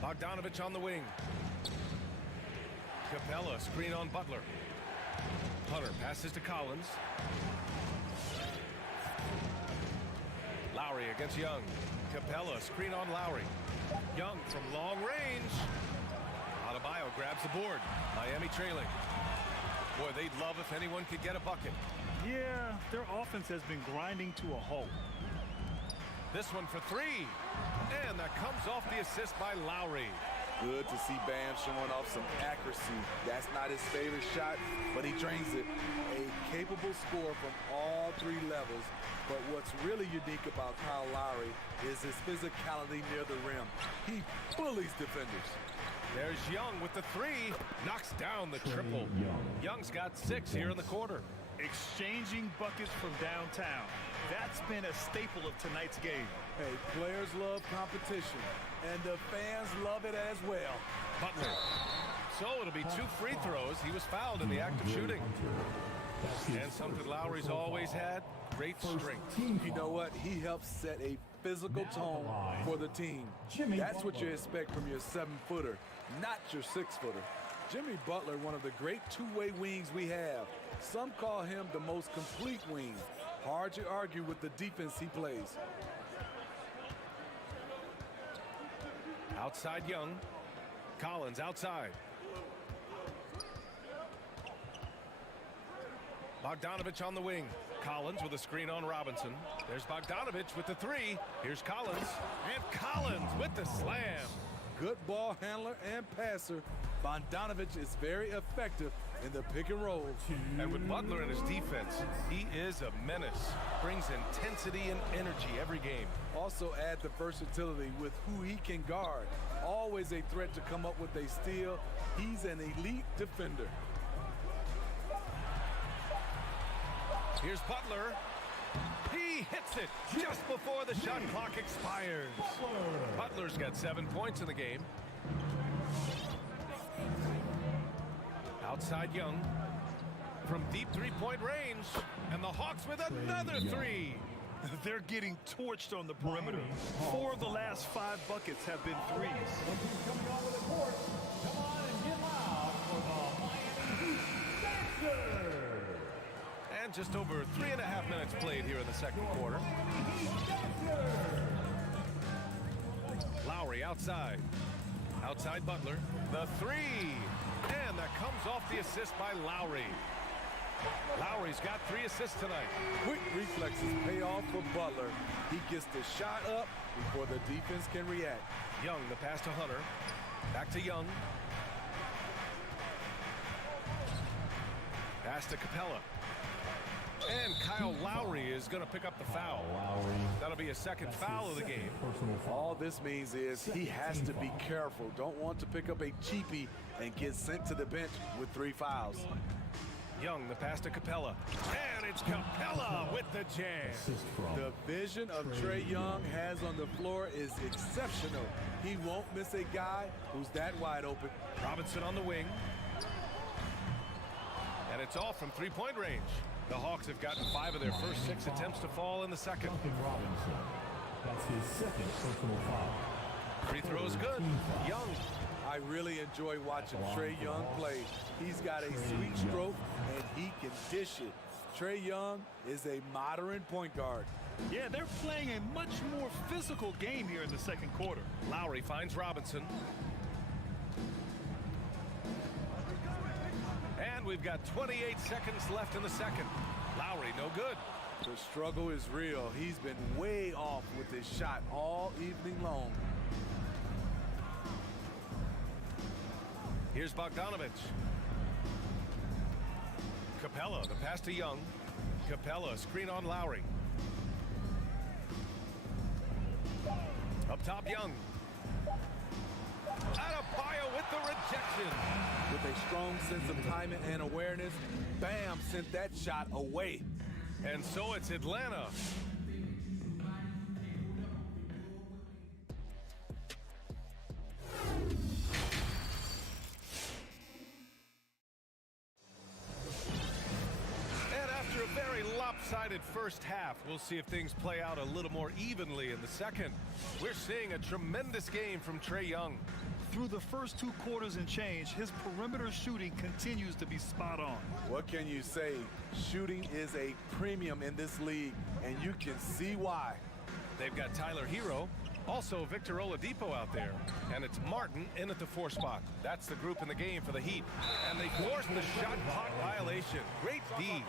Bogdanovich on the wing. Capella, screen on Butler. Hunter passes to Collins. Lowry against Young. Capella, screen on Lowry. Young from long range. Adebayo grabs the board. Miami trailing. Boy, they'd love if anyone could get a bucket. Yeah, their offense has been grinding to a halt. This one for 3. And that comes off the assist by Lowry. Good to see Bam showing off some accuracy. That's not his favorite shot, but he drains it. A capable scorer from all 3 levels. But what's really unique about Kyle Lowry is his physicality near the rim. He bullies defenders. There's Young with the 3. Knocks down the triple. Young's got 6 here in the quarter. Exchanging buckets from downtown. That's been a staple of tonight's game. Hey, players love competition, and the fans love it as well. Butler. So it'll be 2 free throws. He was fouled in the act of shooting. And something Lowry's always had, great strength. You know what? He helps set a physical tone for the team. That's what you expect from your 7-footer, not your 6-footer. Jimmy Butler, one of the great two-way wings we have. Some call him the most complete wing. Hard to argue with the defense he plays. Outside Young. Collins outside. Bogdanovich on the wing. Collins with a screen on Robinson. There's Bogdanovich with the 3. Here's Collins. And Collins with the slam. Good ball handler and passer. Bogdanovich is very effective in the pick and roll. And with Butler in his defense, he is a menace. Brings intensity and energy every game. Also add the versatility with who he can guard. Always a threat to come up with a steal. He's an elite defender. Here's Butler. He hits it just before the shot clock expires. Butler's got 7 points in the game. Outside Young. From deep three-point range. And the Hawks with another three. They're getting torched on the perimeter. 4 of the last 5 buckets have been threes. Coming onto the court, come on and get loud for the Miami Heat Dancers. And just over 3.5 minutes played here in the second quarter. Lowry outside. Outside Butler. The three. And that comes off the assist by Lowry. Lowry's got 3 assists tonight. Quick reflexes pay off for Butler. He gets the shot up before the defense can react. Young, the pass to Hunter. Back to Young. Pass to Capella. And Kyle Lowry is going to pick up the foul. That'll be a second foul of the game. All this means is he has to be careful. Don't want to pick up a cheapie and get sent to the bench with 3 fouls. Young, the pass to Capella. And it's Capella with the jam. The vision of Trae Young has on the floor is exceptional. He won't miss a guy who's that wide open. Robinson on the wing. And it's all from three-point range. The Hawks have gotten 5 of their first 6 attempts to fall in the second. Robinson. That's his second personal foul. Free throw is good. Young. I really enjoy watching Trae Young play. He's got a sweet stroke, and he can dish it. Trae Young is a modern point guard. Yeah, they're playing a much more physical game here in the second quarter. Lowry finds Robinson. And we've got 28 seconds left in the second. Lowry, no good. The struggle is real. He's been way off with his shot all evening long. Here's Bogdanovich. Capella, the pass to Young. Capella, screen on Lowry. Up top, Young. Adebayo with the rejection. With a strong sense of timing and awareness, Bam sent that shot away. And so it's Atlanta. Lopsided first half. We'll see if things play out a little more evenly in the second. We're seeing a tremendous game from Trae Young. Through the first 2 quarters and change, his perimeter shooting continues to be spot on. What can you say? Shooting is a premium in this league, and you can see why. They've got Tyler Hero, also Victor Oladipo out there, and it's Martin in at the 4 spot. That's the group in the game for the Heat, and they forced the shot clock violation. Great D.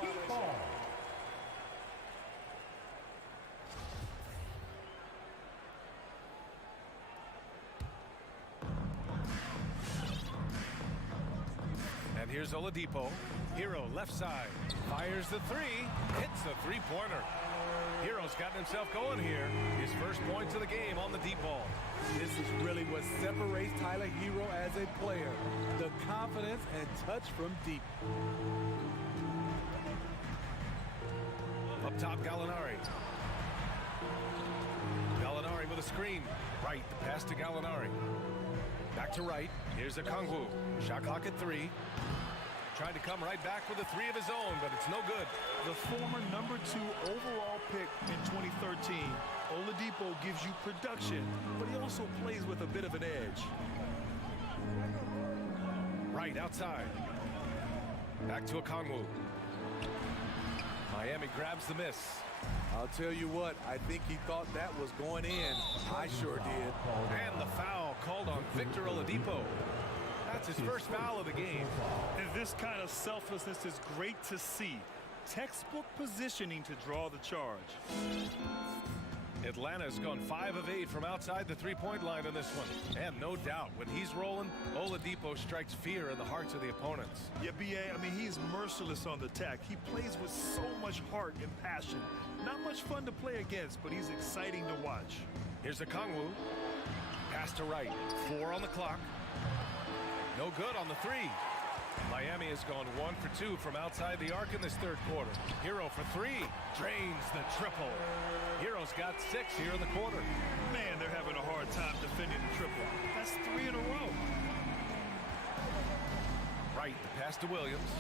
And here's Oladipo. Hero left side. Fires the 3. Hits the 3-pointer. Hero's gotten himself going here. His first points of the game on the deep ball. This is really what separates Tyler Hero as a player. The confidence and touch from deep. Up top, Gallinari. Gallinari with a screen. Right, the pass to Gallinari. Back to right. Here's Okongwu. Shot clock at 3. Trying to come right back with a 3 of his own, but it's no good. The former number 2 overall pick in 2013, Oladipo gives you production, but he also plays with a bit of an edge. Right outside. Back to Okongwu. Miami grabs the miss. I'll tell you what, I think he thought that was going in. I sure did. And the foul called on Victor Oladipo. That's his first foul of the game. And this kind of selflessness is great to see. Textbook positioning to draw the charge. Atlanta's gone 5 of 8 from outside the 3-point line in this one. And no doubt, when he's rolling, Oladipo strikes fear in the hearts of the opponents. Yeah, B.A., I mean, he's merciless on the attack. He plays with so much heart and passion. Not much fun to play against, but he's exciting to watch. Here's Okongwu. Pass to right. 4 on the clock. No good on the 3. Miami has gone 1 for 2 from outside the arc in this third quarter. Hero for 3. Drains the triple. Hero's got 6 here in the quarter. Man, they're having a hard time defending the triple. That's 3 in a row. Right, the pass to Williams.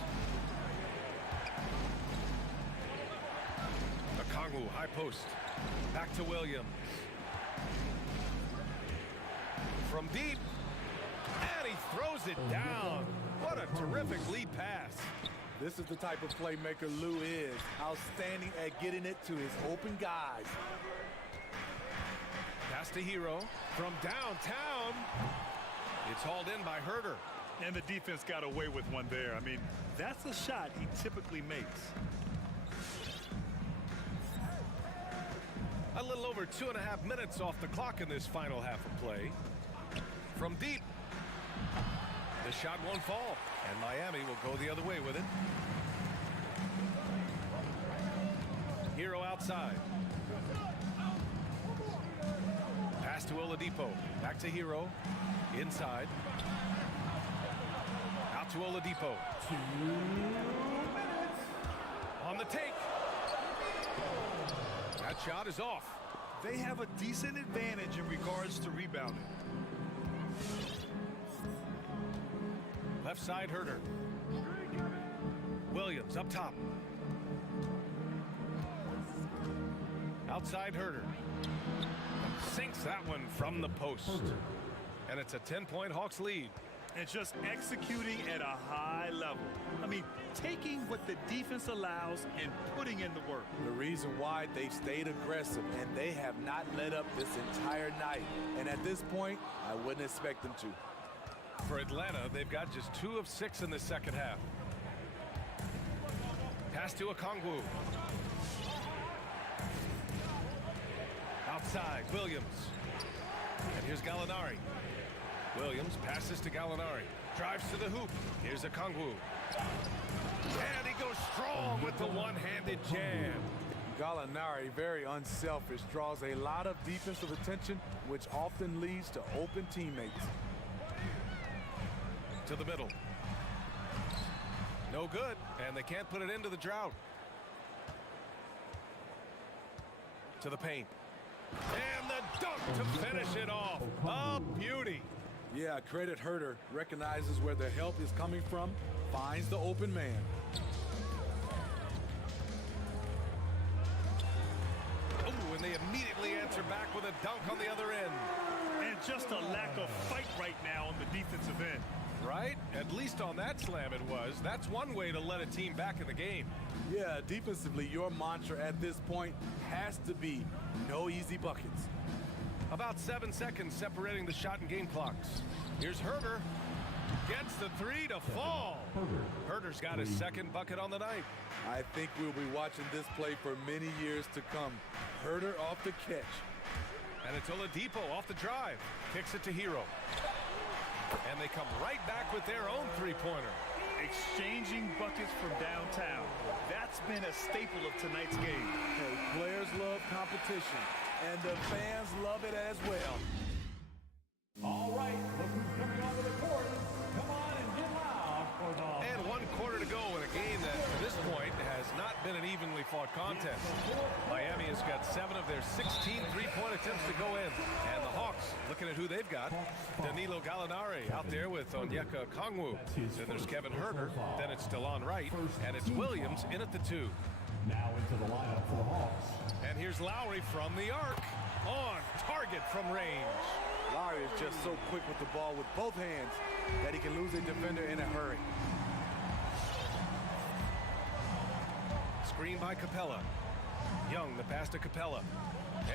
Okongwu, high post. Back to Williams. From deep. And he throws it down. What a terrific lead pass. This is the type of playmaker Lou is. Outstanding at getting it to his open guys. Pass to Hero from downtown. It's hauled in by Herter. And the defense got away with one there. I mean, that's a shot he typically makes. A little over 2.5 minutes off the clock in this final half of play. From deep. The shot won't fall, and Miami will go the other way with it. Hero outside. Pass to Oladipo. Back to Hero. Inside. Out to Oladipo. 2 minutes. On the take. That shot is off. They have a decent advantage in regards to rebounding. Left side, Herter. Williams up top. Outside, Herter. Sinks that one from the post. And it's a 10-point Hawks lead. And just executing at a high level. I mean, taking what the defense allows and putting in the work. The reason why they've stayed aggressive and they have not let up this entire night. And at this point, I wouldn't expect them to. For Atlanta, they've got just 2 of 6 in the second half. Pass to Okongwu. Outside, Williams. And here's Gallinari. Williams passes to Gallinari. Drives to the hoop. Here's Okongwu. And he goes strong with the one-handed jam. Gallinari, very unselfish, draws a lot of defensive attention, which often leads to open teammates. To the middle. No good, and they can't put it into the drought. To the paint. And the dunk to finish it off. A beauty. Yeah, credit Herter. Recognizes where the help is coming from, finds the open man. Oh, and they immediately answer back with a dunk on the other end. And just a lack of fight right now on the defensive end. Right? At least on that slam it was. That's one way to let a team back in the game. Yeah, defensively, your mantra at this point has to be no easy buckets. About 7 seconds separating the shot and game clocks. Here's Herter. Gets the 3 to fall. Herter's got his second bucket on the night. I think we'll be watching this play for many years to come. Herter off the catch. And it's Oladipo off the drive. Kicks it to Hero. And they come right back with their own three-pointer. Exchanging buckets from downtown. That's been a staple of tonight's game. Hey, players love competition, and the fans love it as well. All right, look who's coming onto the court. Come on and get loud for the... And 1 quarter to go in a game that, to this point, has not been an evenly fought contest. Miami has got 7 of their 16 three-point attempts to go in. And the Hawks, looking at who they've got, Danilo Gallinari out there with Onyeka Okongwu. Then there's Kevin Herter. Then it's Delon Wright. And it's Williams in at the 2. Now into the lineup for the Hawks. And here's Lowry from the arc. On target from range. Lowry is just so quick with the ball with both hands that he can lose a defender in a hurry. Screen by Capella. Young, the pass to Capella.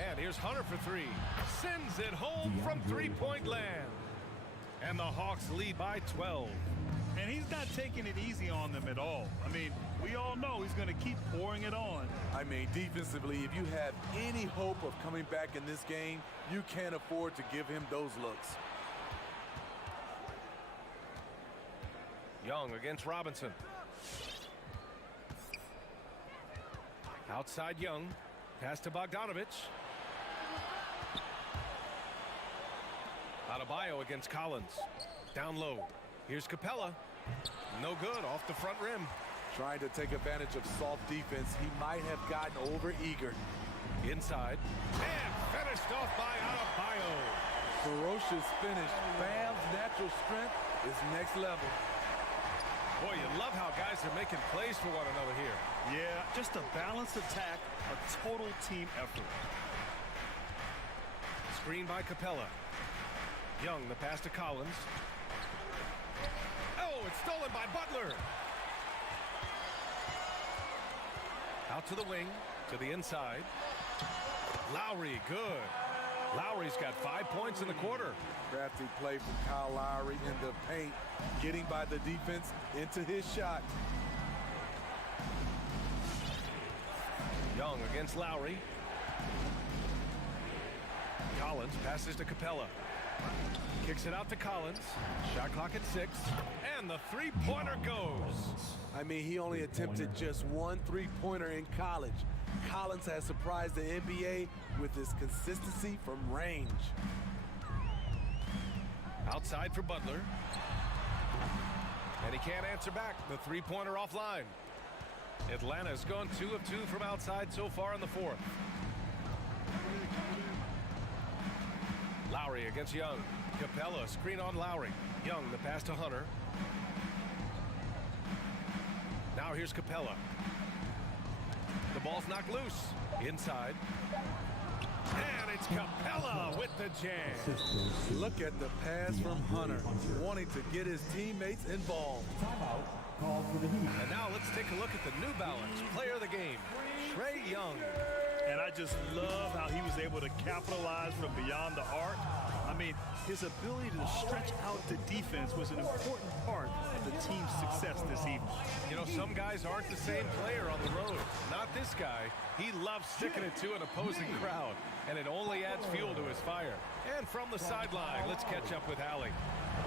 And here's Hunter for 3. Sends it home from three-point land. And the Hawks lead by 12. And he's not taking it easy on them at all. I mean, we all know he's going to keep pouring it on. I mean, defensively, if you have any hope of coming back in this game, you can't afford to give him those looks. Young against Robinson. Outside Young. Pass to Bogdanovich. Adebayo against Collins. Down low. Here's Capella. No good off the front rim. Trying to take advantage of soft defense. He might have gotten over-eager. Inside. And finished off by Adebayo. Ferocious finish. Bam's natural strength is next level. Boy, you love how guys are making plays for one another here. Yeah, just a balanced attack, a total team effort. Screen by Capella. Young, the pass to Collins. Oh, it's stolen by Butler. Out to the wing, to the inside. Lowry, good. Lowry's got 5 points in the quarter. Crafty play from Kyle Lowry in the paint, getting by the defense into his shot. Young against Lowry. Collins passes to Capella. Kicks it out to Collins. Shot clock at 6. And the three-pointer goes. I mean, he only attempted just one three-pointer in college. Collins has surprised the NBA with his consistency from range. Outside for Butler. And he can't answer back. The three-pointer offline. Atlanta's gone 2 of 2 from outside so far in the fourth. Lowry against Young. Capella, screen on Lowry. Young, the pass to Hunter. Now here's Capella. The ball's knocked loose. Inside. And it's Capella with the jam. Look at the pass from Hunter, wanting to get his teammates involved. Timeout called for the Heat. And now let's take a look at the New Balance player of the game, Trae Young. And I just love how he was able to capitalize from beyond the arc. I mean, his ability to stretch out the defense was an important part of the team's success this evening. You know, some guys aren't the same player on the road. Not this guy. He loves sticking it to an opposing crowd, and it only adds fuel to his fire. And from the sideline, let's catch up with Allie.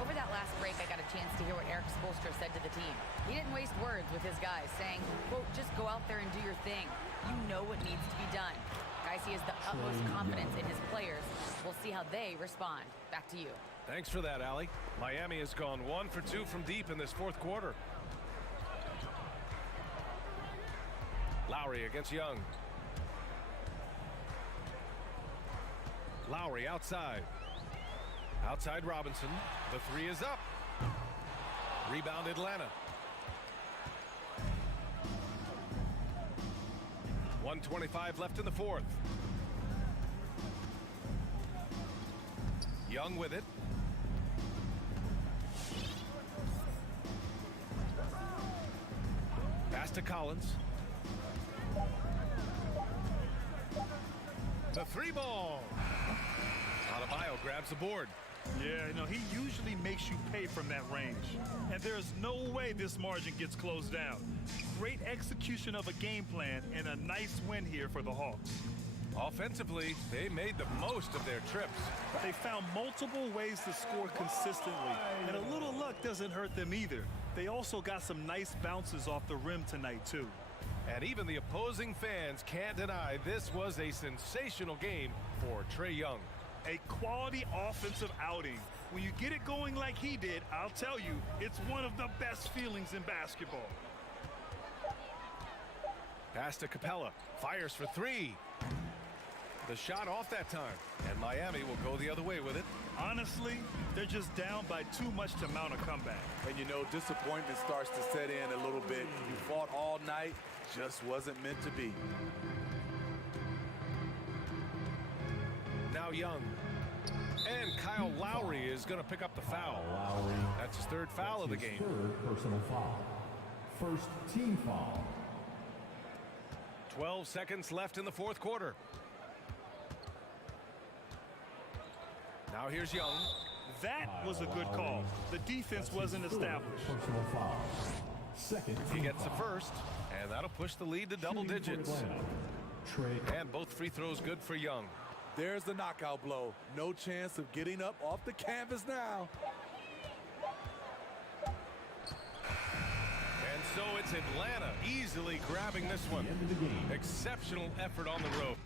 Over that last break, I got a chance to hear what Eric Spoelstra said to the team. He didn't waste words with his guys, saying, quote, just go out there and do your thing. You know what needs to be done. Guys, he has the utmost confidence in his players. We'll see how they respond. Back to you. Thanks for that, Allie. Miami has gone 1 for 2 from deep in this fourth quarter. Lowry against Young. Lowry outside. Outside Robinson. The three is up. Rebound Atlanta. 1:25 left in the fourth. Young with it. Pass to Collins. The three ball. Adebayo grabs the board. Yeah, you know, he usually makes you pay from that range. And there's no way this margin gets closed down. Great execution of a game plan and a nice win here for the Hawks. Offensively, they made the most of their trips. They found multiple ways to score consistently, and a little luck doesn't hurt them either. They also got some nice bounces off the rim tonight, too. And even the opposing fans can't deny this was a sensational game for Trae Young. A quality offensive outing. When you get it going like he did, I'll tell you, it's one of the best feelings in basketball. Pass to Capella. Fires for three. The shot off that time. And Miami will go the other way with it. Honestly, they're just down by too much to mount a comeback. And you know, disappointment starts to set in a little bit. You fought all night, just wasn't meant to be. Now Young. And Kyle Lowry is going to pick up the foul. Lowry. That's his third foul of the game. Third personal foul. First team foul. 12 seconds left in the fourth quarter. Now here's Young. That was a good call. The defense wasn't established. Personal foul. Second He team gets the foul. first, and that'll push the lead to double Shooting for digits. Atlanta, Trae. And both free throws good for Young. There's the knockout blow. No chance of getting up off the canvas now. And so it's Atlanta easily grabbing this one. End of the game. Exceptional effort on the road.